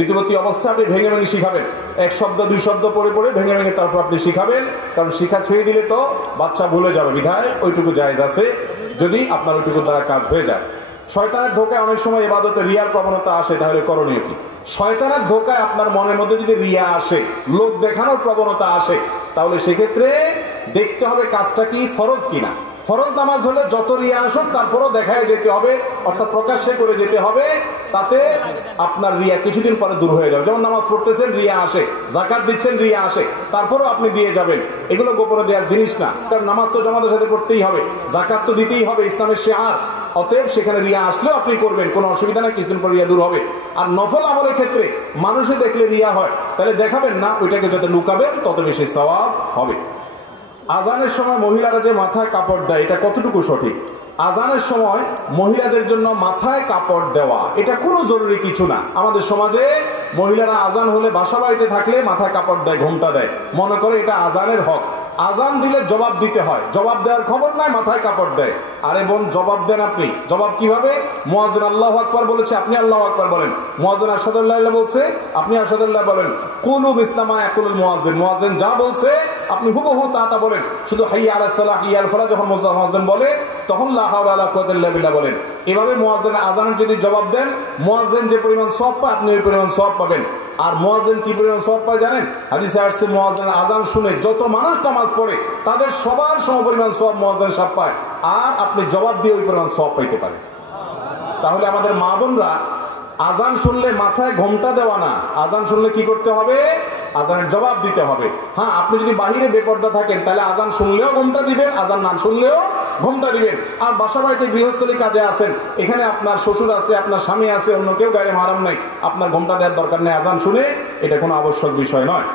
ঋতুবতী অবস্থা আপনি ভেঙে ভেঙে শিখাবেন, 1 শব্দ 2 শব্দ পড়ে পড়ে ভেঙে ভেঙে তারপর আপনি শিখাবেন, কারণ শিক্ষা ছেড়ে দিলে তো বাচ্চা ভুলে যাবে। বিধায় ওইটুকু জায়েজ আছে যদি আপনার ওইটুকু দ্বারা কাজ হয়ে যায়। শয়তানের ধোকায় অনেক সময় ইবাদতে রিয়ার প্রবণতা আসে, তাহলে করণীয় কি? শয়তানের ধোকায় আপনার মনের মধ্যে যদি রিয়া আসে, লোক দেখানোর প্রবণতা আসে, তাহলে সেক্ষেত্রে দেখতে হবে কাজটা কি ফরজ কিনা। ফরজ নামাজ হলে যত রিয়া আসুক তারপরও দেখায় যেতে হবে, অর্থাৎ প্রকাশ্যে করে যেতে হবে, তাতে আপনার রিয়া কিছুদিন পরে দূর হয়ে যাবে। যেমন নামাজ পড়তেছেন রিয়া আসে, যাকাত দিচ্ছেন রিয়া আসে, তারপরও আপনি দিয়ে যাবেন, এগুলো গোপনে দেওয়ার জিনিস না, কারণ নামাজ তো জামাতের সাথে পড়তেই হবে, যাকাত তো দিতেই হবে, ইসলামের শিআর। অতএব সেখানে রিয়া আসলেও আপনি করবেন, কোনো অসুবিধা নেই, কিছুদিন পর রিয়া দূর হবে। আর নফল আমলের ক্ষেত্রে মানুষে দেখলে রিয়া হয়, তাহলে দেখাবেন না, ওইটাকে যত লুকাবেন তত বেশি সওয়াব হবে। আজানের সময় মহিলারা যে মাথায় কাপড় দেয়, এটা কতটুকু সঠিক? আজানের সময় মহিলাদের জন্য মাথায় কাপড় দেওয়া এটা কোনো জরুরি কিছু না। আমাদের সমাজে মহিলারা আজান হলে বাসা বাড়িতে থাকলে মাথায় কাপড় দেয়, ঘোমটা দেয়, মনে করে এটা আজানের হক। আজান দিলে জবাব দিতে হয়, জবাব দেওয়ার খবর নাই, মাথায় কাপড় দেয়। আরে বোন, জবাব দেন আপনি। জবাব কিভাবে? মুয়াজ্জিন আল্লাহু আকবার বলেছে, আপনি আল্লাহু আকবার বলেন। মুয়াজ্জিন আশহাদুল্লাহ বলছে, আপনি আশহাদুল্লাহ বলেন। কুলু বিসলামা ইয়াকুলুল মুয়াজ্জিন, মুয়াজ্জিন যা বলছে আপনি হুবহু তা বলেন। শুধু হাইয়া আলাস সালাহ, হাইয়া আল ফালাহ যখন মুয়াজ্জিন বলে তখন লা হাওলা ওয়ালা কুওয়াতা ইল্লা বিল্লাহ বলেন। এভাবে মুয়াজ্জিন আজানের যদি জবাব দেন, মুয়াজ্জিন যে পরিমাণ সওয়াব পায় আপনি ওই পরিমাণ সওয়াব পাবেন। আর মুয়াজ্জিন কি পরিমাণ সওয়াব পায় জানেন? হাদিসে আসছে মুয়াজ্জিন আজান শুনে যত মানুষ নামাজ পড়ে তাদের সবার সমপরিমাণ সওয়াব মুয়াজ্জিন সাহেব পায়, আর আপনি জবাব দিয়ে ওই পরিমাণ সওয়াব পাইতে পারেন। তাহলে আমাদের মা বোনরা আজান শুনলে মাথায় ঘোমটা দেওয়া না, আজান শুনলে কি করতে হবে? আজানের জবাব দিতে হবে। হ্যাঁ, আপনি যদি বাহিরে বেপর্দা থাকেন তাহলে আজান শুনলেও ঘোমটা দিবেন, আজান না শুনলেও ঘোমটা দিবেন। আর বাসা বাড়িতে গৃহস্থলী কাজে আছেন, এখানে আপনার শ্বশুর আছে, আপনার স্বামী আছে, অন্য কেউ গায়ে মারাম নাই, আপনার ঘোমটা দেওয়ার দরকার নেই আজান শুনে, এটা কোনো আবশ্যক বিষয় নয়।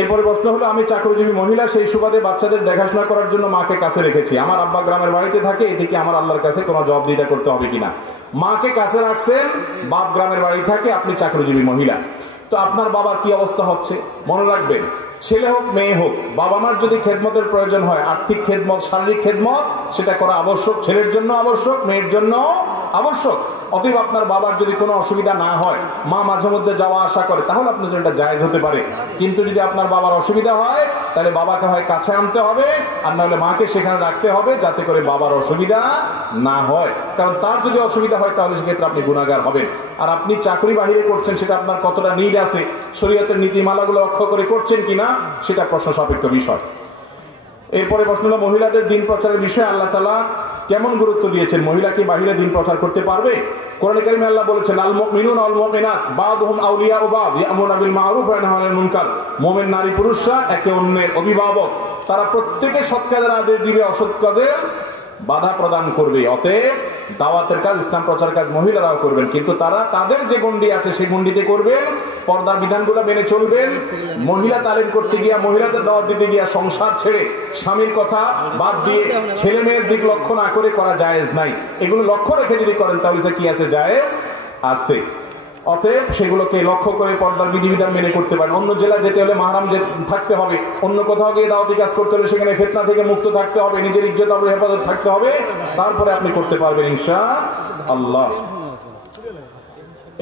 এরপরে প্রশ্ন হলো, আমি চাকরিজীবী মহিলা, সেই সুবাদে বাচ্চাদের দেখাশোনা করার জন্য মাকে কাছে রেখেছি, আমার আব্বা গ্রামের বাড়িতে থাকে, এদিকে আমার আল্লাহর কাছে কোনো জবাবদিহিতা করতে হবে কিনা? মাকে কাছে রাখছেন, বাপ গ্রামের বাড়ি থাকে, আপনি চাকরিজীবী মহিলা, তো আপনার বাবার কি অবস্থা হচ্ছে? মনে রাখবেন, ছেলে হোক মেয়ে হোক, বাবা মার যদি খেদমতের প্রয়োজন হয়, আর্থিক খেদমত, শারীরিক খেদমত, সেটা করা আবশ্যক, ছেলের জন্য আবশ্যক, মেয়ের জন্য আবশ্যক। অতএব আপনার বাবার যদি কোনো অসুবিধা না হয়, মা মাঝে মধ্যে যাওয়া আসা করে, তাহলে আপনার জন্য এটা জায়েজ হতে পারে। কিন্তু যদি আপনার বাবার অসুবিধা হয়, তাহলে বাবাকে হয় কাছে আনতে হবে, আর না হলে মাকে সেখানে রাখতে হবে, যাতে করে বাবার অসুবিধা না হয়। কারণ তার যদি অসুবিধা হয়, তাহলে সেক্ষেত্রে আপনি গুনাহগার হবেন। আর আপনি চাকরি বাহিরে করছেন, সেটা আপনার কতটা নিড আছে, শরীয়তের নীতিমালাগুলো লক্ষ্য করে করছেন কিনা, সেটা প্রশ্ন সাপেক্ষ বিষয়। এরপরে প্রশ্ন হলো, মহিলাদের দিন প্রচারের বিষয়ে আল্লাহ তাআলা কেমন গুরুত্ব দিয়েছেন? মহিলা কি বাহিরে দিন প্রচার করতে পারবে? কোরআনে কারিমে আল্লাহ বলেছেন, আল মুমিনুন ওয়াল মুমিনাত বা'দুহুম আউলিয়াউ বা'দ ইয়া'মুরুনা বিল মা'রুফ ওয়া ইয়ানহাউনা আনিল মুনকার। মুমিন নারী পুরুষরা একে অন্যের অভিভাবক, তারা প্রত্যেকে সৎ কাজের আদেশ দিবে, অসৎ কাজের বাধা প্রদান করবে। অতএব দাওয়াতের কাজ, ইসলাম প্রচার কাজ মহিলারাও করবেন, কিন্তু তারা তাদের যে গণ্ডি আছে সেই গণ্ডিতে করবেন, পর্দার বিধানগুলো মেনে চলবেন। মহিলা তালিম করতে গিয়া, মহিলাদের দাওয়াত দিতে গিয়া সংসার ছেড়ে স্বামীর কথা বাদ দিয়ে ছেলে মেয়ের দিক লক্ষ্য না করে করা জায়েজ নাই। এগুলো লক্ষ্য রেখে যদি করেন, তাহলে এটা কি আছে? জায়েজ আছে। অতএব সেগুলোকে লক্ষ্য করে পর্দার বিধিবিধান মেনে করতে পারেন। অন্য জেলায় যেতে হলে মাহরাম থাকতে হবে, অন্য কোথাও গিয়ে দাওয়াতি কাজ করতে হলে সেখানে ফিতনা থেকে মুক্ত থাকতে হবে, নিজের ইজ্জত আবরু হেফাজত থাকতে হবে, তারপরে আপনি করতে পারবেন ইনশাআল্লাহ।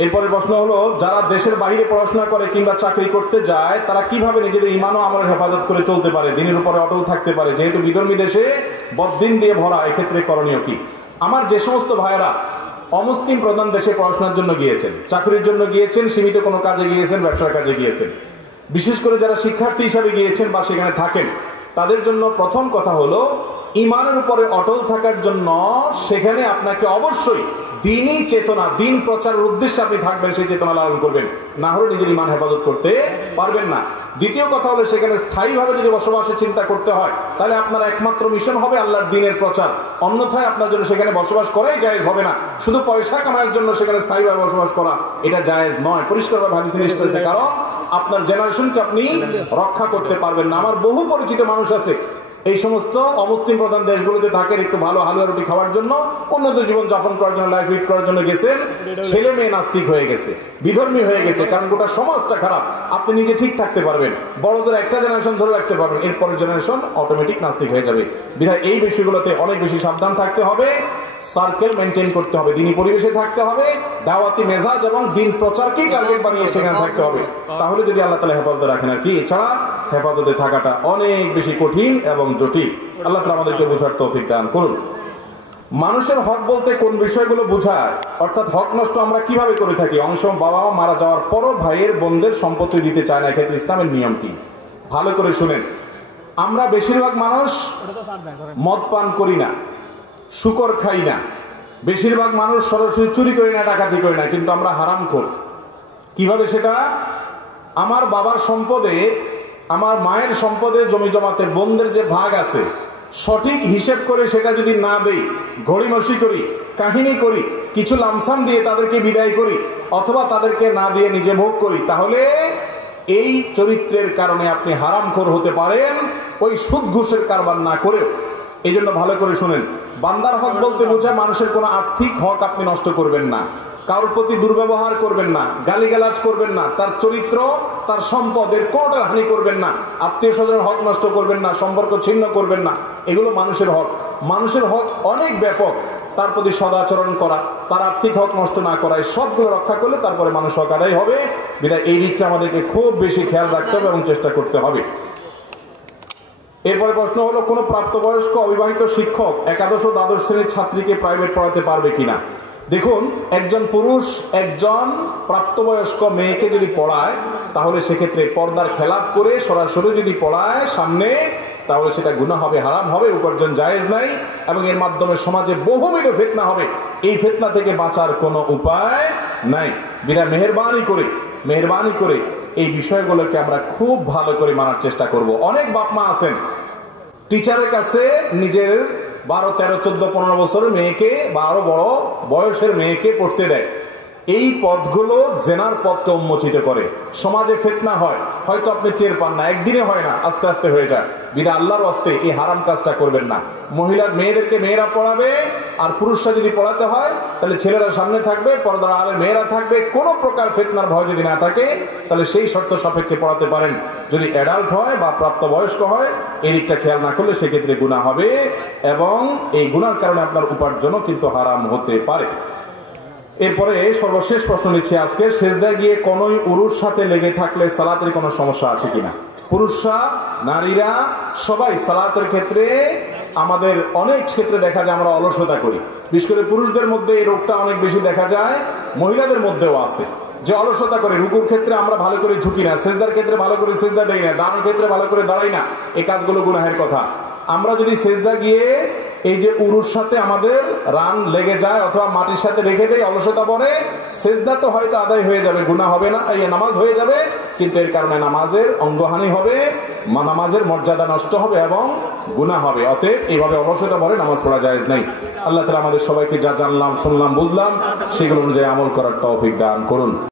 এরপরে প্রশ্ন হলো, যারা দেশের বাইরে পড়াশোনা করে কিংবা চাকরি করতে যায়, তারা কিভাবে নিজেদের ঈমান ও আমলের হেফাজত করে চলতে পারে, দিনের উপরে অটল থাকতে পারে, যেহেতু বিধর্মী দেশে বদ্দিন দিয়ে ভরা? এক্ষেত্রে করণীয় কি? আমার যে সমস্ত ভাইয়েরা অমুসলিম প্রধান দেশে পড়াশোনার জন্য গিয়েছেন, চাকরির জন্য গিয়েছেন, সীমিত কোনো কাজে গিয়েছেন, ব্যবসার কাজে গিয়েছেন, বিশেষ করে যারা শিক্ষার্থী হিসাবে গিয়েছেন বা সেখানে থাকেন, তাদের জন্য প্রথম কথা হলো, ঈমানের উপরে অটল থাকার জন্য সেখানে আপনাকে অবশ্যই দিনই চেতনা, দিন প্রচারের উদ্দেশ্যে আপনি থাকবেন, সেই চেতনা লালন করবেন, না হলে নিজের ঈমান হেফাজত করতে পারবেন না। দ্বিতীয় কথা হলো, সেখানে স্থায়ীভাবে যদি বসবাসের চিন্তা করতে হয়, তাহলে আপনার একমাত্র মিশন হবে আল্লাহর দ্বীনের প্রচার, অন্যথায় আপনার জন্য সেখানে বসবাস করাই জায়েজ হবে না। শুধু পয়সা কামানোর জন্য সেখানে স্থায়ীভাবে বসবাস করা, এটা জায়েজ নয়, পরিষ্কারভাবে হাদিসে এসেছে। কারণ আপনার জেনারেশনকে আপনি রক্ষা করতে পারবেন না। আমার বহু পরিচিত মানুষ আছে এই সমস্ত অমুসলিম প্রধান দেশগুলোতে থাকেন, একটু ভালো হালুয়া রুটি খাওয়ার জন্য, উন্নত জীবন যাপন করার জন্য, লাইফ লিড করার জন্য গেছেন, ছেলে মেয়ে নাস্তিক হয়ে গেছে, বিধর্মী হয়ে গেছে, কারণ গোটা সমাজটা খারাপ। আপনি নিজে ঠিক থাকতে পারবেন, বড়দের একটা জেনারেশন ধরে রাখতে পারবেন, এরপরের জেনারেশন অটোমেটিক নাস্তিক হয়ে যাবে। বিধায় এই বিষয়গুলোতে অনেক বেশি সাবধান থাকতে হবে, সার্কেল মেনটেন করতে হবে, দিনী পরিবেশে থাকতে হবে, দাওয়াতি মেজাজ এবং দিন প্রচারকেই টার্গেট বানিয়ে সেখানে থাকতে হবে। তাহলে যদি আল্লাহ তাআলা হেফাজতে রাখেন, আর কি, এছাড়া হেফাজতে থাকাটা অনেক বেশি কঠিন এবং জটিল। আল্লাহ তাআলা আমাদেরকে বোঝার তৌফিক দান করুন। মানুষের হক বলতে কোন বিষয়গুলো বোঝায়, অর্থাৎ হক নষ্ট আমরা কিভাবে করে থাকি? অনেক সময় বাবা মা মারা যাওয়ার পরও ভাইয়ের বোনদের সম্পত্তি দিতে চায় না, এক্ষেত্রে ইসলামের নিয়ম কি? ভালো করে শুনেন। আমরা বেশিরভাগ মানুষ মদ পান করি না, শুকর খাই না, বেশিরভাগ মানুষ সরাসরি চুরি করি না, ডাকাতি করি না, কিন্তু আমরা হারামখোর। কিভাবে সেটা? আমার বাবার সম্পদে, আমার মায়ের সম্পদে, জমি জমাতে বোনদের যে ভাগ আছে, সঠিক হিসেব করে সেটা যদি না দেই, ঘড়িমসি করি, কাহিনী করি, কিছু লামসাম দিয়ে তাদেরকে বিদায় করি, অথবা তাদেরকে না দিয়ে নিজে ভোগ করি, তাহলে এই চরিত্রের কারণে আপনি হারামখোর হতে পারেন, ওই সুদ ঘুষের কারবার না করেও। এই জন্য ভালো করে শুনেন, বান্দার হক বলতে বোঝায় মানুষের কোনো আর্থিক হক আপনি নষ্ট করবেন না, কারোর প্রতি দুর্ব্যবহার করবেন না, গালিগালাজ করবেন না, তার চরিত্র, তার সম্পদের কোনোটার হানি করবেন না, আত্মীয় স্বজনের হক নষ্ট করবেন না, সম্পর্ক ছিন্ন করবেন না। এগুলো মানুষের হক। মানুষের হক অনেক ব্যাপক, তার প্রতি সদাচরণ করা, তার আর্থিক হক নষ্ট না করা, সবগুলো রক্ষা করলে তারপরে মানুষ হক আদায় হবে। বিধায় এই দিকটা আমাদেরকে খুব বেশি খেয়াল রাখতে হবে এবং চেষ্টা করতে হবে। এরপরে প্রশ্ন হলো, কোন প্রাপ্তবয়স্ক অবিবাহিত শিক্ষক একাদশ ও দ্বাদশ শ্রেণীর ছাত্রীকে প্রাইভেট পড়াতে পারবে কিনা? দেখুন, একজন পুরুষ একজন প্রাপ্তবয়স্ক মেয়েকে যদি পড়ায়, তাহলে সেক্ষেত্রে পর্দার খেলাপ করে সরাসরি যদি পড়ায় সামনে, তাহলে সেটা গুনাহ হবে, হারাম হবে, উপার্জন জায়েজ নাই, এবং এর মাধ্যমে সমাজে বহুবিধ ফিতনা হবে। এই ফিতনা থেকে বাঁচার কোনো উপায় নাই। বিনা মেহেরবানি করে এই বিষয়গুলোকে আমরা খুব ভালো করে মানার চেষ্টা করব। অনেক বাপ মা আছেন, টিচারের কাছে নিজের 12, 13, 14, 15 বছরের মেয়েকে বা আরো বড় বয়সের মেয়েকে পড়তে দেয়। এই পথগুলো জেনার পথকে উন্মোচিত করে, সমাজে ফিতনা হয়, হয়তো আপনি টের পান না, একদিনে হয় না, আস্তে আস্তে হয়ে যায়। বিনা আল্লাহর ওয়াস্তে এই হারাম কাজটা করবেন না। মহিলার মেয়েদেরকে মেয়েরা পড়াবে, আর পুরুষরা যদি পড়াতে হয় তাহলে ছেলেরা সামনে থাকবে, পর্দার আড়ালে মেয়েরা থাকবে। কোনো প্রকার ফিতনার ভয় যদি না থাকে তাহলে সেই শর্ত সাপেক্ষে পড়াতে পারেন। যদি অ্যাডাল্ট হয় বা প্রাপ্তবয়স্ক হয়, এই দিকটা খেয়াল না করলে সেক্ষেত্রে গুনাহ হবে, এবং এই গুনার কারণে আপনার উপার্জনও কিন্তু হারাম হতে পারে। এরপরে সর্বশেষ প্রশ্ন নিচ্ছে আজকে, সেজদায় গিয়ে কোনোই উরুর সাথে লেগে থাকলে সালাতের কোনো সমস্যা আছে কিনা? পুরুষরা, নারীরা সবাই সালাতের ক্ষেত্রে, আমাদের অনেক ক্ষেত্রে দেখা যায় আমরা অলসতা করি। বিশেষ করে পুরুষদের মধ্যে এই রোগটা অনেক বেশি দেখা যায়, মহিলাদের মধ্যেও আছে, যে অলসতা করে। রুকুর ক্ষেত্রে আমরা ভালো করে ঝুঁকি না, সেজদার ক্ষেত্রে ভালো করে সেজদা দেই না, দাঁড়ানোর ক্ষেত্রে ভালো করে দাঁড়াই না। এই কাজগুলো গুনাহের কথা। আমরা যদি সেজদা গিয়ে এই যে উরুর সাথে আমাদের রান লেগে যায় অথবা মাটির সাথে রেখে দেয়, অলসতা পরে, সেজদা তো হয়তো আদায় হয়ে যাবে, গুনাহ হবে না, এই নামাজ হয়ে যাবে, কিন্তু এর কারণে নামাজের অঙ্গহানি হবে, নামাজের মর্যাদা নষ্ট হবে এবং গুনাহ হবে। অতএব এইভাবে অলসতা পরে নামাজ পড়া জায়েজ নাই। আল্লাহ তাআলা আমাদের সবাইকে যা জানলাম, শুনলাম, বুঝলাম সেগুলো অনুযায়ী আমল করার তৌফিক দান করুন।